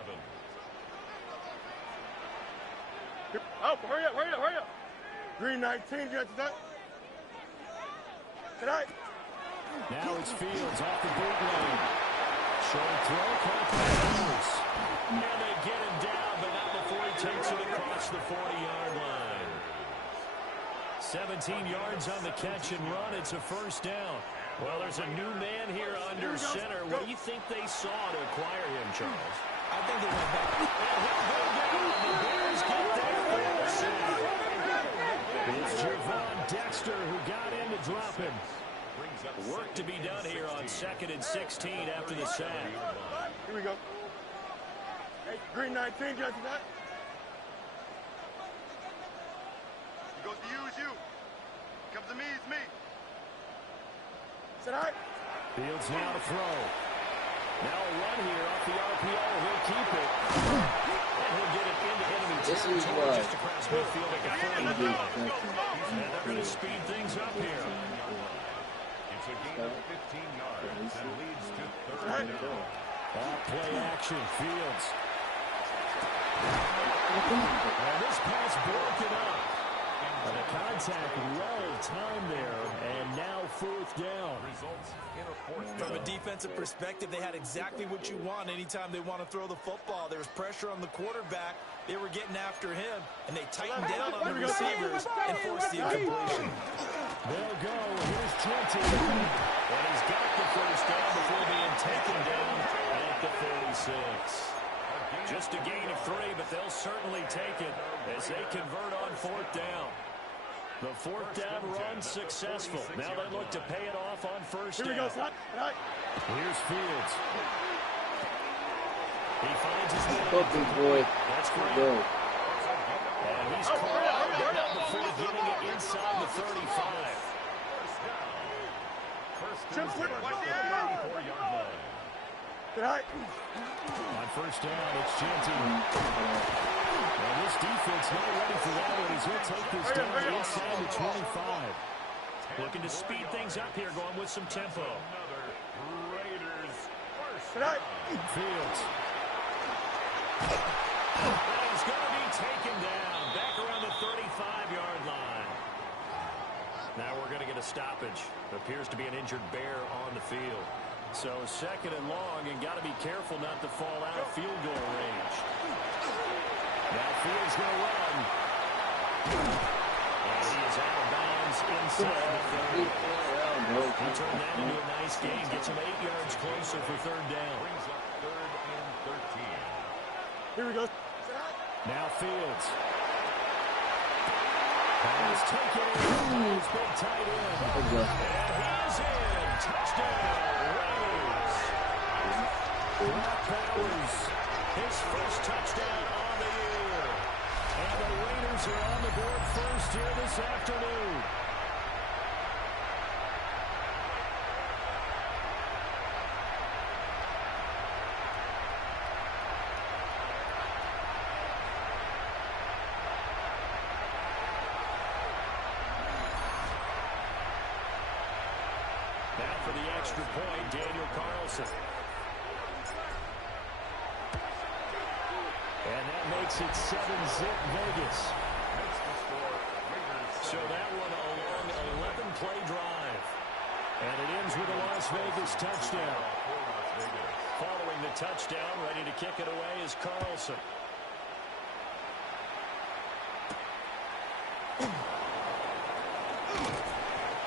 Oh, hurry up, hurry up, hurry up. Green 19, get to that. Tonight. Now it's Fields off the boot lane. Short throw, caught by Edwards. And they get him down, but not before he takes it across the 40-yard line. 17 yards on the catch and run. It's a first down. Well, there's a new man here under center. What do you think they saw to acquire him, Charles? I think they went back. And he'll go down. The Bears get there for the sack. It's Javon Dexter who got in to drop him. Work to be done here on 2nd and 16 after the sack. Here we go. Hey, Green 19, get to that. He goes to use you. Comes to me, it's me. Tonight. Fields now to throw. Now a run here off the RPO. He'll keep it. And he'll get it into enemy territory just across midfield at the 40. And they're going to speed things up here. It's a gain of 15 yards and leads to 3rd down. Ball play action. Fields. And this pass broken up. And the contact well timed there, and now 4th down. From a defensive perspective, they had exactly what you want anytime they want to throw the football. There was pressure on the quarterback. They were getting after him, and they tightened down on the receivers and forced the incompletion. They'll go. Here's Genty. And he's got the first down before being taken down at the 46. Just a gain of 3, but they'll certainly take it as they convert on 4th down. The 4th down run successful. Now they look to pay it off on 1st down. Here we go, son. Here's Fields. He finds his man. Open boy. That's great. Go. And he's caught out, but not before getting it inside the 35. Chip, quick. On 1st down, it's Genty. And this defense not ready for that one as he'll take this down inside the 25. Looking to speed things up here, going with some tempo. Raiders first. Fields. And he's going to be taken down. Back around the 35-yard line. Now we're going to get a stoppage. It appears to be an injured Bear on the field. So 2nd and long, and got to be careful not to fall out of field goal range. Now Fields going to run. And he is out of bounds inside the 30. He turned that into a nice gain. Gets him 8 yards closer for 3rd down. Brings up 3rd and 13. Here we go. Now Fields. Pass taken in. He's been tight end. And he is in. Touchdown. Brock Bowers, his first touchdown on the year. And the Raiders are on the board first here this afternoon. for the extra point, Daniel Carlson. And that makes it 7-zip Vegas. So that one a long 11-play drive. And it ends with a Las Vegas touchdown. Following the touchdown, ready to kick it away is Carlson.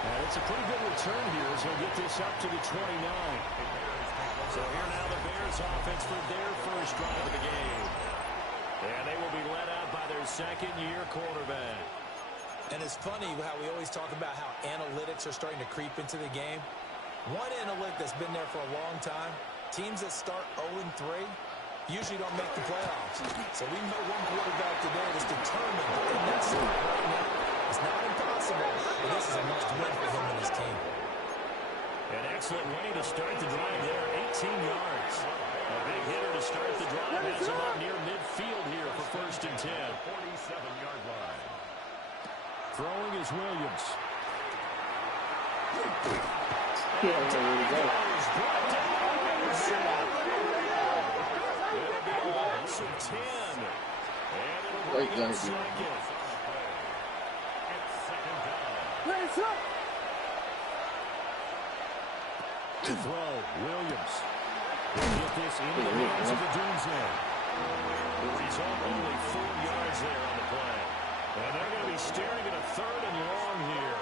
And it's a pretty good return here as he'll get this up to the 29. So here now the Bears offense for their first drive of the game. And they will be led out by their second-year quarterback. And it's funny how we always talk about how analytics are starting to creep into the game. One analytic that's been there for a long time, teams that start 0-3 usually don't make the playoffs. So we know one quarterback today that's determined in that spot right now. It's not impossible, but this is a must-win for him and his team. An excellent way to start the drive there, 18 yards. A big hitter to start the drive. Has him up near midfield here for 1st and 10. 47-yard line. Throwing is Williams. Yeah, there we go. It'll be a loss of 10. And it'll bring in second. To throw, Williams. Get this into the hands of the Doomsday. He's on only 4 yards there on the play. And they're going to be staring at a 3rd and long here.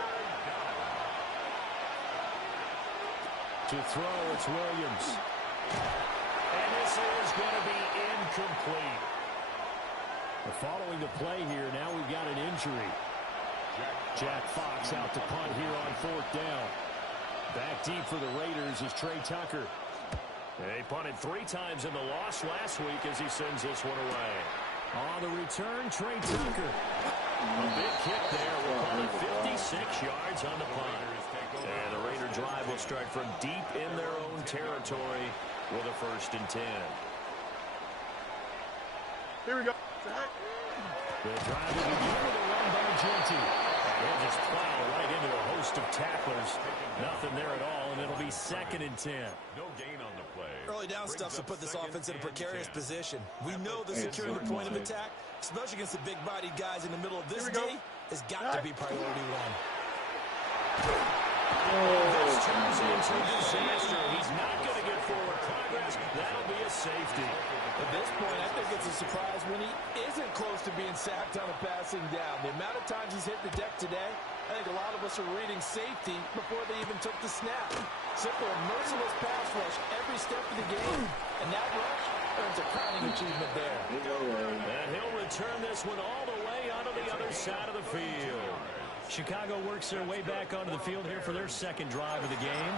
To throw, it's Williams. And this is going to be incomplete. Following the play here, now we've got an injury. Jack Fox out to punt here on 4th down. Back deep for the Raiders is Trey Tucker. They punted 3 times in the loss last week as he sends this one away. On the return, Trey Tucker. A big kick there. We're calling 56 yards on the punt. And the Raider drive will start from deep in their own territory with a 1st and 10. Here we go. The drive will begin with a run by Genty. They'll just plow right into a host of tacklers. Nothing there at all, and it'll be 2nd and 10. No gain on the play. Early down stuff to put this offense in a precarious position. We know that securing the point of attack, especially against the big-bodied guys in the middle of this D, has got to be priority 1. This turns into a disaster. He's not going to get forward progress. That'll be a safety. At this point, I think it's a surprise when he isn't close to being sacked on a passing down. The amount of times he's hit the deck today, I think a lot of us are reading safety before they even took the snap. Simple, merciless pass rush every step of the game. And that rush earns a crowning achievement there. And he'll return this one all the way onto the other side of the field. Chicago works their way back onto the field here for their 2nd drive of the game.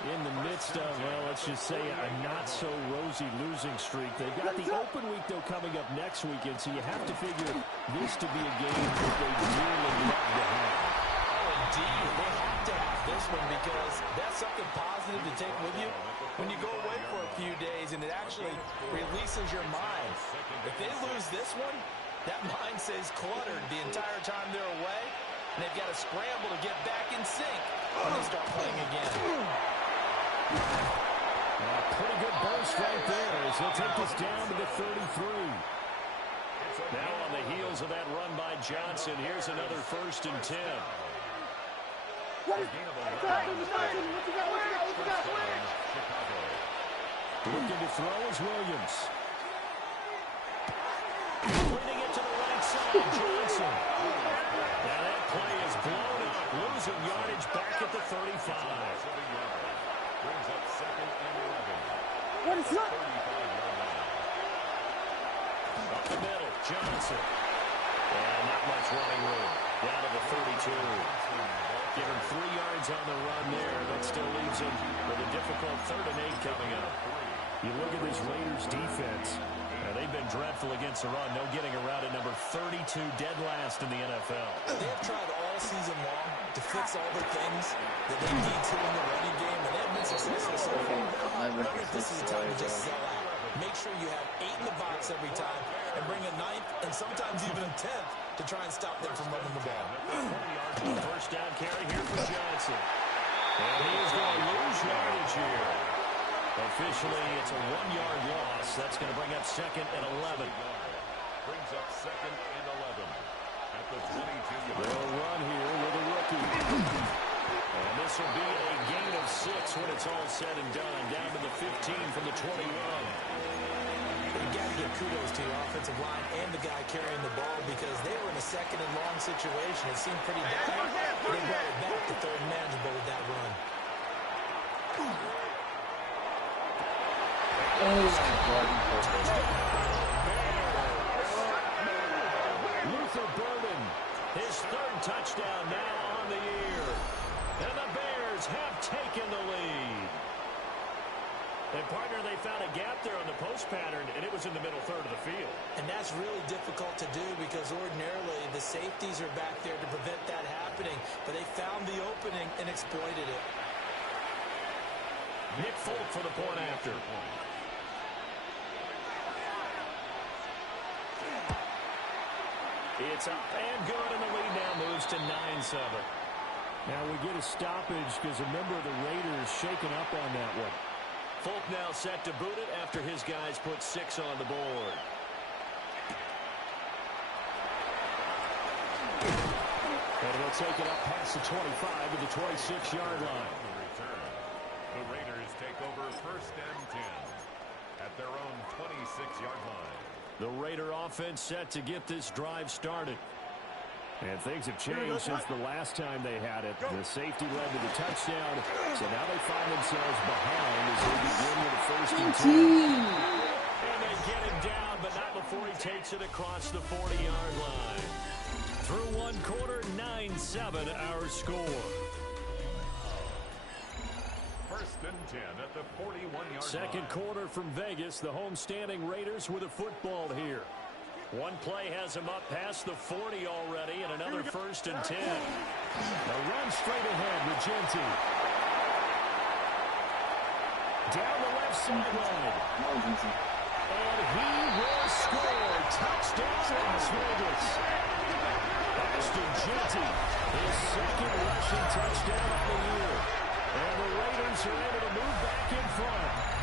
In the midst of, well, let's just say a not-so-rosy losing streak. They've got the open week, though, coming up next weekend, so you have to figure this to be a game that they really love to have. Oh, indeed. They have to have this one because that's something positive to take with you when you go away for a few days, and it actually releases your mind. If they lose this one, that mind stays cluttered the entire time they're away, and they've got to scramble to get back in sync when they start playing again. A pretty good burst right there as they'll take this down to the 33. Now on the heels of that run by Johnson, here's another 1st and 10. Looking to throw is Williams. Leading it to the right side, Johnson. Now that play is blown up, losing yardage back at the 35. Brings up 2nd and 11. What is that? Up the middle, Johnson. And not much running room. Down to the 32. Give him 3 yards on the run there. That still leaves him with a difficult 3rd and 8 coming up. You look at this Raiders defense. They've been dreadful against the run. No getting around at number 32, dead last in the NFL. They have tried all season long to fix all the things that they need to in the running game, and they have been successful so far. I wonder if this is a time to just sell out. Make sure you have 8 in the box every time and bring a 9th and sometimes even a 10th to try and stop them from running the ball. 20 yards on the 1st down carry here for Johnson. And he is going to lose yardage here. Officially, it's a 1-yard loss. That's going to bring up 2nd and 11. Brings up 2nd and 11 at the 22-yard. They'll run here with a rookie. And this will be a gain of 6 when it's all said and done. Down to the 15 from the 21. You got to give kudos to the offensive line and the guy carrying the ball because they were in a 2nd and long situation. It seemed pretty dire. They brought it back to 3rd and manageable with that run. Luther Burden, his 3rd touchdown now on the year. And the Bears have taken the lead. And, partner, they found a gap there on the post pattern, and it was in the middle third of the field. And that's really difficult to do because ordinarily the safeties are back there to prevent that happening. But they found the opening and exploited it. Nick Folk for the point after. It's up and good, and the lead now moves to 9-7. Now we get a stoppage because a member of the Raiders shaken up on that one. Folk now set to boot it after his guys put 6 on the board. And it'll take it up past the 25 to the 26-yard line. The Raiders take over 1st and 10 at their own 26-yard line. The Raider offense set to get this drive started. And things have changed since the last time they had it. The safety led to the touchdown, so now they find themselves behind as they begin with a 1st and 10. And they get him down, but not before he takes it across the 40-yard line. Through 1 quarter, 9-7 our score. 1st and 10 at the 41-yard line. Second quarter from Vegas, the homestanding Raiders with a football here. One play has him up past the 40 already, and another 1st and 10. A run straight ahead with Genti. Down the left sideline. And he will score. Touchdown, Las Vegas. Ashton Genti, his 2nd rushing touchdown of the year. And the Raiders are able to move back in front.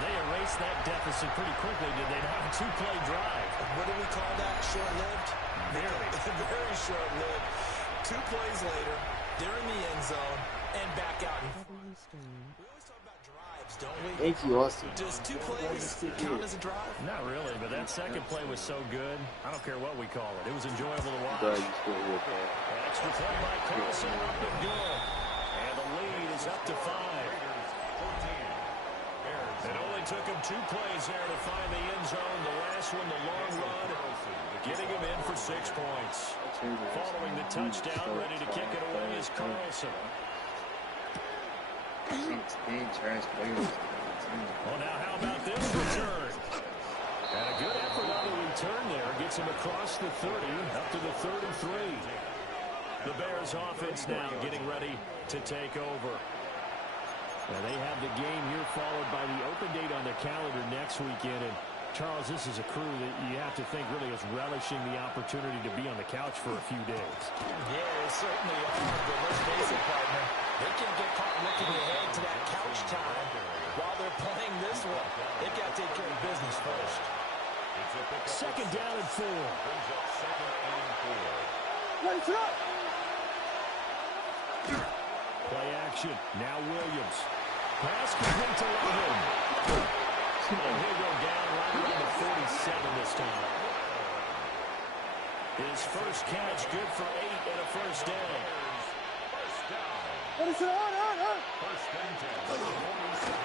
They erased that deficit pretty quickly, did they not? A 2-play drive. What do we call that? Short-lived? Very. Very short-lived. 2 plays later, they're in the end zone and back out. We always talk about drives, don't we? Thank you, Austin. Does 2 plays count as a drive? Not really, but that second play was so good. I don't care what we call it. It was enjoyable to watch. Extra play by Carlson, up and good. And the lead is up to 5. It only took him 2 plays there to find the end zone. The last one, the long run, getting him in for 6 points. Following the touchdown, ready to kick it away is Carlson. Well, now how about this return? And a good effort on the return there. Gets him across the 30, up to the 33. The Bears offense now getting ready to take over. And they have the game here followed by the open date on their calendar next weekend. And Charles, this is a crew that you have to think really is relishing the opportunity to be on the couch for a few days. Yeah, they certainly are. But let's face it, partner, they can get caught looking ahead to that couch time while they're playing this one. They've got to take care of business first. 2nd down and 4. Lights it up! Play action. Now Williams. Pass complete to Logan. And he'll go down right around the 47 this time. His first catch, good for 8 and a 1st down. What is it on? 1st and 10.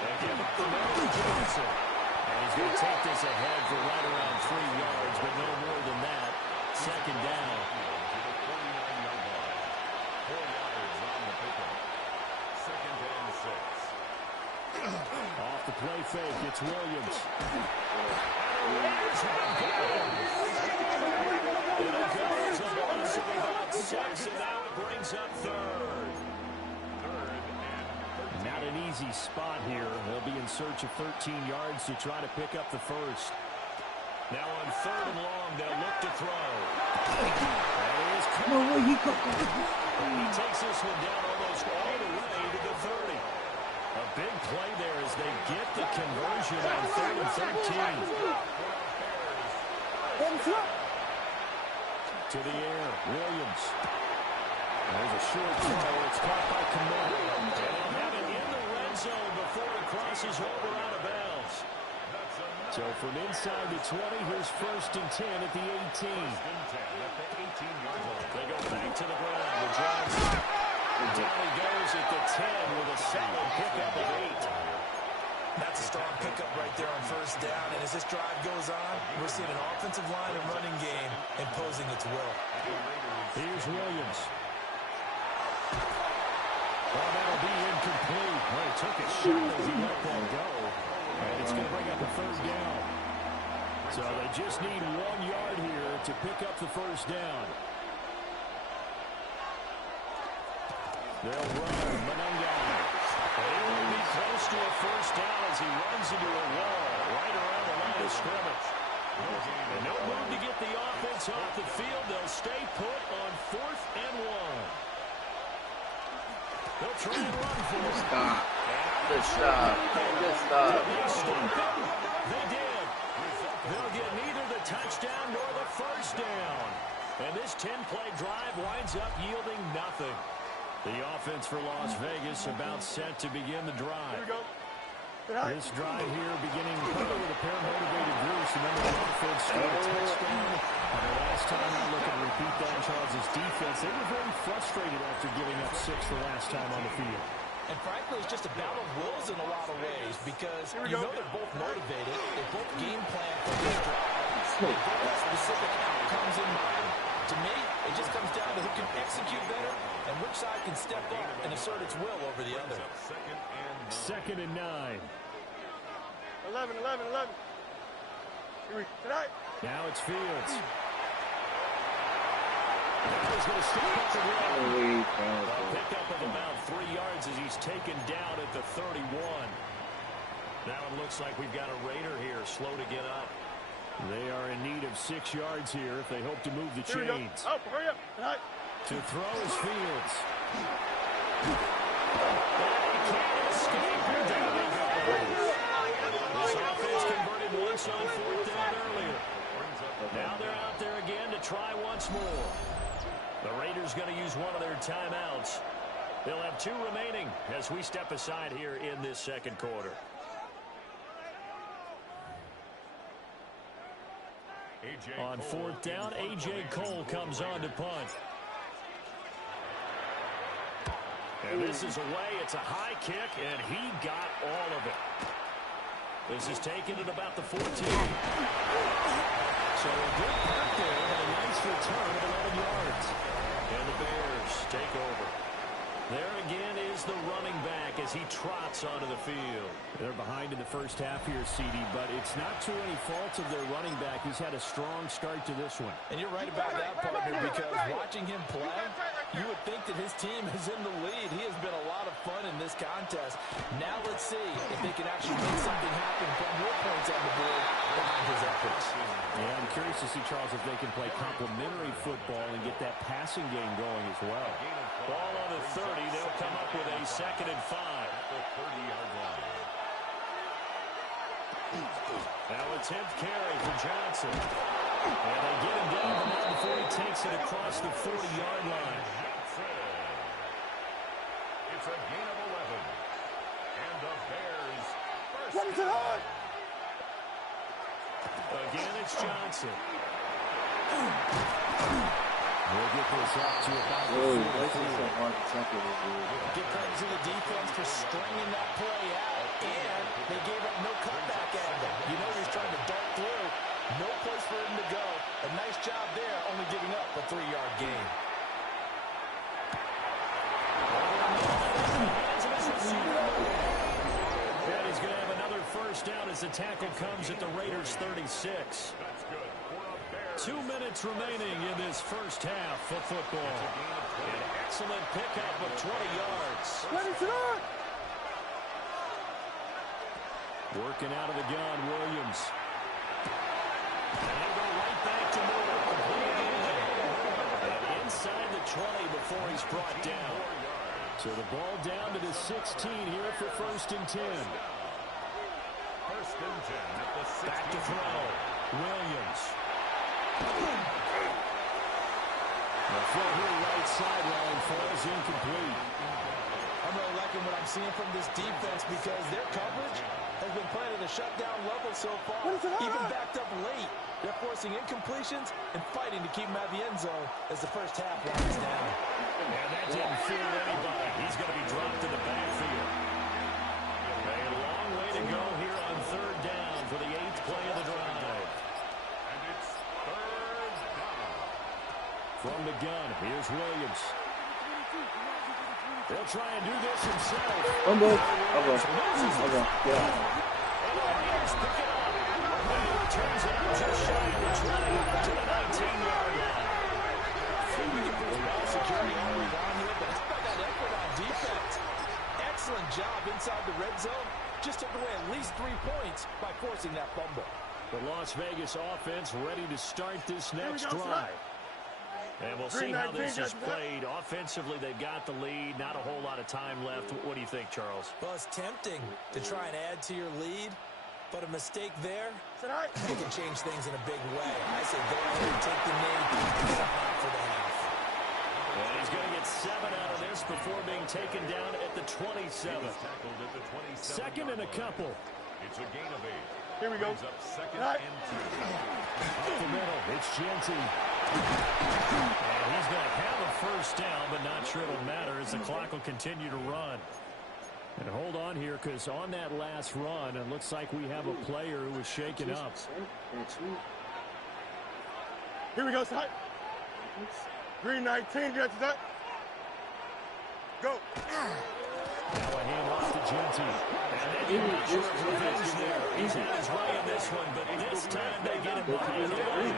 They give up the middle to Johnson. And he's going to take this ahead for right around 3 yards, but no more than that. 2nd down. 4 yards on the pickup. 2nd and 6. Off the play fake, it's Williams. Raiders have gone. It'll go as a loss of about 6, and now it brings up 3rd. Not an easy spot here. They'll be in search of 13 yards to try to pick up the 1st. Now on 3rd and long, they'll look to throw. Come on, he got He takes this one down almost all the way to the 30. A big play there as they get the conversion on 3rd and 13. To the air, Williams. There's a short throw. It's caught by Kamara. And they'll have it in the red zone before it crosses over out of bounds. So from inside the 20, here's 1st and 10 at the 18. They go back to the ground with Johnson. Down he goes at the 10 with a solid pickup of 8. That's a strong pickup right there on 1st down. And as this drive goes on, we're seeing an offensive line and running game imposing its will. Here's Williams. Well, that'll be incomplete. Well, he took a shot as he let that go. And it's going to bring up a 3rd down. So they just need 1 yard here to pick up the 1st down. They'll run. Manunga. And he will be close to a 1st down as he runs into a wall right around the line of scrimmage. And no move to get the offense off the field. They'll stay put on 4th and 1. They'll try and run for it. Stop. Good stop. Good stop. They did. They'll get neither the touchdown nor the 1st down. And this 10-play drive winds up yielding nothing. The offense for Las Vegas about set to begin the drive. Here we go. This drive here beginning probably with a pair of motivated Bruce. Remember the offense scored a touchdown. And the last time I look and repeat that, Charles' defense, they were very frustrated after giving up 6 the last time on the field. And frankly, it's just a battle of wills in a lot of ways because you know they're both motivated. They both game plan for this drive. They both have specific outcomes in mind. To me, it just comes down to who can execute better and which side can step up and assert its will over the other. 2nd and 9. 11. Tonight. Now it's Fields. Now he's going to step up the run. A pickup of about 3 yards as he's taken down at the 31. Now it looks like we've got a Raider here, slow to get up. They are in need of 6 yards here if they hope to move the chains. Oh, hurry up. Tonight. To throw is Fields. Can't escape. Down he goes. This offense converted once on 4th down earlier. Now they're out there again to try once more. The Raiders going to use one of their timeouts. They'll have 2 remaining as we step aside here in this 2nd quarter. On 4th down, A.J. Cole comes on to punt. And this is away. It's a high kick, and he got all of it. This is taken at about the 14. So a good punt there, but a nice return of 11 yards. And the Bears take over. There again is the running back as he trots onto the field. They're behind in the first half here, CD, but it's not to any fault of their running back. He's had a strong start to this one. And you're right about that, partner, because watching him play, you would think that his team is in the lead. He has been a lot of fun in this contest. Now let's see if they can actually make something happen, put more points on the board behind his efforts. Yeah, I'm curious to see, Charles, if they can play complementary football and get that passing game going as well. Ball on the 30. They'll come up with a 2nd and 5. The 30-yard line. Now a 10th carry for Johnson. And they get him down the line before he takes it across the 40-yard line. It's a gain of 11. And the Bears first. Again, it's Johnson. We'll get this up to about the 44. Give credit to the defense for stringing that play out, and they gave up no cutback angle. You know he's trying to dart through. No place for him to go. A nice job there, only giving up a 3-yard gain. And he's going to have another 1st down as the tackle comes at the Raiders' 36. That's good. 2 minutes remaining in this first half of football. An excellent pickup of 20 yards. Working out of the gun, Williams. And he'll go right back to Moore. And inside the 20 before he's brought down. So the ball down to the 16 here for 1st and 10. 1st and 10 at the 16. Back to throw. Williams. The throw here right sideline falls incomplete. I'm really liking what I'm seeing from this defense because their coverage has been playing at a shutdown level so far, even backed up late. They're forcing incompletions and fighting to keep him out of the end zone as the first half winds down. And that didn't fool anybody. He's going to be dropped in the backfield. A long way to go here on 3rd down for the 8th play of the drive. And it's 3rd down. From the gun, here's Williams. They'll try and do this himself. I'll go. Yeah. And the Raiders pick it up. And he returns it out just shy of the 20 to the 19-yard line. We can put ball security all we want here, but how about that effort on defense? Excellent job inside the red zone. Just took away at least 3 points by forcing that fumble. The Las Vegas offense ready to start this next drive. And we'll see how this is played. Offensively, they've got the lead. Not a whole lot of time left. What do you think, Charles? Well, it's tempting to try and add to your lead, but a mistake there, it can change things in a big way. I say go ahead and take the knee and get a hot for the half. And he's going to get 7 out of this before being taken down at the 27. Tackled at the 27. Second and a couple. It's a gain of 8. Here we go. Brings up 2nd and 2. Up the middle, it's Genty. And he's going to have a first down, but not sure it'll matter as the clock will continue to run. And hold on here, because on that last run, it looks like we have a player who was shaken up. Here we go, side. Green 19, get to that. Go. Now a hand off to Genty. And then revenge there. He's had his way in this one, but this time they get him behind the line.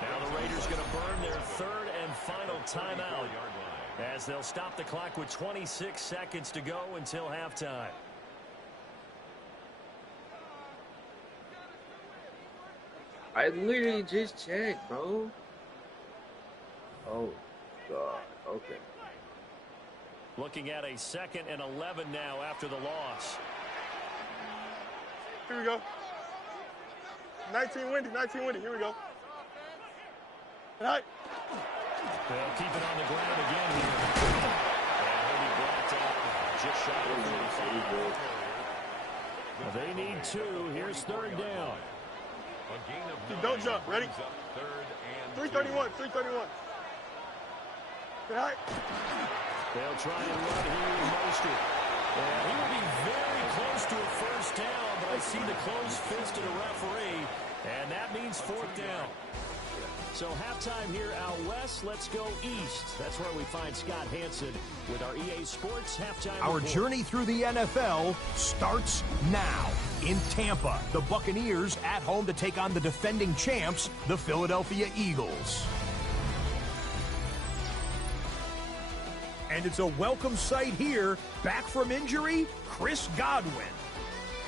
Now the Raiders going to burn their 3rd and final timeout as they'll stop the clock with 26 seconds to go until halftime. I literally just checked, bro. Oh, God. Okay. Looking at a 2nd and 11 now after the loss. Here we go. 19 windy, here we go. Right. They'll keep it on the ground again here. And he'll be brought down just shy of 45. They need 2. Here's 3rd down. A gain of 9. Don't jump. Ready? 3rd and 331. 331. Right. They'll try and run here with Mostert. And he will be very close to a first down, but I see the closed fist of the referee, and that means 4th down. So halftime here out west, let's go east. That's where we find Scott Hansen with our EA Sports halftime Our report. journey through the NFL starts now. In Tampa, the Buccaneers at home to take on the defending champs, the Philadelphia Eagles. And it's a welcome sight here. Back from injury, Chris Godwin.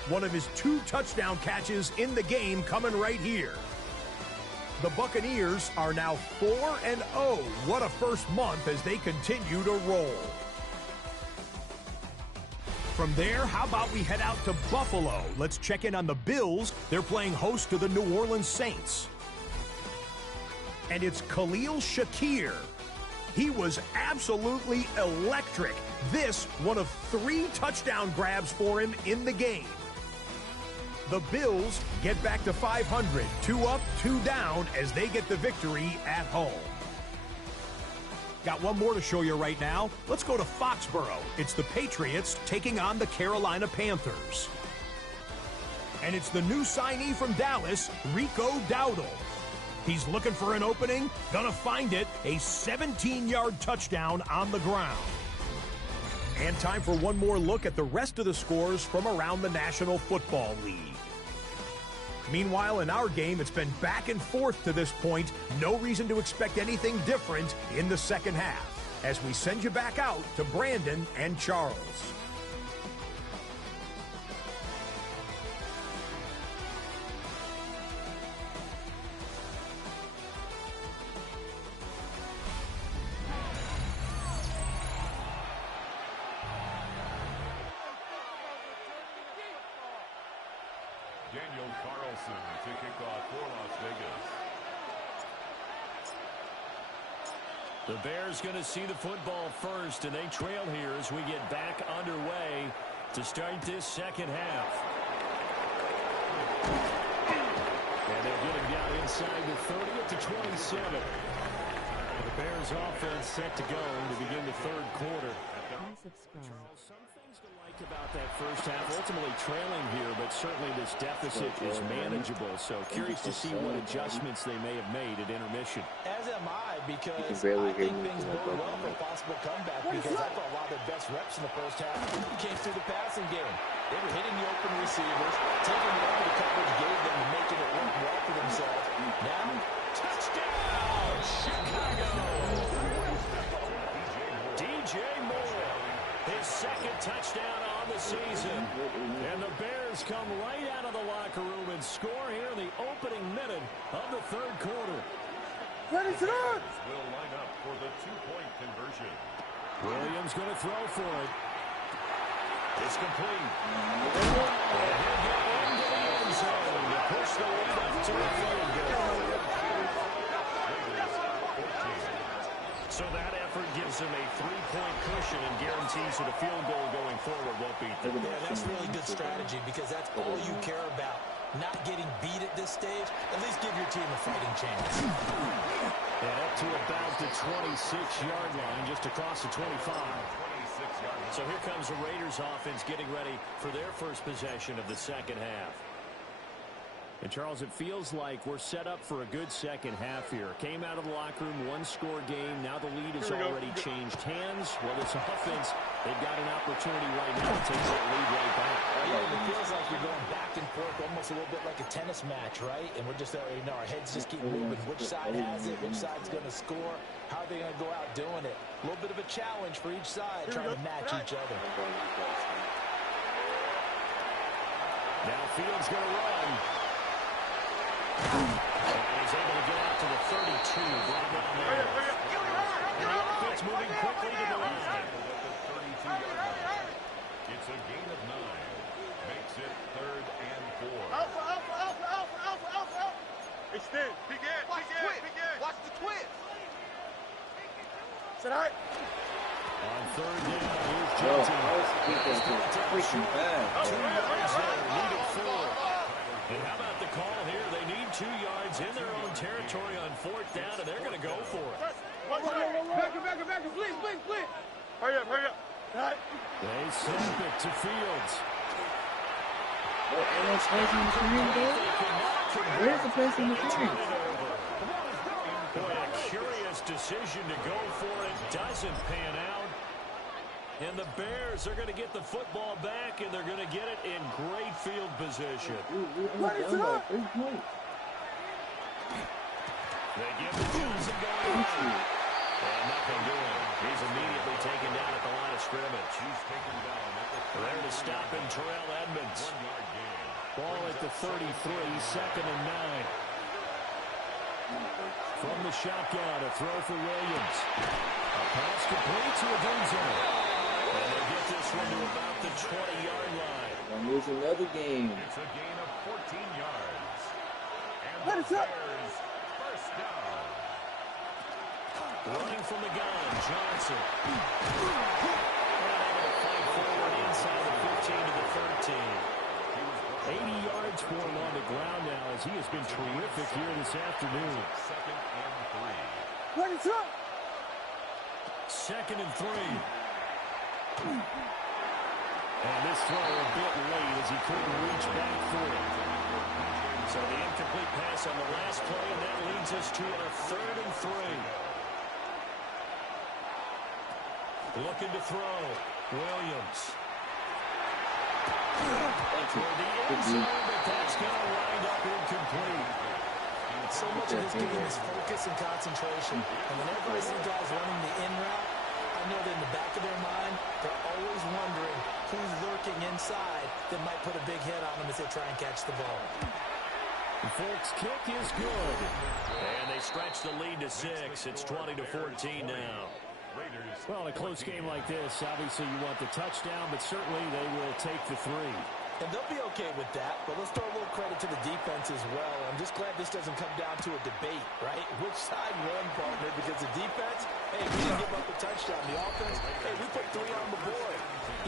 One of his 2 touchdown catches in the game coming right here. The Buccaneers are now 4-0. What a first month as they continue to roll. From there, how about we head out to Buffalo? Let's check in on the Bills. They're playing host to the New Orleans Saints. And it's Khalil Shakir. He was absolutely electric. This, one of 3 touchdown grabs for him in the game. The Bills get back to 500, 2 up, 2 down as they get the victory at home. Got one more to show you right now. Let's go to Foxborough. It's the Patriots taking on the Carolina Panthers. And it's the new signee from Dallas, Rico Dowdle. He's looking for an opening, gonna find it, a 17-yard touchdown on the ground. And time for one more look at the rest of the scores from around the National Football League. Meanwhile, in our game, it's been back and forth to this point. No reason to expect anything different in the second half, as we send you back out to Brandon and Charles. Wilson to kick off for Las Vegas. The Bears going to see the football first, and they trail here as we get back underway to start this second half. And they're getting down inside the 30 at the 27. The Bears offense set to go to begin the third quarter. Unsubscribe. Some things to like about that first half. Ultimately trailing here, but certainly this deficit is manageable. So curious to see what adjustments they may have made at intermission. As am I, because I barely hear think me things from bode the well for a possible comeback, because I thought a lot of their best reps in the first half came through the passing game. They were hitting the open receivers, taking whatever the coverage gave them and making it work well for themselves. Now, touchdown, Chicago! DJ Moore, his second touchdown on the season. And the Bears come right out of the locker room and score here in the opening minute of the third quarter. Ready to run! Will line up for the two-point conversion. Williams going to throw for it. It's complete. And he'll get into the end zone to push the lead up to a field goal. So that effort gives him a three-point cushion and guarantees that a field goal going forward won't beat them. Yeah, that's really good strategy, because that's all you care about. Not getting beat at this stage, at least give your team a fighting chance. And up to about the 26-yard line, just across the 25. So here comes the Raiders offense getting ready for their first possession of the second half. And, Charles, it feels like we're set up for a good second half here. Came out of the locker room, one-score game. Now the lead has already changed hands. Well, this offense, they've got an opportunity right now to take that lead right back. Yeah, it feels like you're going back and forth, almost a little bit like a tennis match, right? And we're just, our heads just keep moving. Which side has it? Which side's going to score? How are they going to go out doing it? A little bit of a challenge for each side, trying to match each other. Now Fields going to run. And he's able to get out to the 32. Brought down there. And the offense moving quickly to the line. It's a gain of 9. Makes it 3rd and 4. Alpha. Extend. Begin. Watch the twist. Sit high. On third down, here's Johnson. Freaking bad. 2 yards there, needed 4. And how about the call here? They need 2 yards in their own territory on fourth down, and they're going to go for it. Back it, please. Hurry up. Right. They snap it to Fields. Where's the person in the screen? Boy, a curious decision to go for it. Doesn't pan out. And the Bears are going to get the football back, and they're going to get it in great field position. Ready to run. They give the Johnson going. And nothing doing. He's immediately taken down at the line of scrimmage. He's taken down at the There to stop him, Terrell Edmonds. 1 yard gain. Ball at the 33, 2nd and 9. From the shotgun, a throw for Williams. A pass complete to Abuja. And they get this one to about the 20-yard line. I'm losing another game. It's a gain of 14 yards. And Let the us up. Bears first down. Running from the gun, Johnson. And able to fight forward inside the 15 to the 13. 80 yards for him on the ground now, as he has been terrific here this afternoon. 2nd and 3. Ready to run. 2nd and 3. And this throw a bit late as he couldn't reach back for it. So the incomplete pass on the last play, and that leads us to a 3rd and 3. Looking to throw. Williams. Toward the end zone, but that's going to wind up incomplete. So much of this game is focus and concentration. And whenever I see guys running the in route, I know that in the back of their mind, they're always wondering who's lurking inside that might put a big hit on them as they try and catch the ball. The Folks kick is good. And they stretch the lead to 6. It's 20-14 now. Well, in a close game like this, obviously you want the touchdown, but certainly they will take the 3. And they'll be okay with that, but let's throw a little credit to the defense as well. I'm just glad this doesn't come down to a debate, right? Which side won, partner? Because the defense, hey, we didn't give up a touchdown. The offense, hey, we put 3 on the board.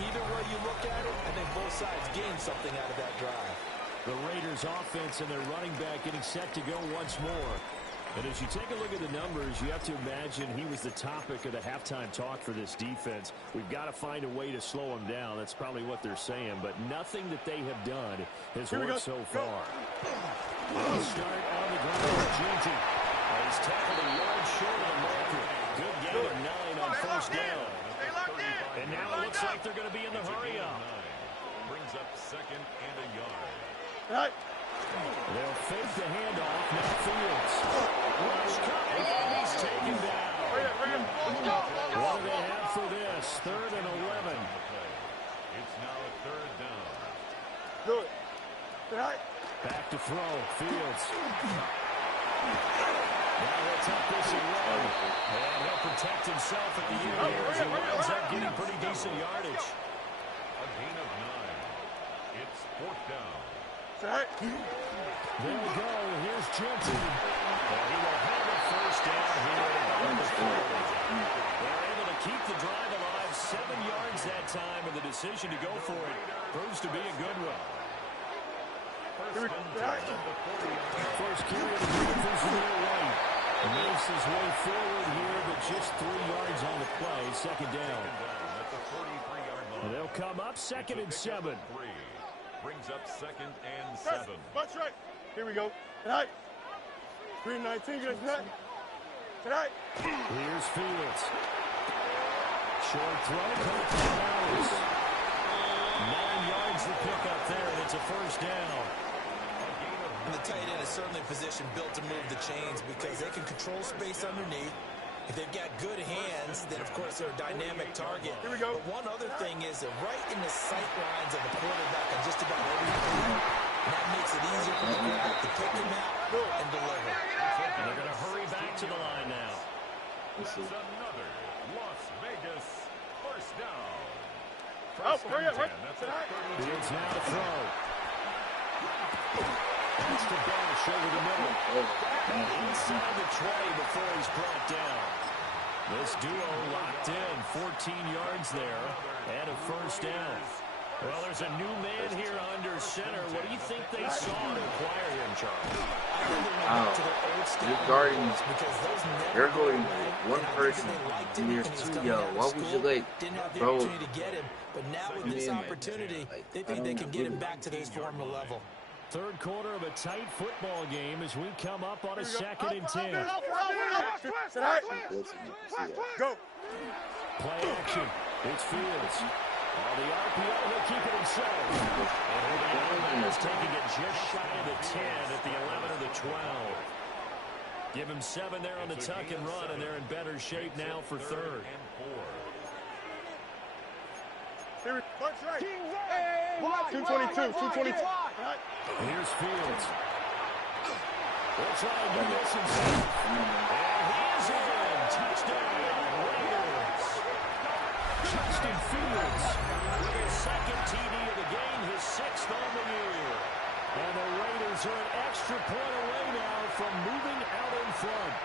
Either way you look at it, I think both sides gained something out of that drive. The Raiders offense and their running back getting set to go once more. And as you take a look at the numbers, you have to imagine he was the topic of the halftime talk for this defense. We've got to find a way to slow him down. That's probably what they're saying. But nothing that they have done has worked so far. They'll start on the ground. Gigi. He's tackled a yard short of the marker. Good gain of 9 on first down. And now it looks like they're going to be in the hurry-up. Brings up 2nd and a yard. They'll fake the handoff. Now Fields. Rush coming, and he's taken down. What do they have for this? 3rd and 11. It's now a 3rd down. Do it. Back to throw. Fields. Now he'll tuck this away. And he'll protect himself at the end here as he winds up getting pretty decent yardage. A gain of 9. It's 4th down. There we go. Here's Jensen. And he will have a first down here on the 40. They're able to keep the drive alive. 7 yards that time, and the decision to go for it proves to be a good one. First carry of the defense from the right. Makes his way forward here, but just 3 yards on the play. 2nd down. They'll come up 2nd and 7. Brings up 2nd and 7. Watch right. Here we go. Tonight. 3-19. Get tonight. Tonight. Here's Fields. Short throw. 9 yards to pick up there, and it's a first down. And the tight end is certainly a position built to move the chains because they can control space underneath. If they've got good hands, then, of course, they're a dynamic target. Here we go. But one other thing is they're right in the sight lines of the quarterback on just about every play. And that makes it easier for the quarterback to pick him out and deliver. And they're going to hurry back to the line now. This is another Las Vegas first down. Hurry up. Fields now to throw. It's to Bash over the middle. Inside the 20 before he's brought down. This duo locked in. 14 yards there and a first down. Well, there's a new man here under center. What do you think they saw to acquire him, Charles? You're guarding. You're going one person and you're 2 young. Why would you bro? But now with this opportunity, they think they can get him back to his former level. Third quarter of a tight football game as we come up on a 2nd and 10. Go. Play action. It's Fields. The RPO will keep it himself. And he's taking it just shy of the 10 at the 11 or the 12. Give him 7 there on the tuck and run, and they're in better shape now for 3rd. 222. Here's Fields. We'll try and do this himself. And he is in. Touchdown, Raiders. Justin Fields with his 2nd TD of the game, his 6th on the year. And the Raiders are an extra point away now from moving out in front.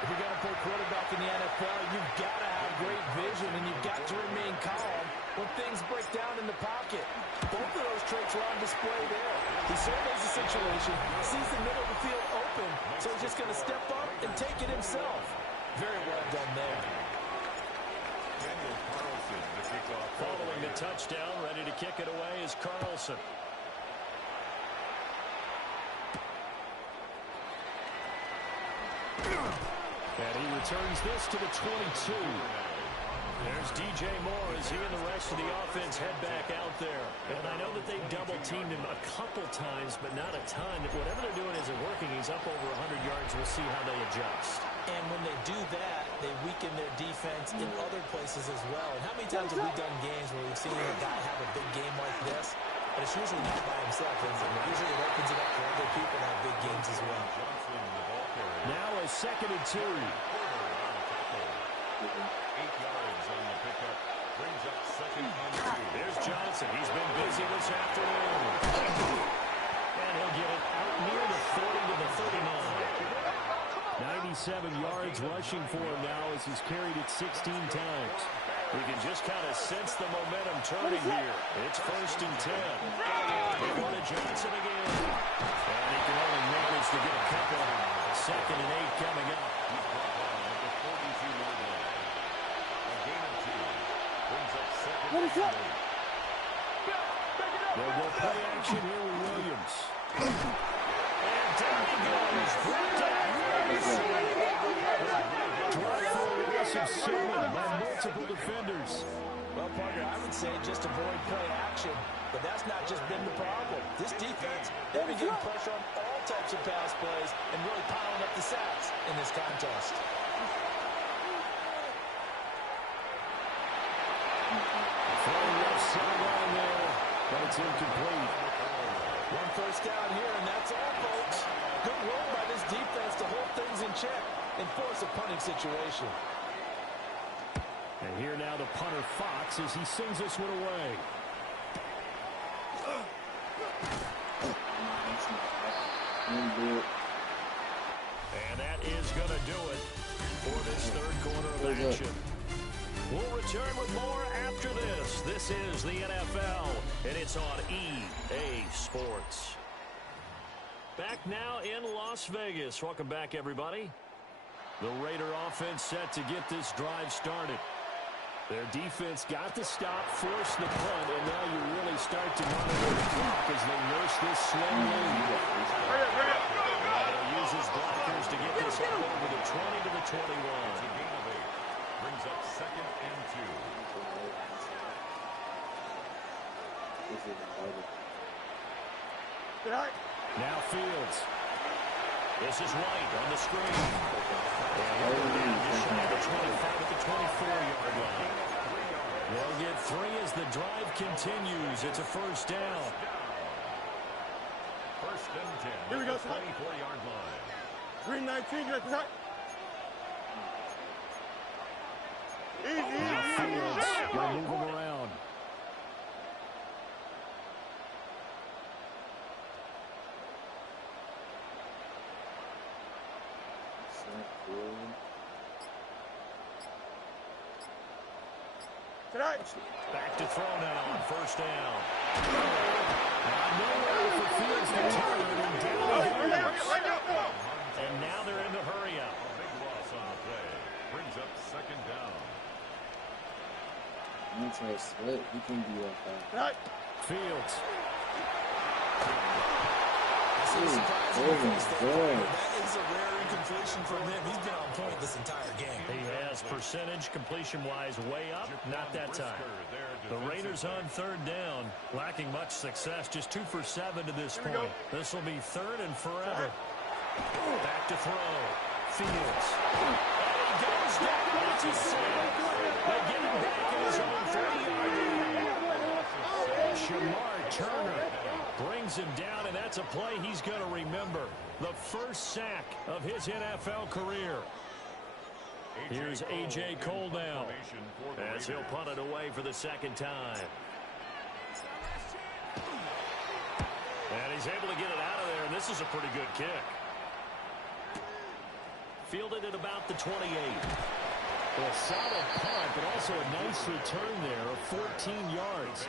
If you're going to play quarterback in the NFL, you've got to have great vision, and you've got to remain calm when things break down in the pocket. Both of those traits are on display there. He surveys the situation, sees the middle of the field open, so he's just going to step up and take it himself. Very well done there. Following the touchdown, ready to kick it away is Carlson. And he returns this to the 22. There's DJ Moore as he and the rest of the offense head back out there. And I know that they've double-teamed him a couple times, but not a ton. Whatever they're doing isn't working. He's up over 100 yards. We'll see how they adjust. And when they do that, they weaken their defense in other places as well. And how many times have we done games where we've seen a guy have a big game like this? But it's usually not by himself, is it? Usually it opens it up for other people to have big games as well. Now a 2nd and 2. 8 yards on the pickup. Brings up second and 2. There's Johnson. He's been busy this afternoon. And he'll get it out near the 40 to the 39. 97 yards rushing for him now as he's carried it 16 times. We can just kind of sense the momentum turning here. It's 1st and 10. They go to Johnson again. And he can only manage to get a couple. 2nd and 8 coming up. He's brought down at the 42-yard line. A gain of 2. Brings up second and 8. They'll go play action here with Williams. And down he goes. Brought down. Aggressive signal by multiple defenders. Well, partner, I would say just avoid play action, but that's not just been the problem. This defense, they've been getting pressure on all types of pass plays and really piling up the sacks in this contest. Throwing left sideline there, but it's incomplete. 1 first down here, and that's all, folks. Good work by this defense to hold things in check and force a punting situation. And here now the punter Fox as he sends this one away. And that is going to do it for this 3rd quarter of action. We'll return with more after this. This is the NFL, and it's on EA Sports. Back now in Las Vegas. Welcome back, everybody. The Raider offense set to get this drive started. Their defense got the stop, forced the punt, and now you really start to monitor the clock as they nurse this slow lead. They'll use his blockers to get this up over the 20 to the 21. It's a gain of 8. Brings up second and 2. Now Fields. This is White on the screen. And just shy of the 25 at the 24-yard line. They'll get 3 as the drive continues. It's a 1st down. 1st and 10. Here we go, 24-yard line. 319, get the Now Fields. They'll move him around. Back to throw now on 1st down. Nowhere for Fields to turn, and down he goes. And now they're in the hurry up. A big loss on the play. Brings up 2nd down. He can be like that. Fields. That is a rare incompletion from him. He's been on point this entire game. He has percentage completion-wise way up. Not that time. The Raiders on 3rd down, lacking much success. Just 2 for 7 to this point. This will be 3rd and forever. Back to throw. Fields. And he goes down. It's a sack. They get him back in his own 30-yard line. Shamar Turner brings him down, and that's a play he's going to remember. The first sack of his NFL career. Here's A.J. Cole now as he'll punt it away for the 2nd time. And he's able to get it out of there, and this is a pretty good kick. Fielded at about the 28. A solid punt, but also a nice return there of 14 yards.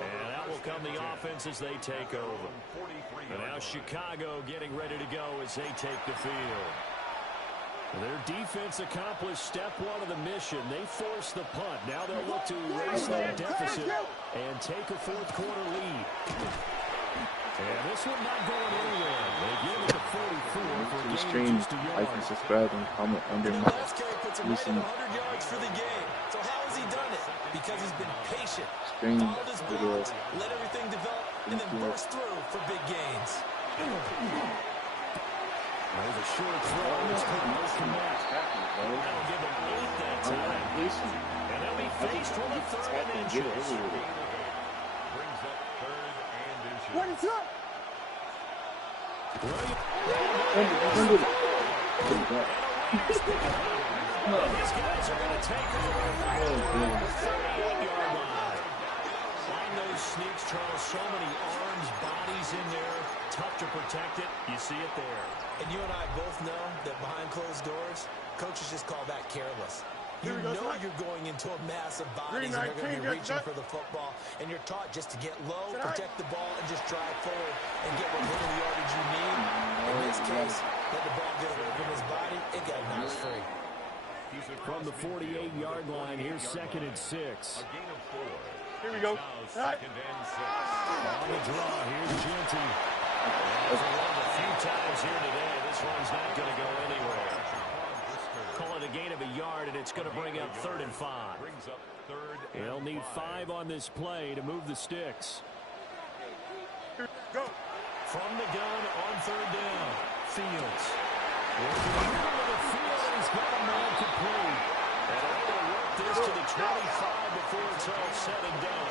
And out will come the offense as they take over. And now Chicago getting ready to go as they take the field. Their defense accomplished step 1 of the mission. They forced the punt. Now they'll look to erase that deficit and take a 4th quarter lead. And this one not going anywhere. They give it to 44 for a gain of just a yard. Like and subscribe and comment under my puts him right at 100 yards for the game. So how has he done it? Because he's been patient, followed his blocks, let everything develop, and then burst through for big gains. There's a short throw. It's caught no connect. That'll give him 8 that time. And they'll be faced with a 3rd and inches. Brings up 3rd and inches. What is up? And these guys are going to take over the 38-yard line. On those sneaks, Charles, so many arms, bodies in there. Tough to protect it. You see it there. And you and I both know that behind closed doors, coaches just call that careless. You know you're going into a mass of bodies and they're going to be reaching for the football. And you're taught just to get low, protect the ball, and just drive forward and get what little yardage you need. In this case, let the ball get away from his body. It got knocked free. From the 48-yard line, here's 2nd and 6. A gain of 4. Here we go. Now 2nd and 6. On the draw, here's Genty. As we learned a few times here today, this one's not going to go anywhere. Call it a gain of a yard, and it's going to bring up 3rd and 5. Brings up 3rd and They'll need 5 on this play to move the sticks. Go. From the gun on 3rd down, Fields. Working in the middle of the field, and he's got a man complete. And they're able to work this to the 25 before it's all said and done.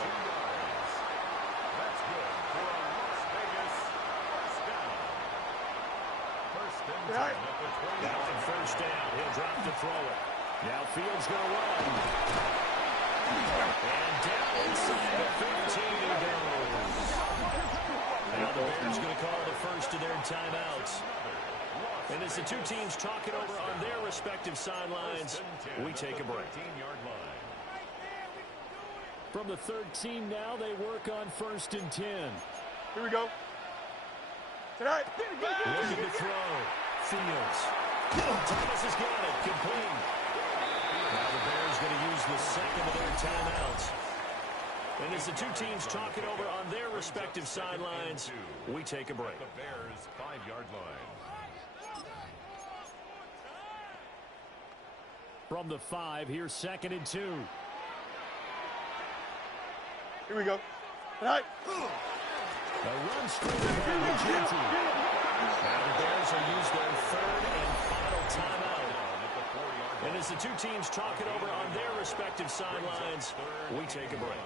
That's good for a Las Vegas first down. First and 10 at the 20. Now on 1st down, he'll drop to throw it. Now Fields going to run. And down inside the 15 he goes. Now the Bears going to call the first of their timeouts. And as the two teams talk it over on their respective sidelines, we take a break. From the 13 now, they work on 1st and 10. Here we go. Tonight. Looking to throw. Fields. Thomas has got it. Complete. Now the Bears going to use the second of their timeouts. And as the two teams talk it over on their respective sidelines, we take a break. The Bears 5-yard line. From the 5, here's 2nd and 2. Here we go. Tonight. A run straight ahead with Genty. Now the Bears will use their 3rd and final timeout. And as the two teams talk it over on their respective sidelines, we take a break.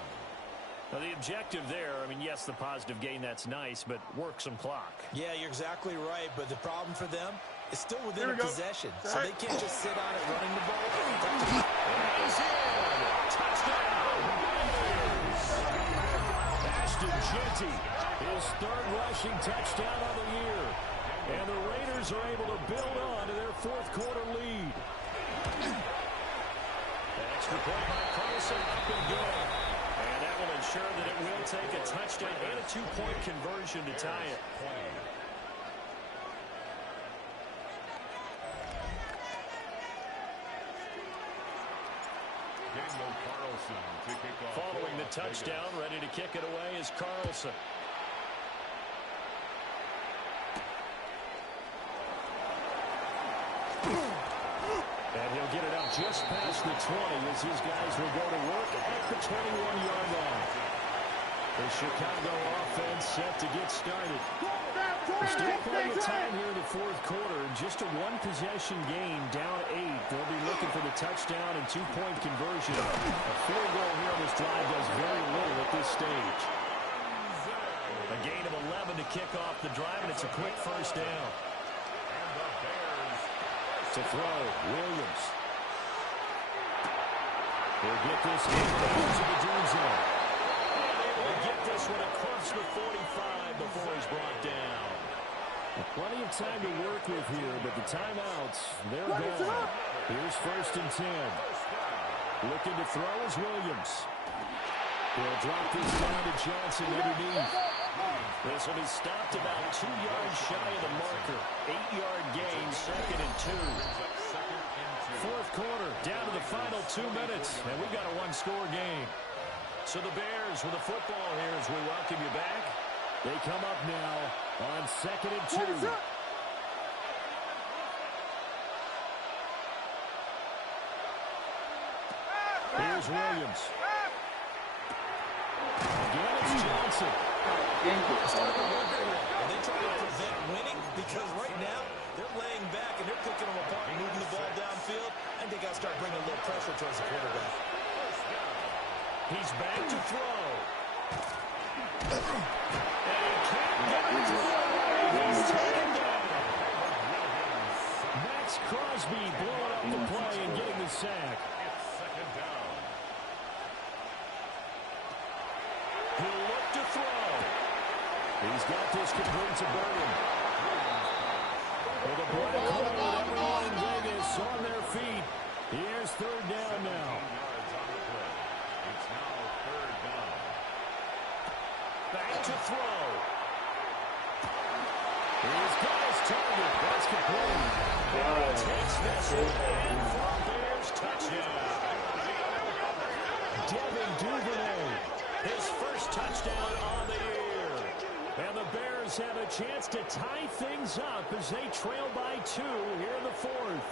Now the objective there, I mean, yes, the positive gain, that's nice, but work some clock. Yeah, you're exactly right, but the problem for them is still within a possession, so they can't just sit on it running the ball. He's in! Touchdown! Ashton Genty, his 3rd rushing touchdown of the year. And the Raiders are able to build on to their 4th quarter lead. An extra point by Carlson, up and good. And that will ensure that it will take a touchdown and a 2-point conversion to tie it. Following the touchdown, ready to kick it away is Carlson. And he'll get it up just past the 20 as his guys will go to work at the 21-yard line. The Chicago offense set to get started. Still plenty of time here in the 4th quarter. Just a 1-possession game, down 8. They'll be looking for the touchdown and 2-point conversion. A field goal here on this drive does very little at this stage. A gain of 11 to kick off the drive, and it's a quick 1st down. To throw, Williams. He'll get this into the end zone. We'll get this one across the 45 before he's brought down. Plenty of time to work with here, but the timeouts, they're gone. Here's 1st and 10. Looking to throw is Williams. He'll drop this down to Johnson underneath. This will be stopped about 2 yards shy of the marker. 8-yard gain, 2nd and 2. 4th quarter, down to the final 2 minutes, and we've got a 1-score game. So the Bears with the football here as we welcome you back. They come up now on 2nd and 2. Here's Williams. Again, it's Johnson. Are they trying to prevent winning? Because right now, they're laying back and they're picking them apart and moving the ball downfield. And they got to start bringing a little pressure towards the quarterback. He's back to throw. And he can't get it to throw. He's taken down. Max Crosby blowing up the play and getting the sack. It's second down. He'll look to throw. He's got this complete to Burden. With a black hole and everyone in Vegas on their feet. Here's third down now. Yards on the play. It's now third down. Back to throw. He's got his target. That's complete. And he takes this one in for a Bears touchdown. Devin Duvernay, his first touchdown on the year. And the Bears have a chance to tie things up as they trail by 2 here in the fourth.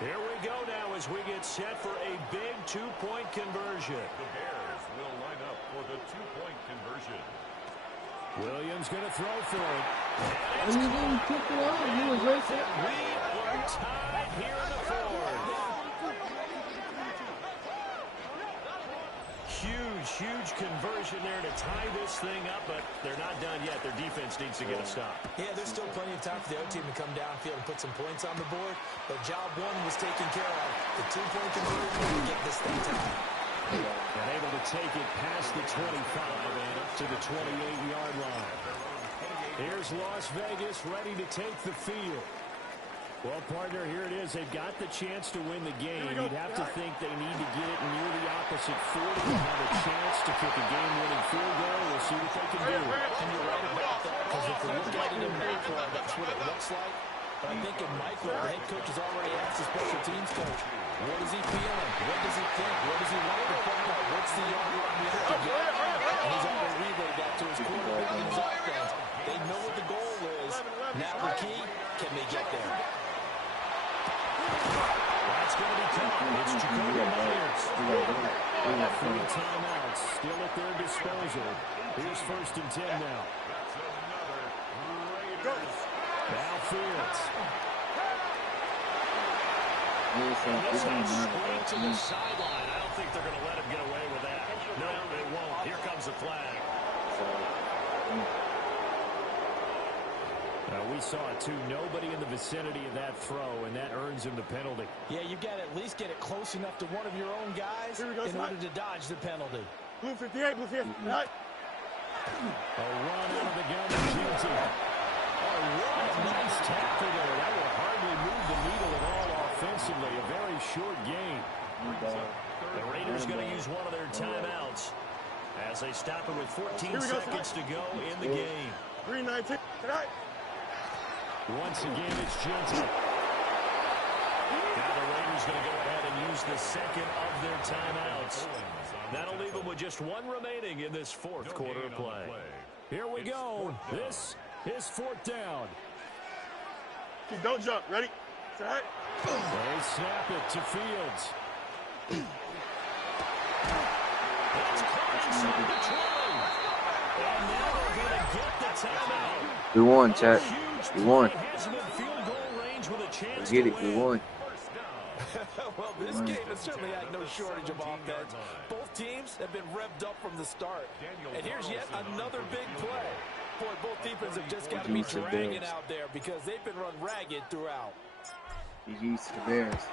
Here we go now as we get set for a big 2-point conversion. The Bears will line up for the 2-point conversion. Williams going to throw for it. And you didn't pick it up. You was right there. We are tied here in the fourth. Huge conversion there to tie this thing up, but they're not done yet. Their defense needs to get a stop. Yeah, there's still plenty of time for the other team to come downfield and put some points on the board, but job one was taken care of. The 2-point conversion will get this thing tied. And able to take it past the 25 and up to the 28-yard line. Here's Las Vegas ready to take the field. Well, partner, here it is. They've got the chance to win the game. You'd have to think they need to get it near the opposite 40 and have a chance to kick a game-winning field goal. We'll see what they can do. And you're right about that, because if you look at it in macro, that's what it looks like. But I think in micro, the head coach has already asked the special teams coach, what is he feeling? What does he think? What does he want to find out? What's the yard line we have to get? And he's already relayed that to his quarterback and his offense. They know what the goal is. Now the key, can they get there? That's going to be caught. It's Jacoby Myers. 3 timeouts still at their disposal. Here's 1st and 10 now. Now Fields. Straight to the sideline. I don't think they're going to let him get away with that. No, they won't. Here comes the flag. We saw it, too. Nobody in the vicinity of that throw, and that earns him the penalty. Yeah, you've got to at least get it close enough to one of your own guys in order to dodge the penalty. Blue 58, blue 58. Right. A run out of the gun to G.T. What a nice tackle there. That will hardly move the needle at all offensively. A very short game. The Raiders going to use one of their timeouts as they stop it with 14 seconds to go in the game. 3:19. Tonight. Once again, it's G.T. Now the Raiders going to go ahead and use the second of their timeouts. That'll leave them with just one remaining in this fourth quarter of play. Here we go. This is 4th down. Don't jump. Ready? Set. They snap it to Fields. It's caught inside the 20. And now they're going to get the timeout. We won, Chad. We won. Let's get it. We won. Well, this game has certainly had no shortage of offense. Both teams have been revved up from the start. And here's yet another big play. Boy, both defenses have just got to be dragging out there because they've been run ragged throughout. He's used to the Bears.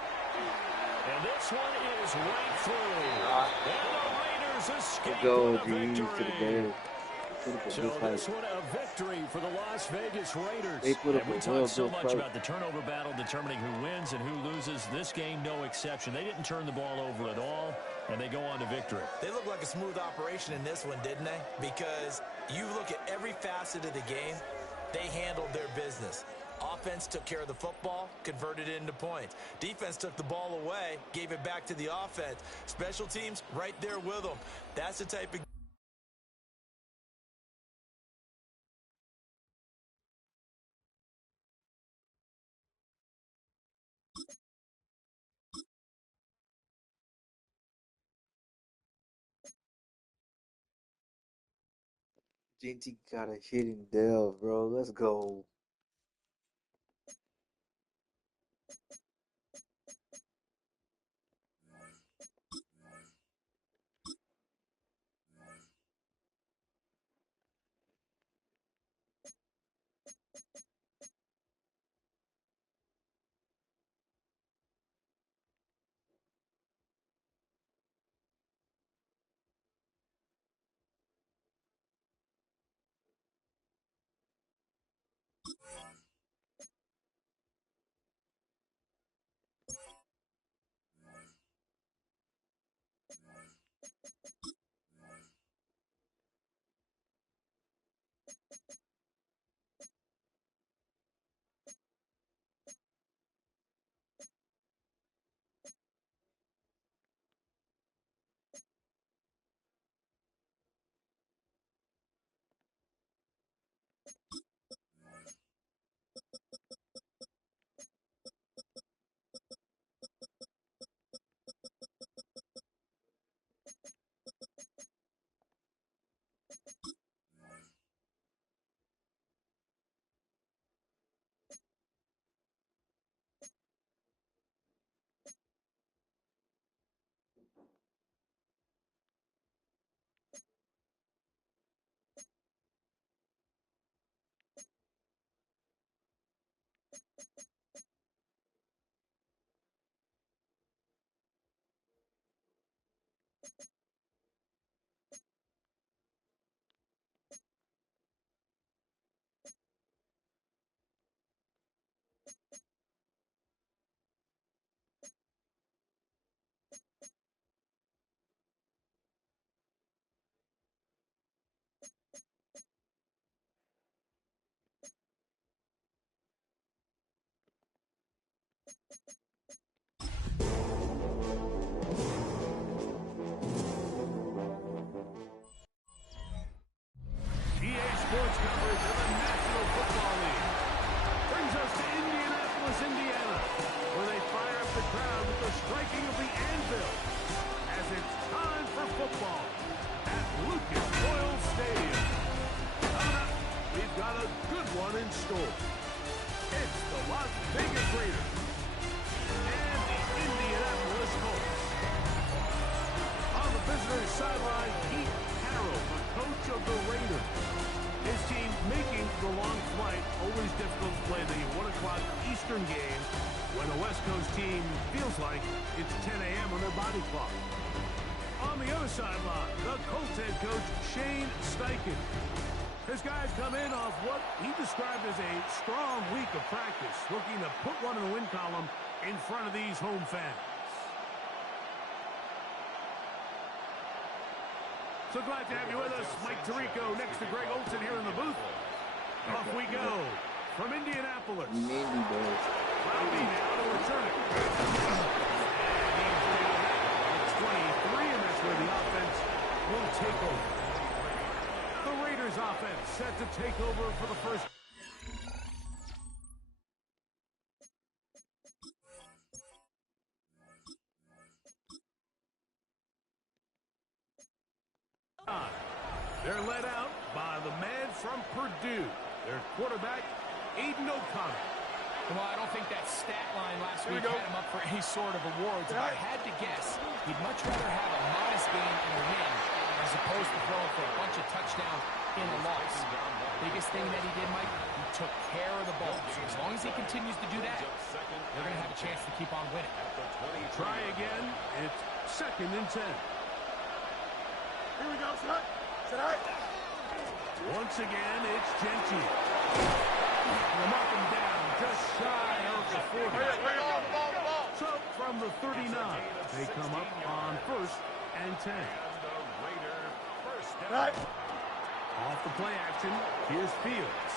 And this one is right through. And the Raiders escape Go, with a used to the victory. Bears. So this one a victory for the Las Vegas Raiders. And we talked so much about the turnover battle determining who wins and who loses. This game, no exception. They didn't turn the ball over at all, and they go on to victory. They look like a smooth operation in this one, didn't they? Because you look at every facet of the game, they handled their business. Offense took care of the football, converted it into points. Defense took the ball away, gave it back to the offense. Special teams right there with them. That's the type of JT got a hidden delve, bro. Let's go. Sports coverage of the National Football League brings us to Indianapolis, Indiana, where they fire up the crowd with the striking of the anvil as it's time for football at Lucas Oil Stadium. Coming up, we've got a good one in store. It's the Las Vegas Raiders and the Indianapolis Colts. On the visitors' sideline, Pete Carroll, the coach of the Raiders. His team making the long flight, always difficult to play the 1 o'clock Eastern game when a West Coast team feels like it's 10 a.m. on their body clock. On the other sideline, the Colts head coach, Shane Steichen. His guys come in off what he described as a strong week of practice, looking to put one in the win column in front of these home fans. So glad to have you with us. Mike Tirico next to Greg Olson here in the booth. Off we go from Indianapolis. You made me go. Robbie now to return it. It's 23, and that's where the offense will take over. The Raiders offense set to take over for the first. They're led out by the man from Purdue, their quarterback, Aiden O'Connor. Well, I don't think that stat line last week had him up for any sort of awards. If I had to guess, he'd much rather have a modest game and a win as opposed to throwing for a bunch of touchdowns in a loss. Biggest thing that he did, Mike, he took care of the ball. So as long as he continues to do that, they're going to have a chance to keep on winning. Try again. It's 2nd and 10. Here we go, son. Once again, it's Genty. They'll mark him down just shy of the 40. So from the 39, they come up on 1st and 10. Off the play action, here's Fields.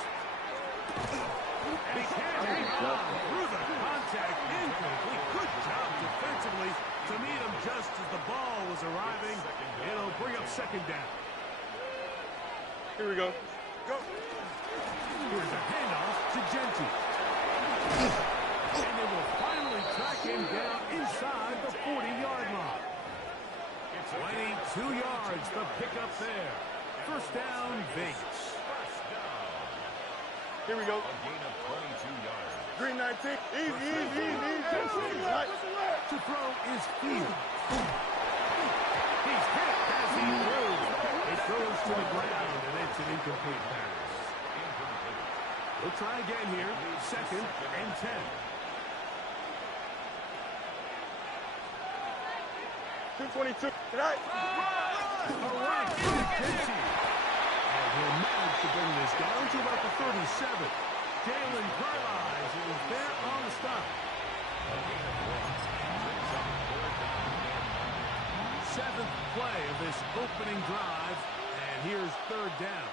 And he can't hang on through the contact, incomplete. Good job defensively to meet him just as the ball was arriving. It'll bring up 2nd down. Here we go. Here's a handoff to Genty. And they will finally track him down inside the 40-yard line. 22 yards to pick up there. 1st down, Vegas. Here we go. A gain of 22 yards. Green 19. Easy. To throw is Fields. He's hit as he throws. It goes to the ground, and it's an incomplete pass. We'll try again here. 2nd and 10. $2.22. Tonight. All right, Genty. And he'll manage to bring this down to about the 37. Jalen Carlisle is there on the stop. 7th play of this opening drive, and here's 3rd down.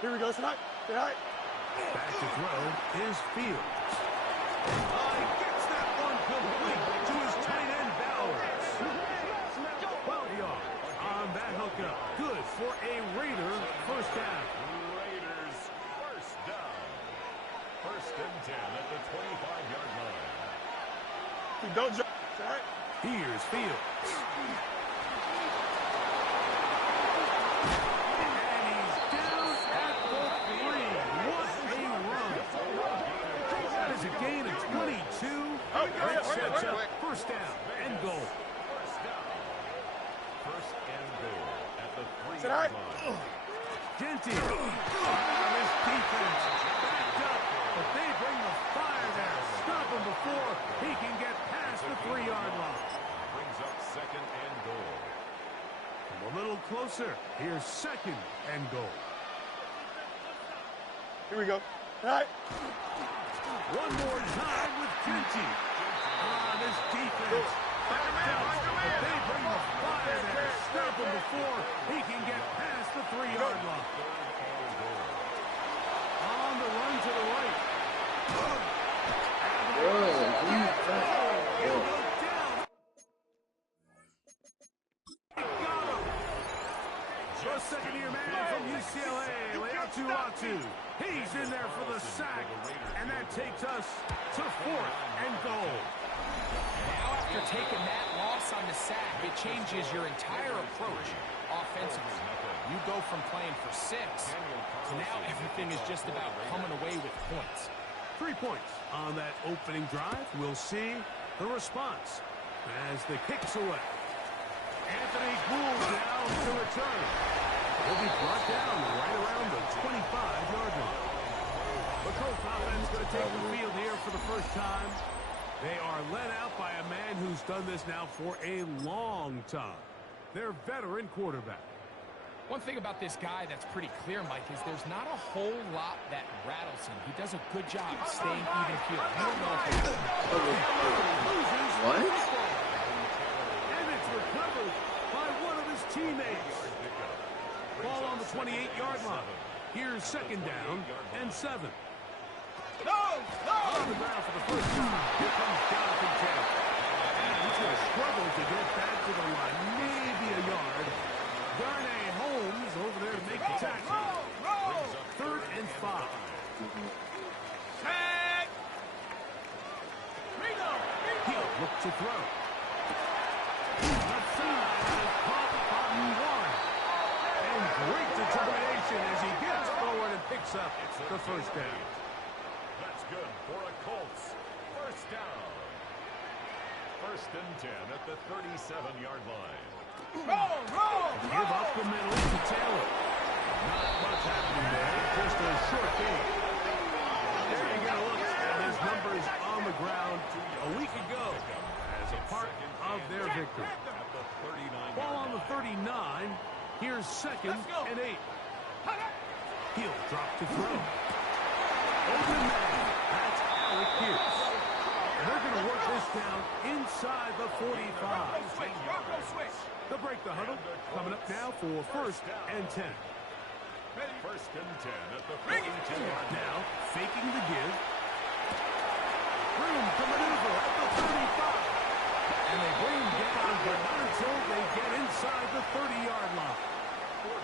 Here we go, tonight. Back to throw is Fields. He gets that one complete to his tight end Bowers. 12 yards on that hookup. Good for a Raider 1st down. Raiders 1st down. 1st and 10 at the 25-yard line. Don't jump. Here's Fields. And Genty. This defense backed up, but they bring the fire there. Stop him before he can get past the 3-yard line. Brings up 2nd and goal. Come a little closer. Here's 2nd and goal. Here we go. All right. One more time with Genty. This defense backed up, but they bring the fire there. Stop him before he can get past the 3-yard line. On the run to the right. The second-year man from UCLA, Leatu. He's in there for the sack, and that takes us to 4th and goal. Now after taking that loss on the sack, it changes your entire approach offensively. You go from playing for 6 to now everything is just about coming away with points. 3 points on that opening drive. We'll see the response as the kick's away. Anthony Gould down to return. He'll be brought down right around the 25-yard line. The Colts offense going to take the field here for the first time. They are led out by a man who's done this now for a long time. Their veteran quarterback. One thing about this guy that's pretty clear, Mike, is there's not a whole lot that rattles him. He does a good job staying even keel. I don't know if What? And it's recovered by one of his teammates. Ball on the 28-yard line. Here's 2nd down and 7. On the ground for the first time. Here comes Jonathan Taylor. And he's going to struggle to get back to the line. Maybe a yard. Darnay Holmes over there to make the tackle. 3rd and 5. He'll look to throw. Left side is caught on 1. And great determination as he gets forward and picks up the first down. That's good for a Colts. First down. 1st and 10 at the 37-yard line. Give up the middle to Taylor. Not much happening there. Just a short game. There you go. Look at his numbers on the ground a week ago as a part of their victory. Ball on the 39. Here's 2nd and 8. He'll drop to throw. Open man. That's Alec Pierce. And they're going to work this down inside the 45. They'll break the huddle. Coming up now for 1st and 10. 1st and 10 at the 42-yard line. Now, faking the give. Room to maneuver at the 35. And they bring him down, but not until they get inside the 30-yard line. 14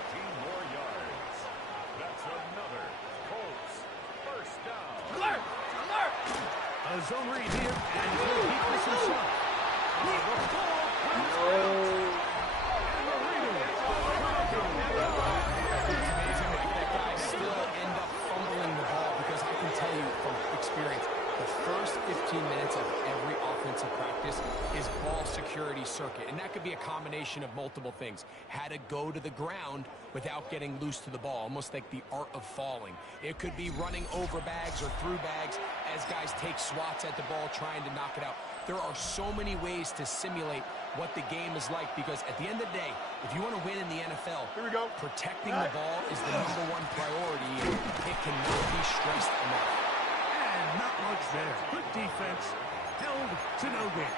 more yards. That's another Colts first down. Alert! Alert! A zone read here, and he'll keep this himself. The ball comes out. And the Raiders. It's amazing that guys still end up fumbling the ball because I can tell you from experience, the first 15 minutes of every offensive practice is ball security circuit. And that could be a combination of multiple things. How to go to the ground without getting loose to the ball, almost like the art of falling. It could be running over bags or through bags as guys take swats at the ball trying to knock it out. There are so many ways to simulate what the game is like because at the end of the day, if you want to win in the NFL, protecting the ball is the #1 priority and it cannot be stressed enough. And not much there. Good defense. Held to no gain.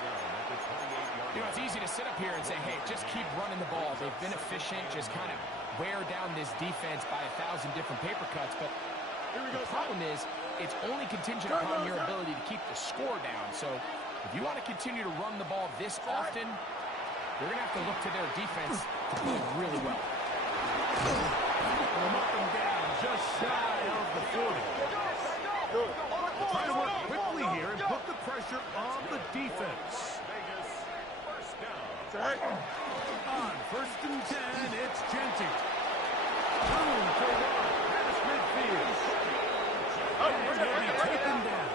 You know, it's easy to sit up here and say, hey, just keep running the ball. They've been efficient, just kind of wear down this defense by 1,000 different paper cuts. But the problem is, it's only contingent upon your ability to keep the score down. So if you want to continue to run the ball this often, you're going to have to look to their defense to play really well. We'll knock them down just shy of the 40. Try to work quickly here and put the pressure on the defense. Vegas, first down. On 1st and 10, it's Genty. Room for 1 past midfield. And he'll be taken down.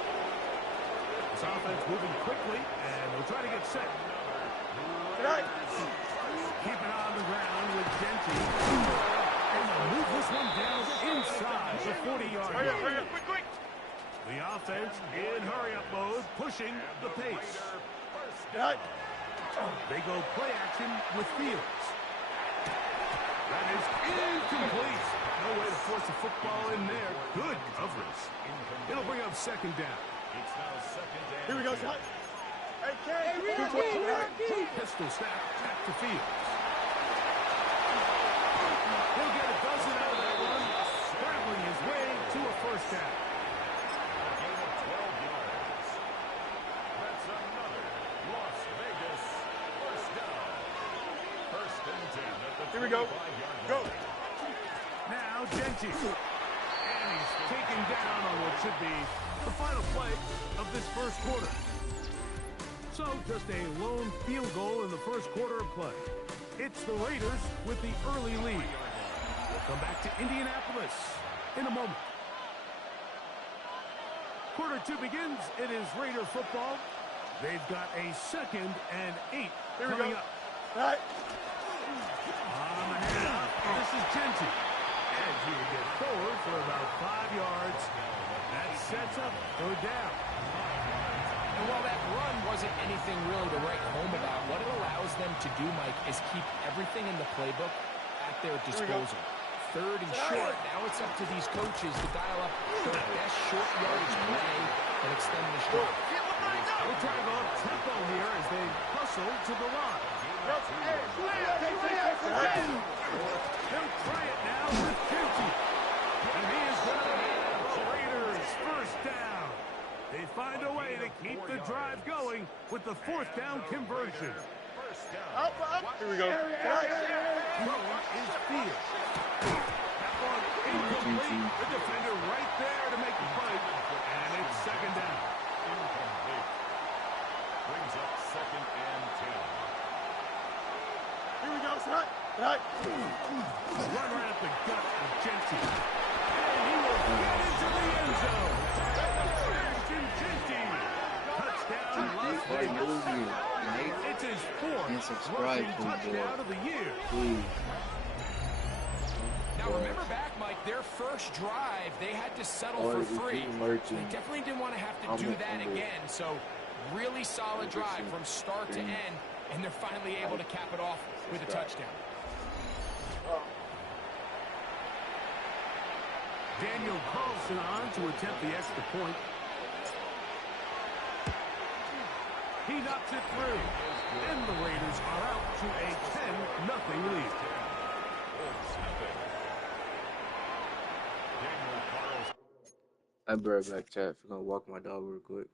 This offense moving quickly, and they'll try to get set. Keep it on the ground with Genty. And they'll move this one down inside the 40-yard line. Quick. The offense in hurry-up mode, pushing the pace. They go play action with Fields. That is incomplete. No way to force the football in there. Good coverage. It'll bring up second down. It's now second down. Here we go, son. Pistol snap, back to Fields. He'll get a dozen out of that one, scrambling his way to a first down. A gain of 12 yards. That's another Las Vegas first down. First and 10 at the 25-yard Go. line. Now Genti. And he's taken down on what should be the final play of this first quarter. So just a lone field goal in the first quarter of play. It's the Raiders with the early lead. We'll come back to Indianapolis in a moment. Quarter 2 begins. It is Raider football. They've got a 2nd and 8 coming up. On the handoff, this is Genti. And he will get forward for about 5 yards. That sets up third down. And while that run wasn't anything really to write home about, what it allows them to do, Mike, is keep everything in the playbook at their disposal. Third and short, now it's up to these coaches to dial up their best short yardage play and extend this drive. We'll try to go up tempo here as they hustle to the line. They'll try it now with Genti. And he is going to have the Raiders first down. They find a way to keep the drive going with the 4th down conversion. Here we go. Throw is Fields. That one incomplete. The defender right there to make the play. And it's second down. Incomplete. Brings up second and 10. Here we go, son. Run right up the gut with Genti. And he will get into the end zone. Genti. Touchdown, Las Vegas. It's his 4th rushing touchdown of the year. Now remember back, Mike, their first drive, they had to settle for free. They definitely didn't want to have to do that again. So really solid drive from start to end, and they're finally able to cap it off with a touchdown. Daniel Carlson on to attempt the extra point. He knocks it through. And the Raiders are out to a 10-0 lead. I'll be right back, chat. I'm gonna walk my dog real quick.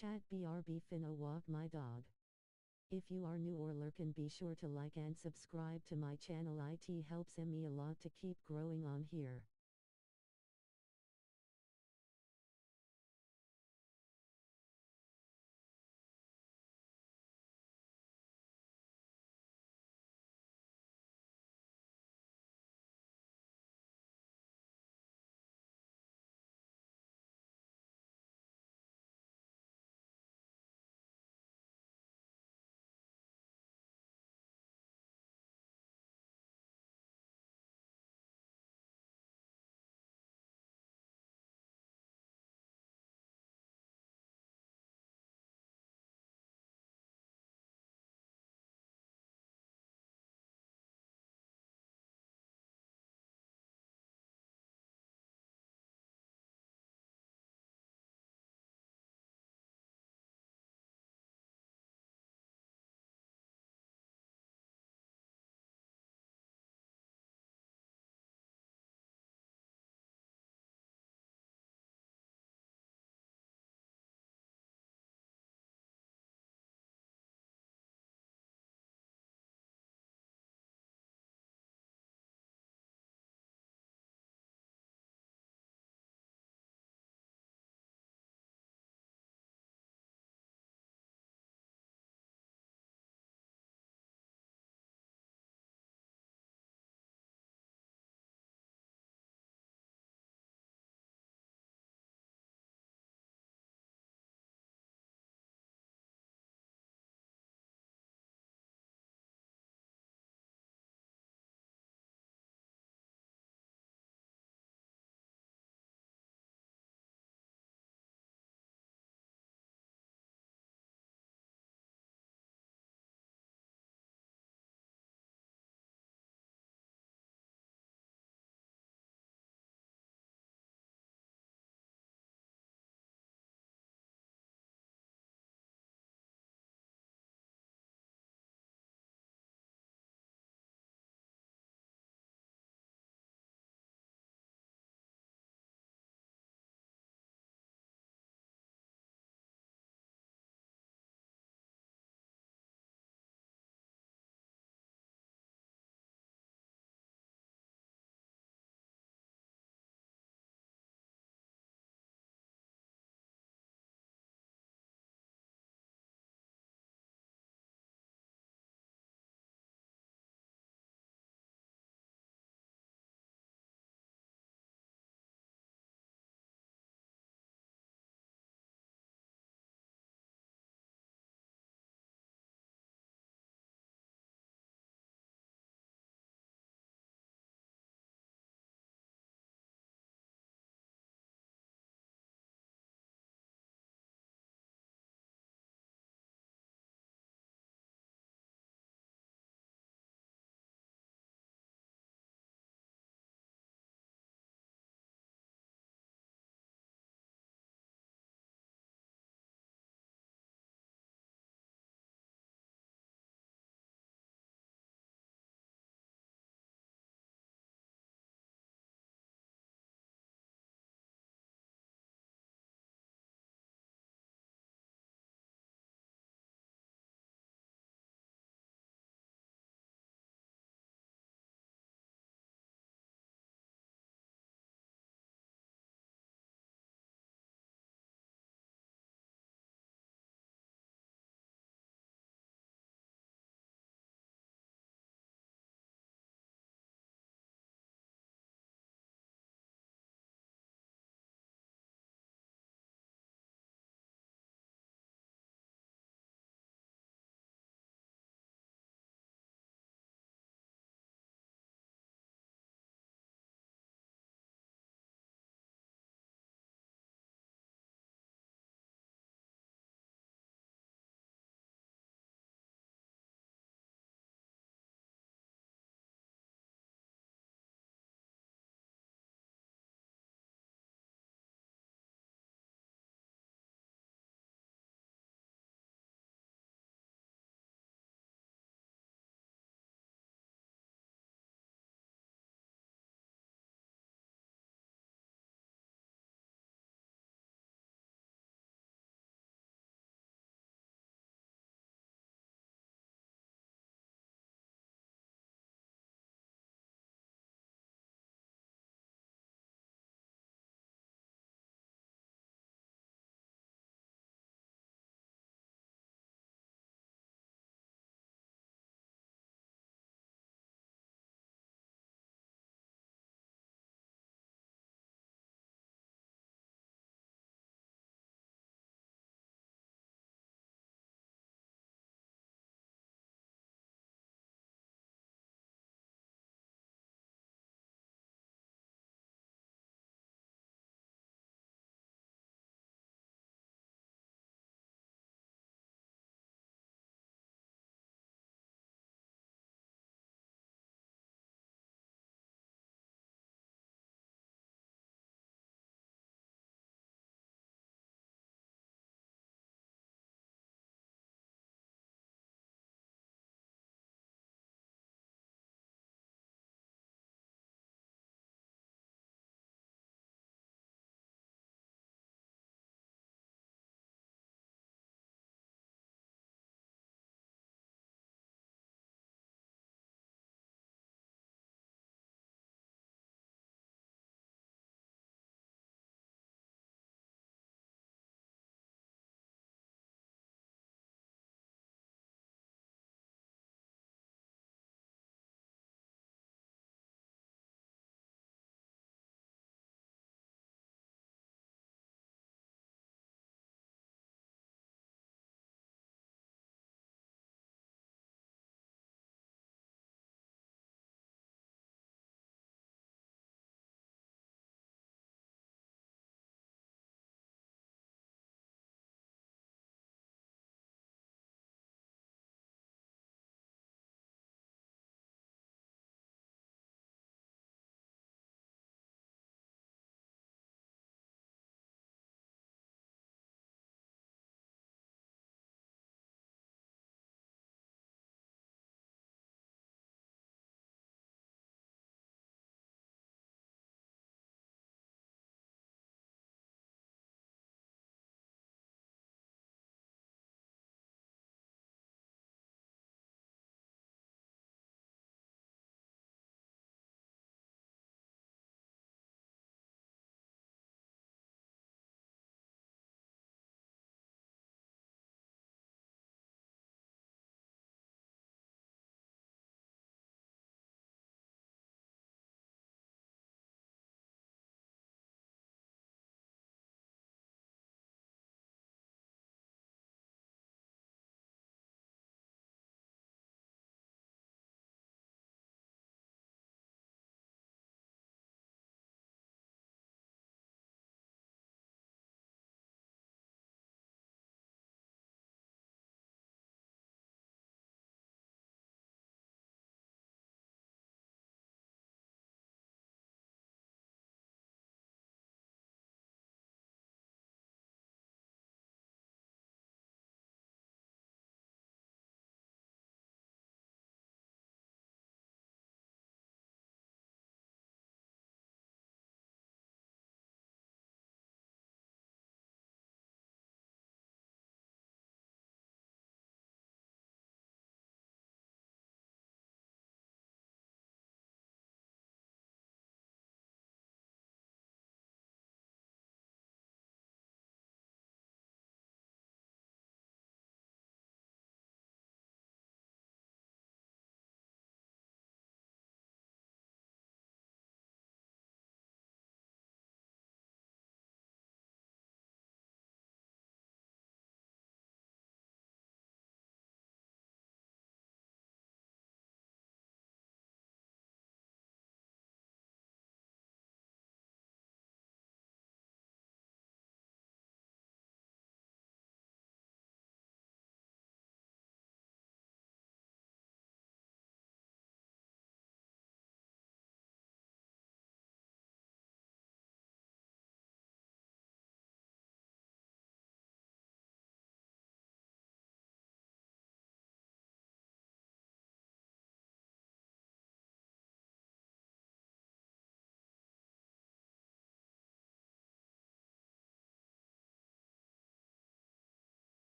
Chat BRB finna walk my dog. If you are new or lurkin, be sure to like and subscribe to my channel. It helps me a lot to keep growing on here.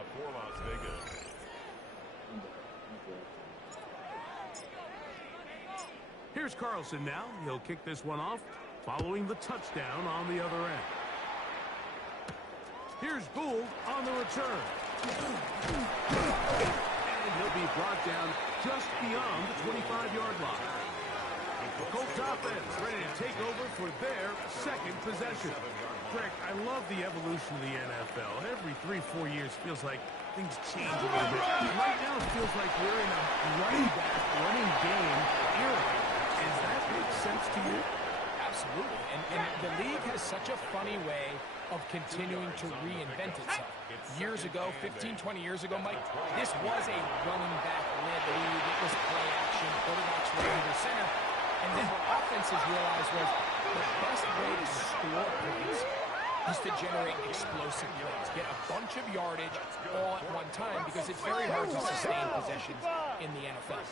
For Las Vegas. Here's Carlson now. He'll kick this one off, following the touchdown on the other end. Here's Gould on the return. And he'll be brought down just beyond the 25-yard line. The Colts offense ready to take over for their second possession. Greg, I love the evolution of the NFL. Every 3-4 years feels like things change a little bit. Right now it feels like we're in a running back, running game era. Does that make sense to you? Absolutely. And the league has such a funny way of continuing to reinvent itself. Years ago, 15, 20 years ago, Mike, this was a running back-led league. It was play action, quarterbacks were under center. And then what offenses realized was the best way to score points is to generate explosive plays. Get a bunch of yardage all at one time because it's very hard to sustain possessions in the NFL.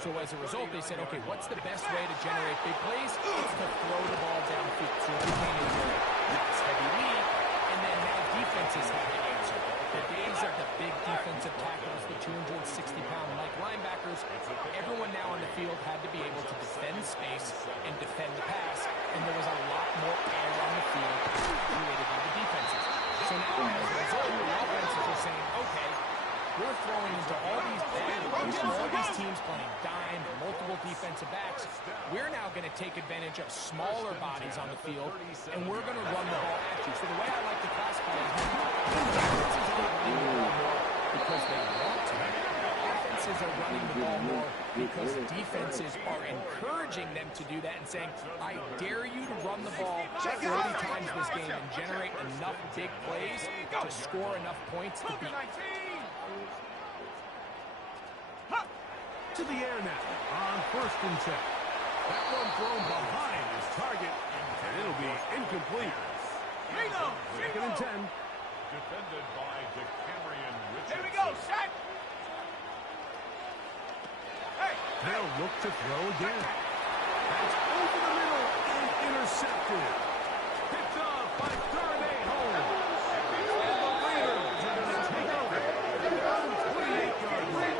So as a result, they said, okay, what's the best way to generate big plays? It's to throw the ball downfield. So we came into a pass-heavy league, and then now defenses have to answer. The days of the big defensive tackles, the 260-pound Mike linebackers, everyone now on the field had to be able to defend space and defend the pass, and there was a lot more air on the field created by the defenses. So now, as a result, the offenses are saying, okay, we're throwing into all these bad looks, all these teams playing dime and multiple defensive backs. We're now going to take advantage of smaller bodies on the field, and we're going to run the ball at you. So the way I like to classify it is defenses aren't running the ball more because they want to. Offenses are running the ball more because defenses are encouraging them to do that and saying, I dare you to run the ball 30 times this game and generate enough big plays to score enough points to beat. To the air now on 1st and 10. That one thrown behind his target, and it'll be incomplete. 2nd and 10. Defended by DeCamerion Richardson. Here we go, set! Hey! They'll look to throw again. That's over the middle and intercepted. Picked off by Darnay Holmes. And the Raiders are going to take over. 28-yard line.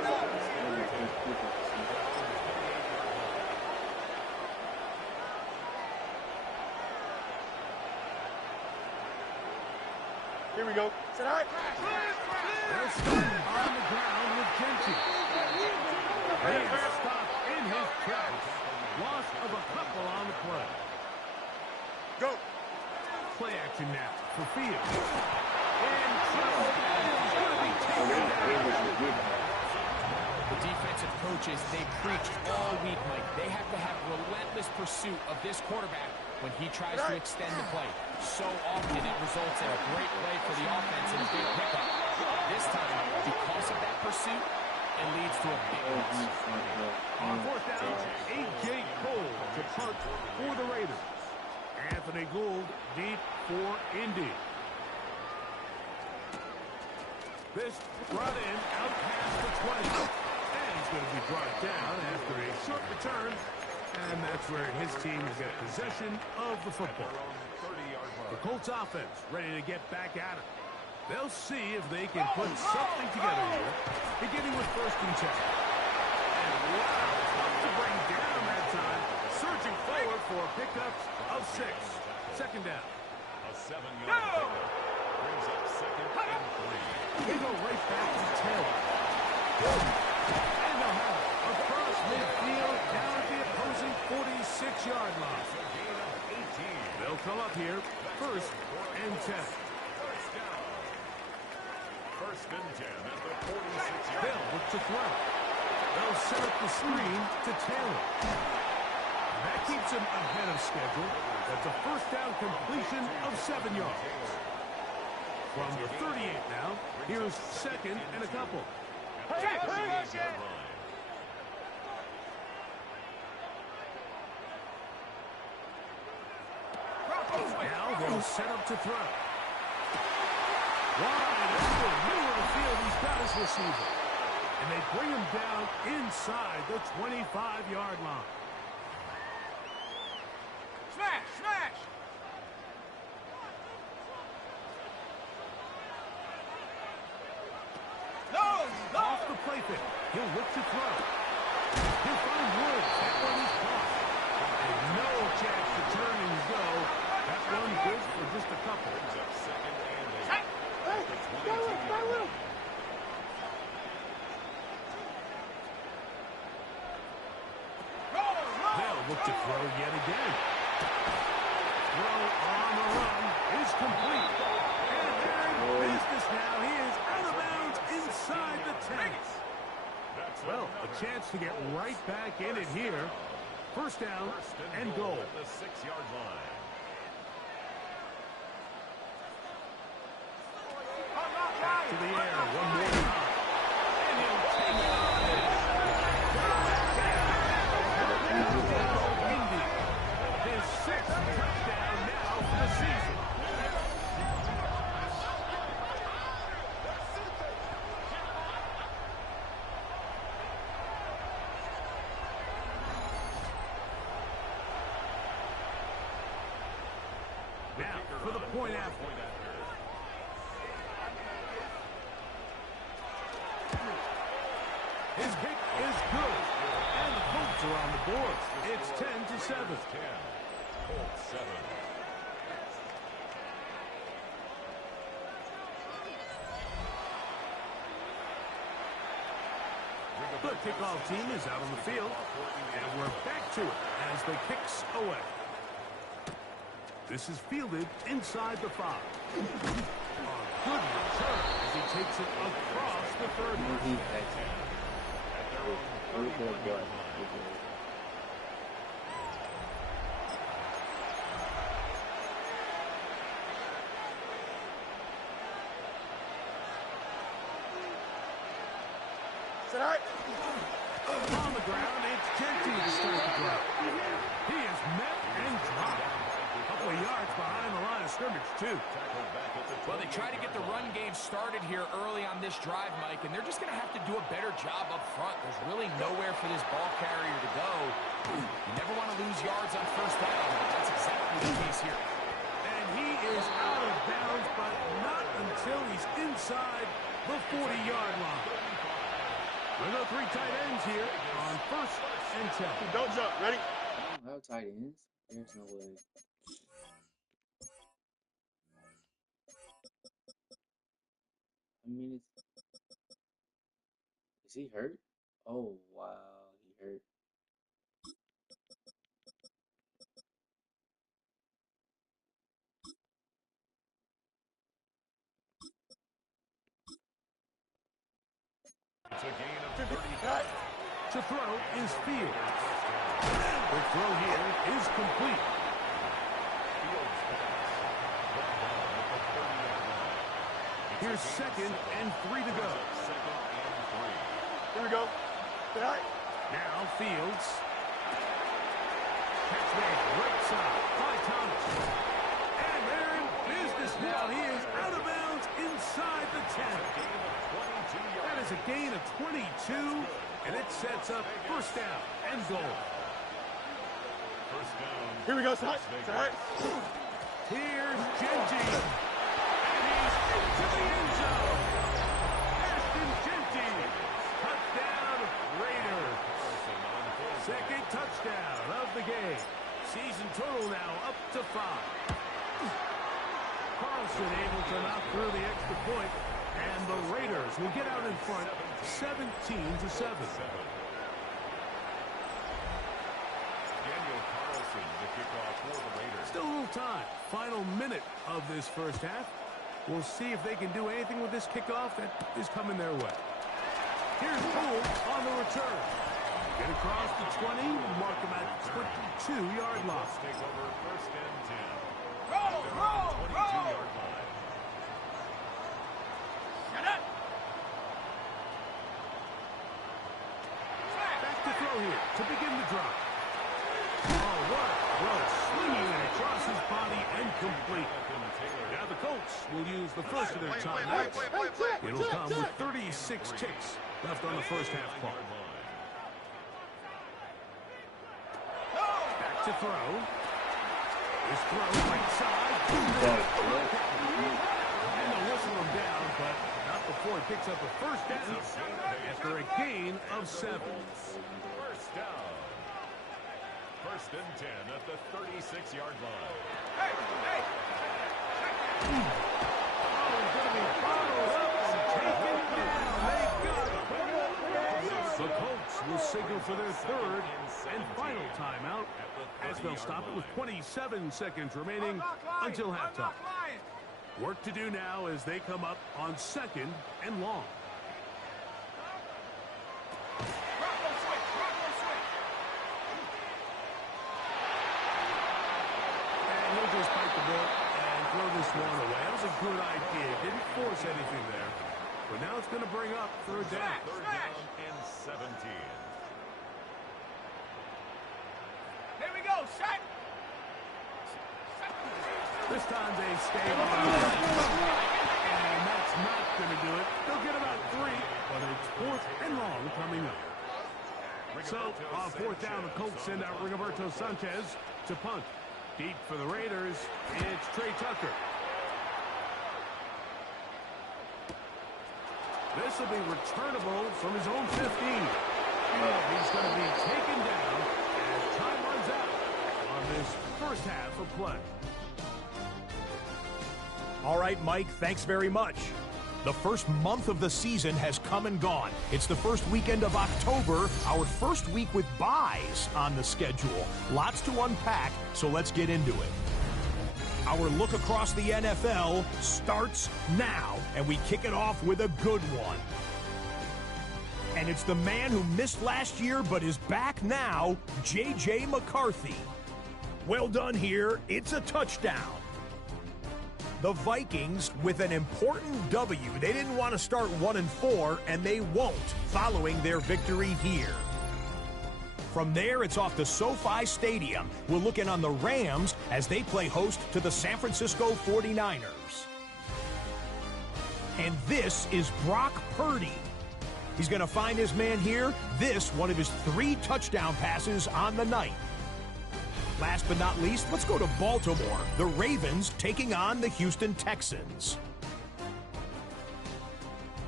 Here we go. Sit high. They'll start on the ground with Genty. He is stopped in his tracks. Loss of a couple on the play. Go. Play action now for Fields. In trouble. He's going to be taken down. The defensive coaches, they preached all week, Mike. They have to have relentless pursuit of this quarterback when he tries to extend the play. So often it results in a great play for the offense and a big pickup. This time, because of that pursuit, it leads to a big loss. On 4th down, A.J. Cole to punt for the Raiders. Anthony Gould deep for Indy. This brought in out past the 20. And he's going to be brought down after a short return. And that's where his team will get possession of the football. The Colts offense ready to get back at it. They'll see if they can put something together here, beginning with 1st and 10. And wow, tough to bring down that time. Surging forward for a pickup of 6. 2nd down. A 7-yard pickup brings up 2nd and 3. They go right back to Taylor. And they'll have it across midfield down at the opposing 46-yard line. They'll come up here 1st and 10. 1st and 10 at the 46-yard. They'll look to throw. They'll set up the screen to Taylor. That keeps him ahead of schedule. That's a 1st down completion of 7 yards. From the 38 now, here's 2nd and a couple. Now they'll set up to throw. Wide open, middle of the field, he's got his receiver. And they bring him down inside the 25-yard line. Smash, smash! play fake. He'll look to throw. He'll find Woods. That one is caught. And no chance to turn and go. That one good for just a couple. Second and 8. They'll look to throw yet again. Throw on the run is complete. And they're in business now. He is out of bounds inside the 10. Well, a chance to get right back in it here. First down and goal. At the 6-yard line. Back to the air one more time. And he'll take it on in. Indy. His 6th touchdown now for the season. Now for the point after. His kick is good. And the Colts are on the board. It's 10-7. Colts 7. The kickoff team is out on the field. And we're back to it as the kicks away. This is fielded inside the 5. A good return as he takes it across the 30. On the ground, it's Genty to start the drive. He is met and dropped. A couple of yards behind the line of scrimmage, too. Well, they try to get the run game started here early on this drive, Mike, and they're just going to have to do a better job up front. There's really nowhere for this ball carrier to go. You never want to lose yards on first down, but that's exactly the case here. And he is out of bounds, but not until he's inside the 40-yard line. We've got 3 tight ends here on 1st and 10. Don't jump. Ready? I don't have tight ends. There's no way. I mean, is he hurt? Oh, wow. He hurt. It's a gain of 30. To throw is Fields. The throw here is complete. Here's 2nd and 3 to go. Here we go. Now Fields. Catch made right side by Thomas. And they're in business now. He is out of bounds inside the 10. That is a gain of 22, and it sets up first down and goal. First down. Here we go, side. Here's Genty. And he's into the end zone. Ashton Genty. Touchdown, Raiders. 2nd touchdown of the game. Season total now up to 5. Carlson able to knock through the extra point. And the Raiders will get out in front 17-7. Daniel Carlson, the kickoff for the Raiders. Still a little time. Final minute of this first half. We'll see if they can do anything with this kickoff that is coming their way. Here's Poole on the return. Get across the 20, mark him at 22-yard line. Take over 1st and 10. Roll! 22-yard line. Back to throw here to begin the drive. Oh, what a throw. Swinging it across his body and complete. Now the Colts will use the first of their timeouts. It'll come with 36 ticks left on the first half clock. Back to throw. His throw right side. And the whistle and down, but not before he picks up a first down after a gain of 7. First down. First and 10 at the 36-yard line. The Colts will signal for their third and final timeout as they'll stop it with 27 seconds remaining until halftime. Work to do now as they come up on 2nd and long. And he'll just bite the bullet and throw this one away. That was a good idea. Didn't force anything there. But now it's going to bring up third down. Third down and 17. Here we go, shot. This time they stay on the and that's not going to do it. They'll get about 3, but it's 4th and long coming up. So, on 4th down, the Colts send out Rigoberto Sanchez to punt. Deep for the Raiders, it's Trey Tucker. This will be returnable from his own 15. He's going to be taken down as time runs out on this first half of play. All right, Mike, thanks very much. The first month of the season has come and gone. It's the first weekend of October, our first week with byes on the schedule. Lots to unpack, so let's get into it. Our look across the NFL starts now, and we kick it off with a good one. And it's the man who missed last year but is back now, J.J. McCarthy. Well done here. It's a touchdown. The Vikings with an important W. They didn't want to start 1-4, and they won't following their victory here. From there, it's off to SoFi Stadium. We'll look in on the Rams as they play host to the San Francisco 49ers. And this is Brock Purdy. He's going to find his man here. This, one of his 3 touchdown passes on the night. Last but not least, let's go to Baltimore. The Ravens taking on the Houston Texans.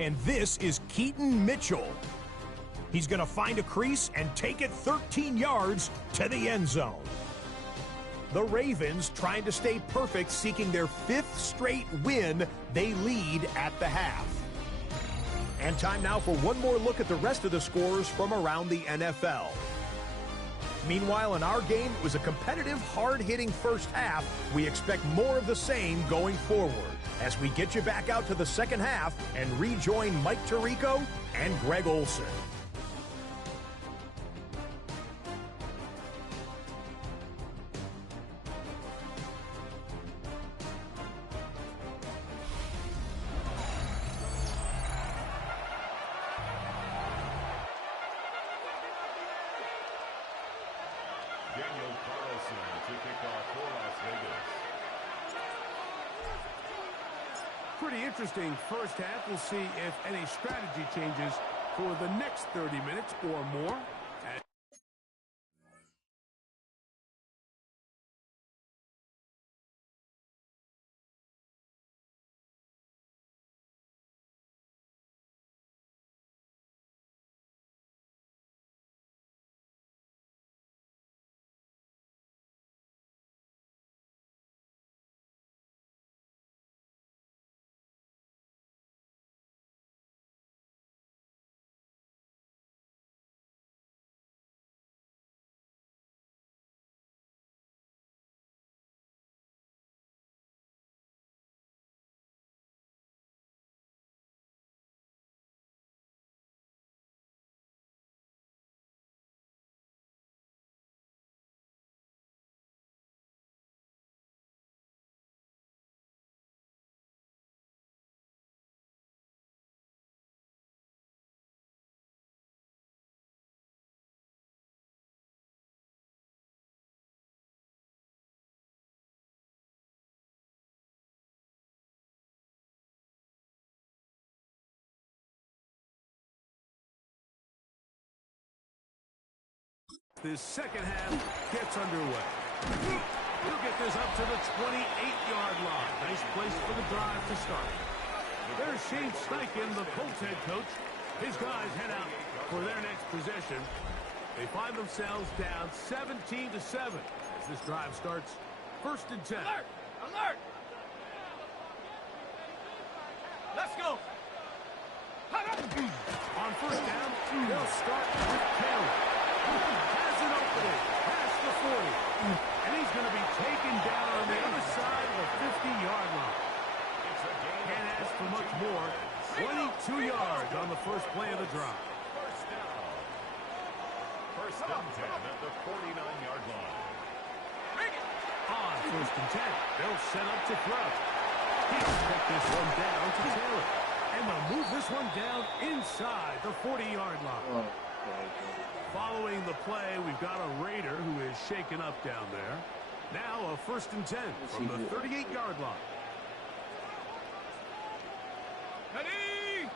And this is Keaton Mitchell. He's going to find a crease and take it 13 yards to the end zone. The Ravens trying to stay perfect, seeking their 5th straight win. They lead at the half. And time now for one more look at the rest of the scores from around the NFL. Meanwhile, in our game, it was a competitive, hard-hitting first half. We expect more of the same going forward as we get you back out to the second half and rejoin Mike Tirico and Greg Olson. Pretty interesting first half. We'll see if any strategy changes for the next 30 minutes or more. This second half gets underway. He'll get this up to the 28-yard line. Nice place for the drive to start. There's Shane Steichen, the Colts head coach. His guys head out for their next possession. They find themselves down 17-7 as this drive starts. 1st and 10. Alert! Alert! Let's go! On 1st down, they'll start with Taylor. Has an opening past the 40. And he's going to be taken down on the other side of the 50-yard line. Can't ask for much more. 22 yards on the first play of the drive. First and 10 at the 49-yard line. On 1st and 10, they'll set up to throw. He'll take this one down to Taylor. And they'll move this one down inside the 40-yard line. Following the play, we've got a Raider who is shaken up down there. Now a 1st and 10 from the 38-yard line. Ready!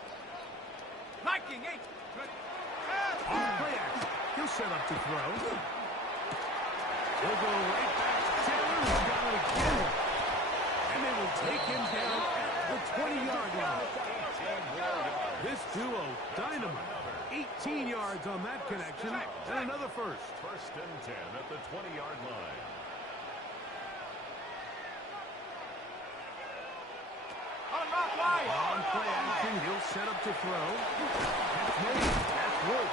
Liking 8. On play action, he'll set up to throw. He'll go right back to Taylor, who's got it again. And they will take him down at the 20-yard line. This duo, dynamite. 18 yards on that connection, and another first. 1st and 10 at the 20-yard line. On play action, he'll set up to throw. That's made. That's Wolf.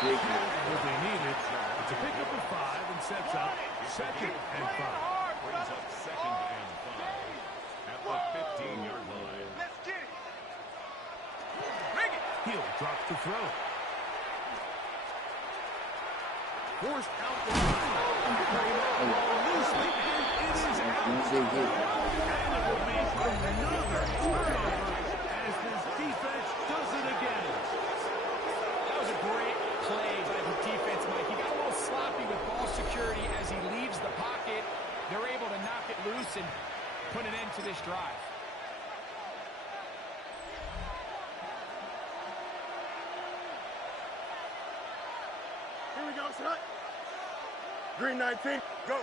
What they needed. It's a pickup of 5 and sets up 2nd and 5. Brings up 2nd and 5 at the 15-yard line. Let's get it! He'll drop to throw. Forced out the line. Loosely, and it is out. And it will be another turnover as this defense does it again. That was a great play by the defense, Mike. He got a little sloppy with ball security as he leaves the pocket. They're able to knock it loose and put an end to this drive. Here we go, son. Green 19, go.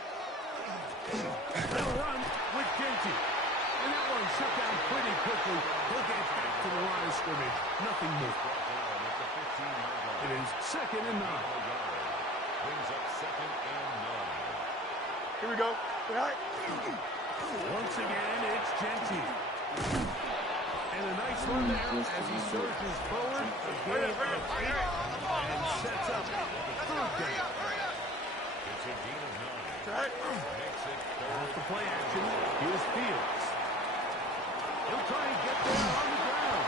They'll run with Genty. And that one shut down pretty quickly. He'll get back to the line of scrimmage. Nothing more. It is 2nd and 9. Brings up 2nd and 9. Here we go. All right. Once again, it's Genty. And a nice run there as he surges forward. A gain of 8 and sets up 3rd down. It's a gain of 9. All right. Makes it 3rd. Off the play action, here's Fields. He'll try and get there on the ground.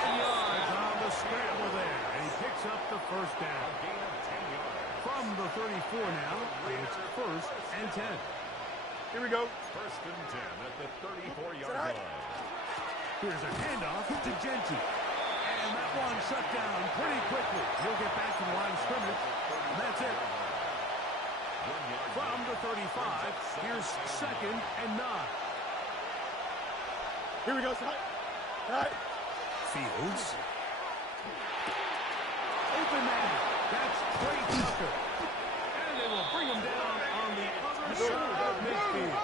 10 yards on the scramble there. And he picks up the 1st down. Gain of 10 yards. From the 34 now, it's 1st and 10. Here we go. 1st and 10 at the 34-yard line. Here's a handoff to Genty. And that one shut down pretty quickly. He'll get back to the line of scrimmage. And that's it. From the 35, here's 2nd and 9. Here we go, son. All right. Fields. Open man. That's Trey Tucker. And they will bring him down on the other side of midfield.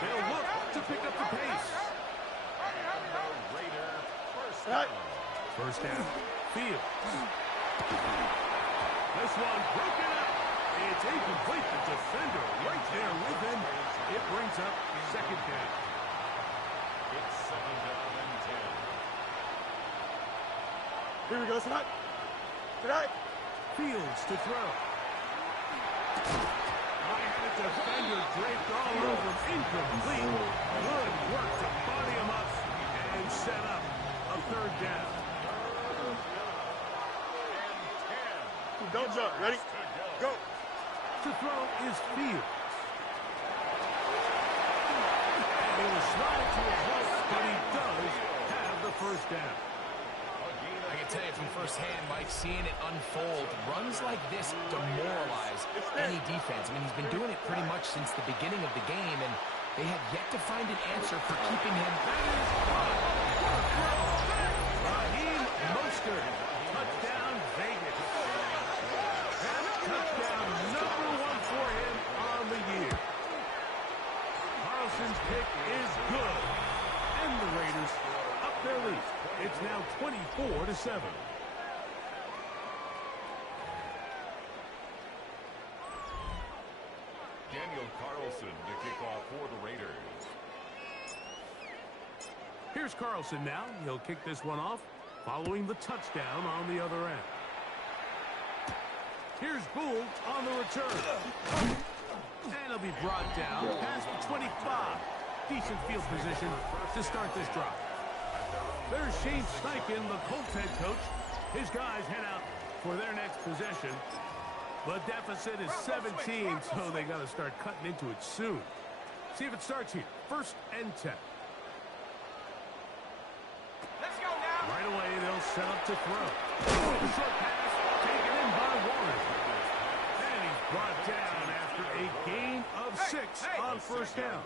They'll look to pick up the pace. All right. 1st down. Fields. This one broken up. It's incomplete. The defender right there with him. It brings up 2nd down. It's 2nd down and 10. Here we go, son. All right. Fields to throw. I had a defender draped all over him. Incomplete. Good work to body him up and set up a 3rd down. Don't jump. Ready? Go. To throw is Fields. And he will slide to a halt, but he does have the 1st down. I can tell you from firsthand, Mike, seeing it unfold, runs like this demoralize any defense. I mean, he's been doing it pretty much since the beginning of the game, and they have yet to find an answer for keeping him. Raheem Mostert, touchdown Vegas. That's touchdown number 1 for him on the year. Carlson's pick is good. 7. Daniel Carlson to kick off for the Raiders. Here's Carlson now. He'll kick this one off, following the touchdown on the other end. Here's Gould on the return. And he'll be brought down past the 25. Decent field position to start this drive. There's Shane Steichen, the Colts head coach. His guys head out for their next possession. The deficit is 17, so they got to start cutting into it soon. See if it starts here. 1st and 10. Let's go now. Right away, they'll set up to throw. Short pass taken in by Warren. And he's brought down after a gain of 6 on 1st down.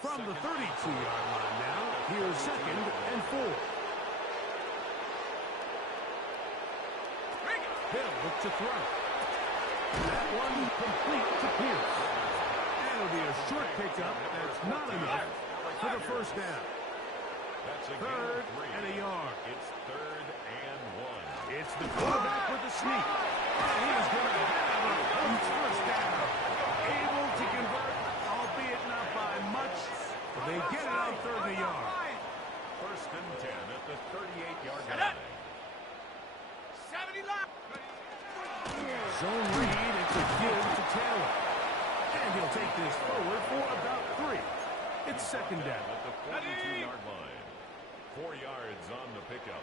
From the 32-yard line now, here's 2nd and 4. They'll look to throw. That one complete to Pierce. And it'll be a short pickup that's not enough for the 1st down. That's a 3rd and a yard. It's 3rd and 1. It's the quarterback with the sneak. And he is going to have a Colts 1st down. Able to convert, albeit not by much. But they get it on 3rd and a yard. 1st and 10 at the 38-yard line. 70 line. Zone read, it's a give to Taylor. And he'll take this forward for about 3. It's 2nd down. At the 42-yard line. 4 yards on the pickup.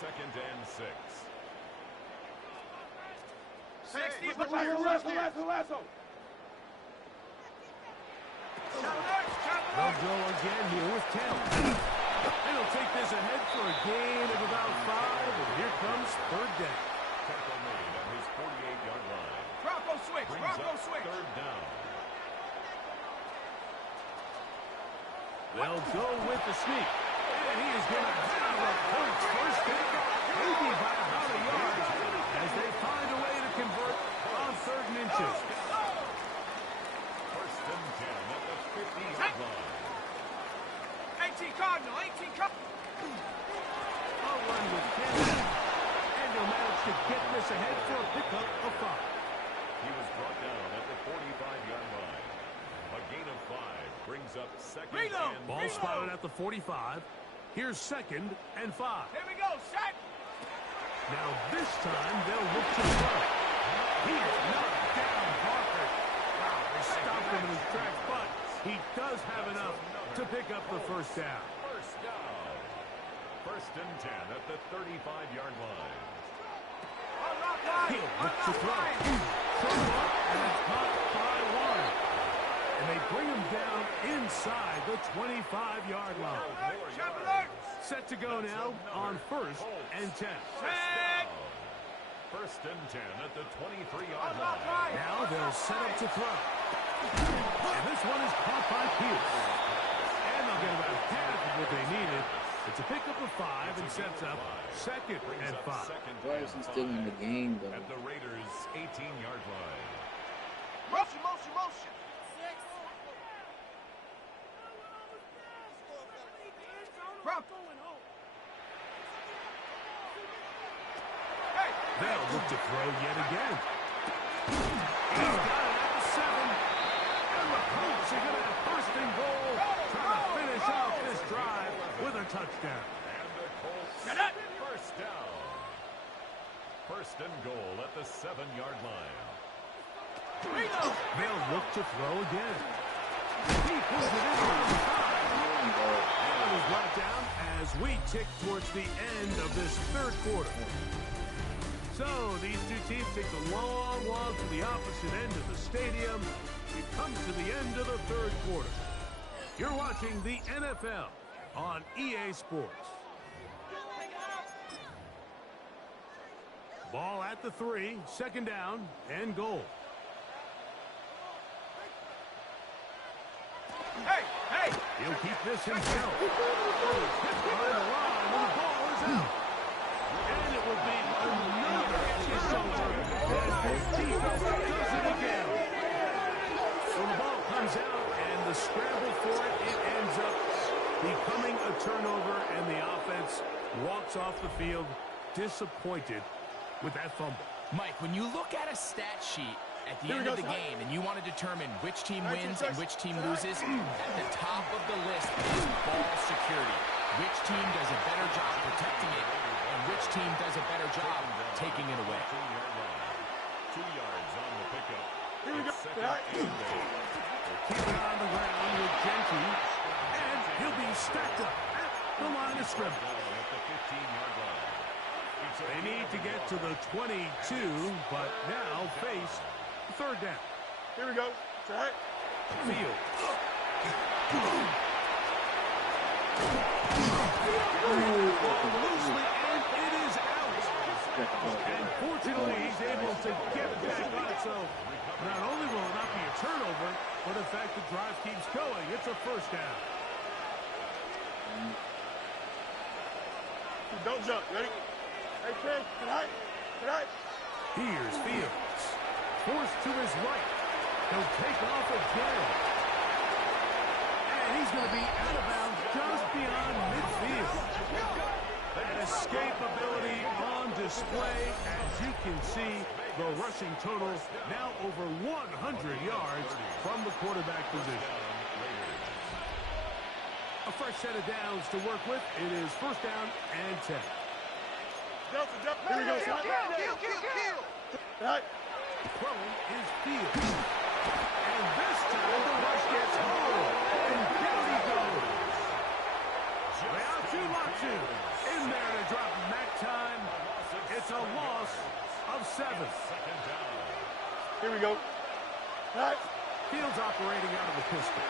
2nd and 6. 60. Lasso. They'll go again here with Taylor. And he'll take this ahead for a gain of about 5. And here comes 3rd down. Tackle made at his 48-yard line. Bronco switch. Bronco switch. 3rd down. They'll go with the sneak. And he is going to have a Colts 1st down. Maybe by about a yard as they find a way to convert on 3rd and inches. 1st and 10 at the 50-yard line. 18 Cardinal. 18 Cardinal. I'll run with Taylor. And he'll manage to get this ahead for a pickup of 5. He was brought down at the 45-yard line. A gain of 5 brings up 2nd and Ball spotted at the 45. Here's 2nd and 5. Here we go. Set. Now this time they'll look to throw. He's knocked down Parker. Wow, they stopped him in his tracks, but he does have enough to pick up the 1st down. 1st down. 1st and 10 at the 35-yard line. He'll look to throw. Throw up, and it's caught by Warren. And they bring him down inside the 25-yard line. Set to go now on 1st and 10. 1st and 10 at the 23-yard line. Now they'll set up to throw. And this one is caught by Pierce. And they'll get about half of what they needed. It's a pickup of 5 and sets up 2nd and 5. Ryerson still in the game, though. At the Raiders' 18-yard line. Motion, motion, motion. They'll look to throw yet again. He's got it at the 7. And the Colts are going to have 1st and goal, trying to finish out this drive with a touchdown. And the Colts 1st down. 1st and goal at the 7-yard line. They'll look to throw again. He pulls it in on the 5. And it is brought down as we tick towards the end of this 3rd quarter. So these two teams take the long walk to the opposite end of the stadium. It comes to the end of the 3rd quarter. You're watching the NFL on EA Sports. Ball at the 3, 2nd down and goal. Hey! He'll keep this himself. Hit by the line, and the ball is out. And it will be another turnover as this defense does it again. So the ball comes out, and the scramble for it ends up becoming a turnover, and the offense walks off the field disappointed with that fumble. Mike, when you look at a stat sheet at the end of the game and you want to determine which team wins and which team loses, at the top of the list is ball security. Which team does a better job protecting it and which team does a better job taking it away. 2 yards on the pickup. Here we go. Keep it on the ground with Genty, and he'll be stacked up at the line of scrimmage. At the 15-yard line. They need to get to the 22, but now face third down. Here we go. Set. Field. Loosely, and it is out. And fortunately, he's able to get back on it. So not only will it not be a turnover, but in fact, the drive keeps going. It's a first down. Don't jump. Ready? Hey, Ken. Tonight. Here's Fields. Forced to his right. He'll take off again. And he's going to be out of bounds just beyond midfield. That escapability on display. As you can see, the rushing total now over 100 yards from the quarterback position. A fresh set of downs to work with. It is first down and 10. Here we go, son. Kill. Right. Throwing is Fields. And this time the rush gets home. And down he goes. Latu in there to drop him that time. It's a loss of 7. Here we go. Right. Fields operating out of the pistol.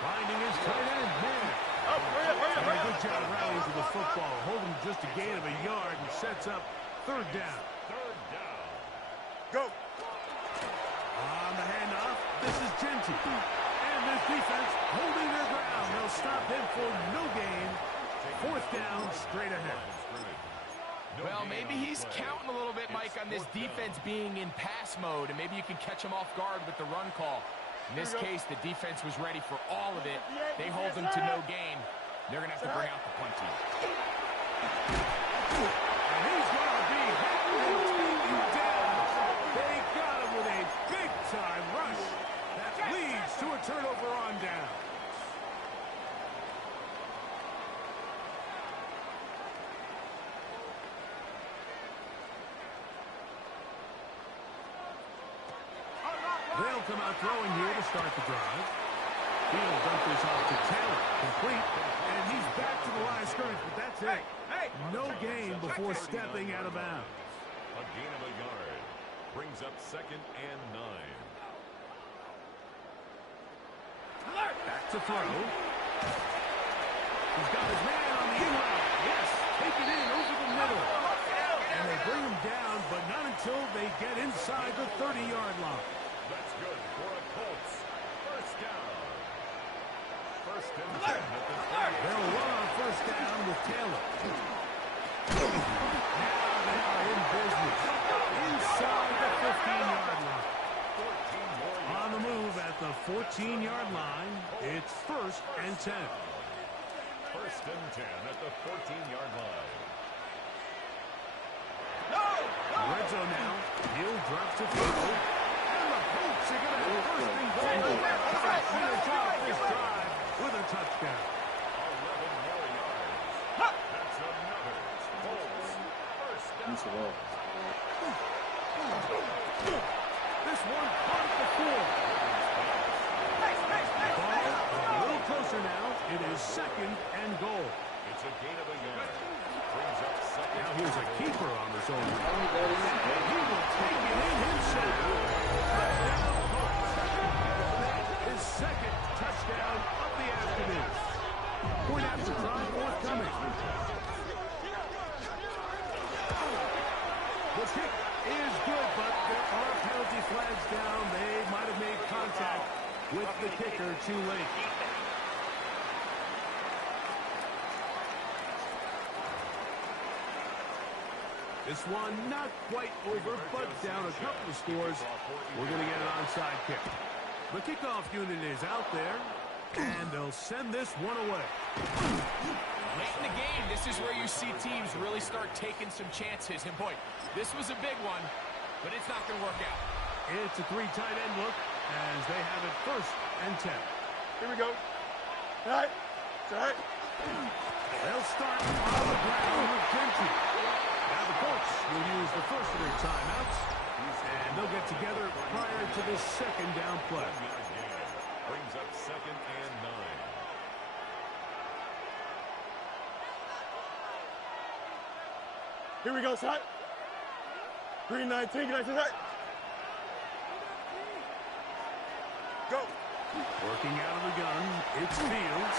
Finding his tight end, man. Doing a good job rallying to the football, holding just a gain of a yard and sets up third down. Go. On the handoff, this is Genty. And this defense holding their ground. They'll stop him for no gain. Fourth down, straight ahead. Well, maybe he's counting a little bit, Mike, on this defense being in pass mode, and maybe you can catch him off guard with the run call. In this case, the defense was ready for all of it. They hold them to no gain. They're going to have to bring out the punt team. And he's going to be taken down. They got him with a big-time rush that leads to a turnover on down. They'll come out throwing here to start the drive. He'll dump this off to Taylor. Complete. And he's back to the line of scrimmage, but that's it. No gain before stepping out of bounds. A gain of a yard. Brings up 2nd and 9. Back to throw. He's got his man on the in route. Yes, take it in over the middle. And they bring him down, but not until they get inside the 30-yard line. That's good for a Colts. First down. First and 10 at the 30. They'll run on first down with Taylor. Now they are in business. Inside the 15-yard line. On the move at the 14-yard line, it's first and 10. First and 10 at the 14-yard line. Red zone now. Hill drops to throw. And the Colts are going to have first and goal. Finish off this drive with a touchdown. 11 more yards. That's another Colts. First down. This one caught the four. Ball a little closer now. It is second and goal. It's a gain of a yard. Brings up second. Now here's a keeper on the shoulder. And he will take it in himself. Touchdown Colts. His second touchdown of the afternoon. Point after try forthcoming. The kick is good, but there are penalty flags down. They might have made contact with the kicker too late. This one not quite over, but down a couple of scores. We're going to get an onside kick. The kickoff unit is out there. And they'll send this one away. Late in the game, this is where you see teams really start taking some chances. And boy, this was a big one, but it's not going to work out. It's a 3 tight end look as they have it 1st and 10. Here we go. All right. It's all right. They'll start on the ground with Genty. Now the Colts will use the first of their timeouts, and they'll get together prior to this 2nd down play. Brings up 2nd and 9. Here we go, side. Green 19, get out to that. Go. Working out of the gun, it's Fields.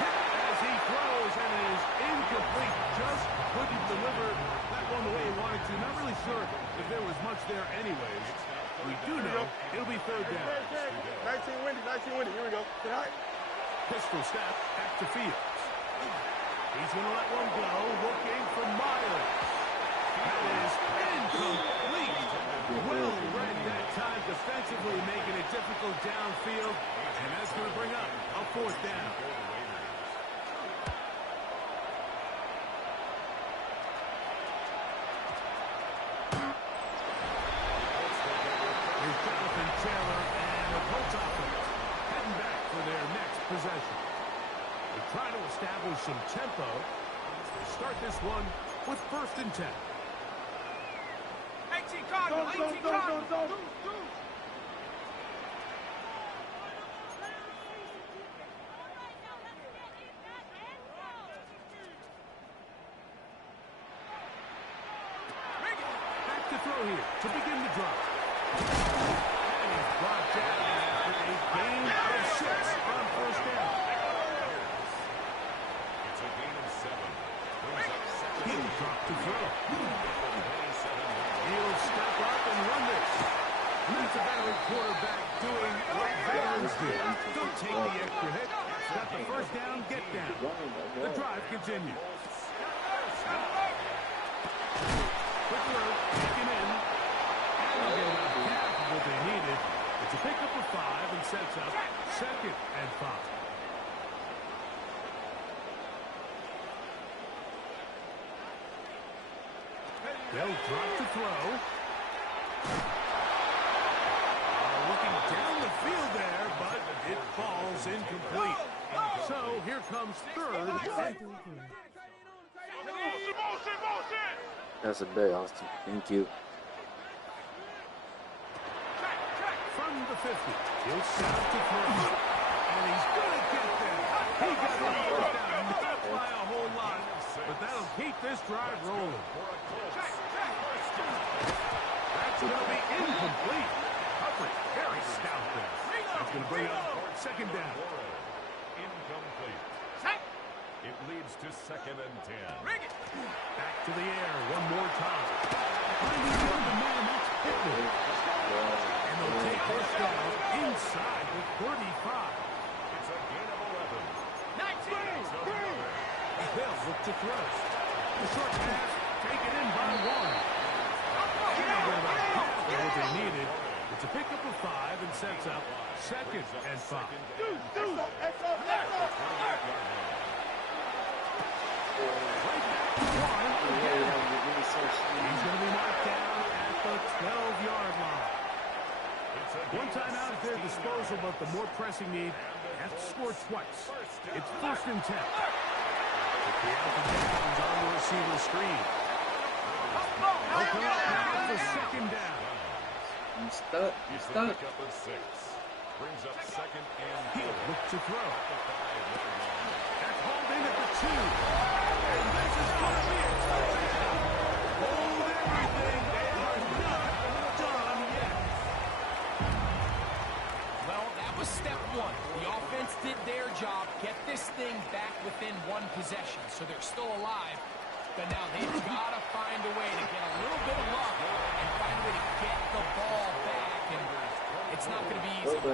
As he throws, and it is incomplete. Just couldn't deliver that one the way he wanted to. Not really sure if there was much there anyways. We do know it'll be 3rd down. 19 windy, 19 windy. Here we go. Get out. Pistol snap back to Fields. He's going to let one go, looking for Myers. That is incomplete. Well read that time defensively, making it difficult downfield, and that's going to bring up a 4th down. Here's Jonathan Taylor and the Colts offense heading back for their next possession. They try to establish some tempo. They start this one with 1st and 10. 18 Cardinal, 18 Cardinal. Back to throw here to begin the drive. And he's brought down after a gain of 6 on 1st down. It's a gain of 7. Brings up 2nd. He'll drop to throw. He'll step up and run this. That's a veteran quarterback doing what veterans do. Don't take the extra hit. Got the 1st down, get down. The drive continues. Quick work, taken in. And they'll get about half of what they needed. It's a pickup of 5 and sets up 2nd and 5. They'll drop to throw. Looking down the field there, but it falls incomplete. So here comes 3rd and 3. That's a bet, Austin. Thank you. From the 50, he'll set up to throw. And he's going to get there. He got the 1st down, not by a whole lot, but that'll keep this drive rolling. That's going to be incomplete. Coverage very stout there. That's going to bring up 2nd down. Incomplete. It leads to 2nd and 10. Back to the air one more time. Finding the other man, that's Pittman. And they'll take this down inside the 35. It's a gain of 11. 19. They'll look to throw. The short pass taken in by 1. What they needed. It's a pickup of 5 and sets up 2nd and 5. Right back to 1 again. He's going to be knocked down at the 12-yard line. One time out at their disposal, but the more pressing need, have to score twice. It's 1st and 10. The out of bounds on the receiver screen. They'll come out now for 2nd down. I'm stuck. I'm stuck. Up with 6. Brings up 2nd and 4. He'll look to throw. That's hauled in at the 2. And this is going to be a touchdown. Hold everything. They are not done yet. Well, that was step 1. The offense did their job, get this thing back within 1 possession, so they're still alive. But now they've got to find a way to get a little bit of luck and find a way to get the ball back. And it's not going to be easy. A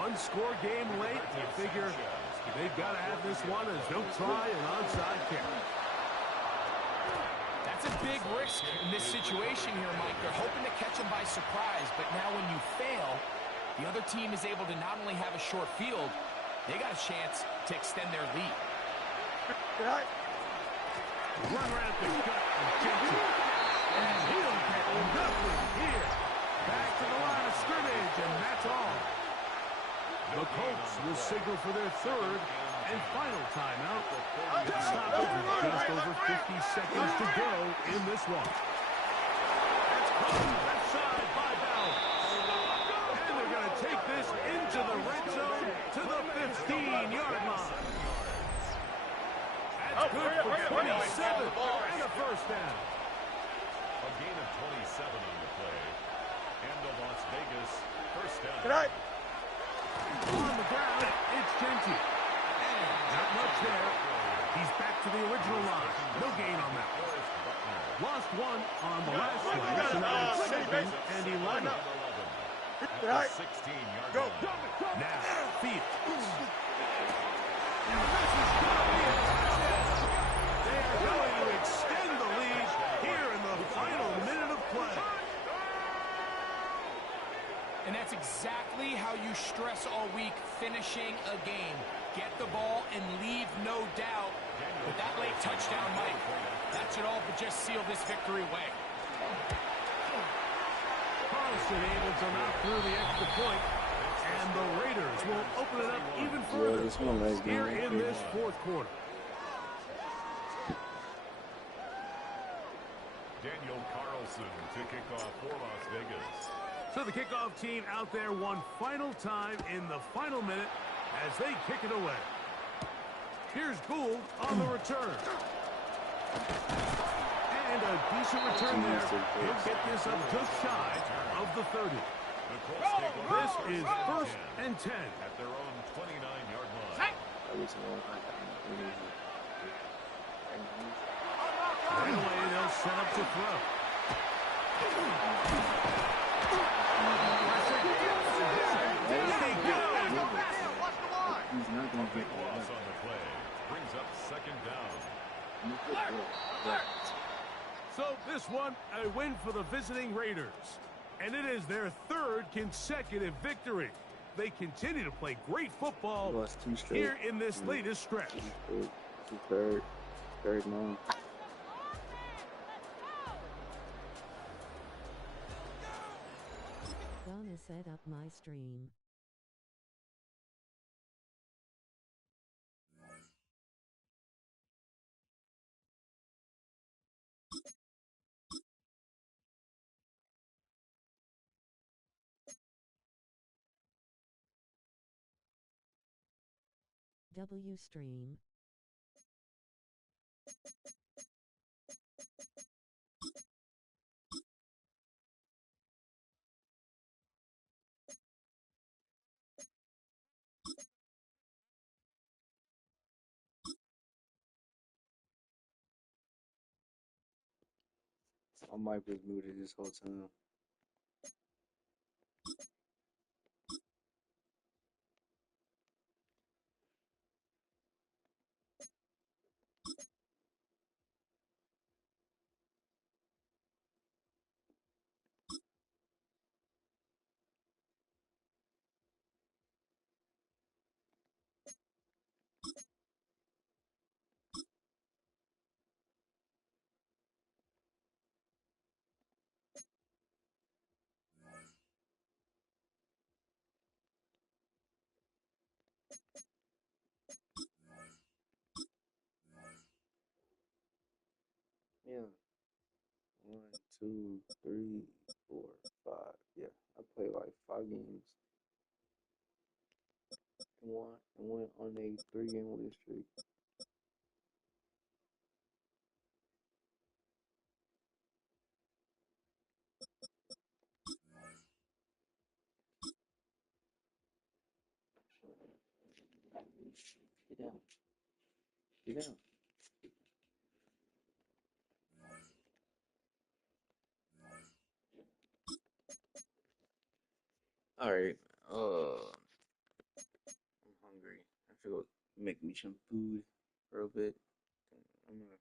1-score game late. You figure they've got to have this one as they'll try an onside kick. That's a big risk in this situation here, Mike. They're hoping to catch them by surprise, but now when you fail, the other team is able to not only have a short field, they got a chance to extend their lead. Runner at the gut, Jensen. And he'll get nothing here. Back to the line of scrimmage, and that's all. The Colts will signal for their third and final timeout. It stopped with just over 50 seconds to go in this one. That's caught left side by Bauer. And they're going to take this into the red zone to the 15-yard line. That's good for 27 and a first down. A gain of 27 on the play. And the Las Vegas first down. Good night. On the ground, it's Genty. And not much there. He's back to the original line. No gain on that. Lost one on the last one. So now it's 2nd and 11. Good night. 16-yard Go. line. Now, Fields. And this is going to be a touchdown. They are going to extend the lead here in the final minute of play. And that's exactly how you stress all week, finishing a game. Get the ball and leave no doubt. With that late touchdown, Mike, that should all but just seal this victory away. Carlson able to knock through the extra point, and the Raiders will open it up even further here in this fourth quarter. Daniel Carlson to kick off for Las Vegas. So the kickoff team out there one final time in the final minute as they kick it away. Here's Gould on the return. And a decent return there. He'll get this up just shy of the 30. This is 1st and 10. At their own 29-yard line. Right away, they'll set up to throw. He's not going to get loss on the play. Brings up 2nd down. So this one, a win for the visiting Raiders. And it is their 3rd consecutive victory. They continue to play great football here in this latest stretch. Third now. Gonna set up my stream. W stream. My mic was muted this whole time. Yeah. 1, 2, 3, 4, 5. Yeah, I played like 5 games. And went on a 3-game winning streak. Get down. Get down. Alright, I'm hungry. I have to go make me some food for a bit. I'm gonna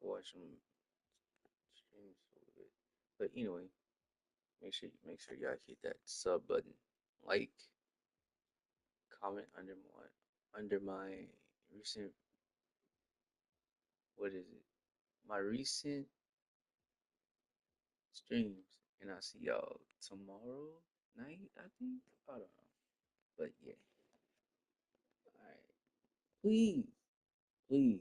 go watch some streams for a bit. But anyway, Make sure y'all hit that sub button, like, comment under my recent, what is it? My recent streams, and I'll see y'all tomorrow night, I think. I don't know. But yeah. Alright. Please, please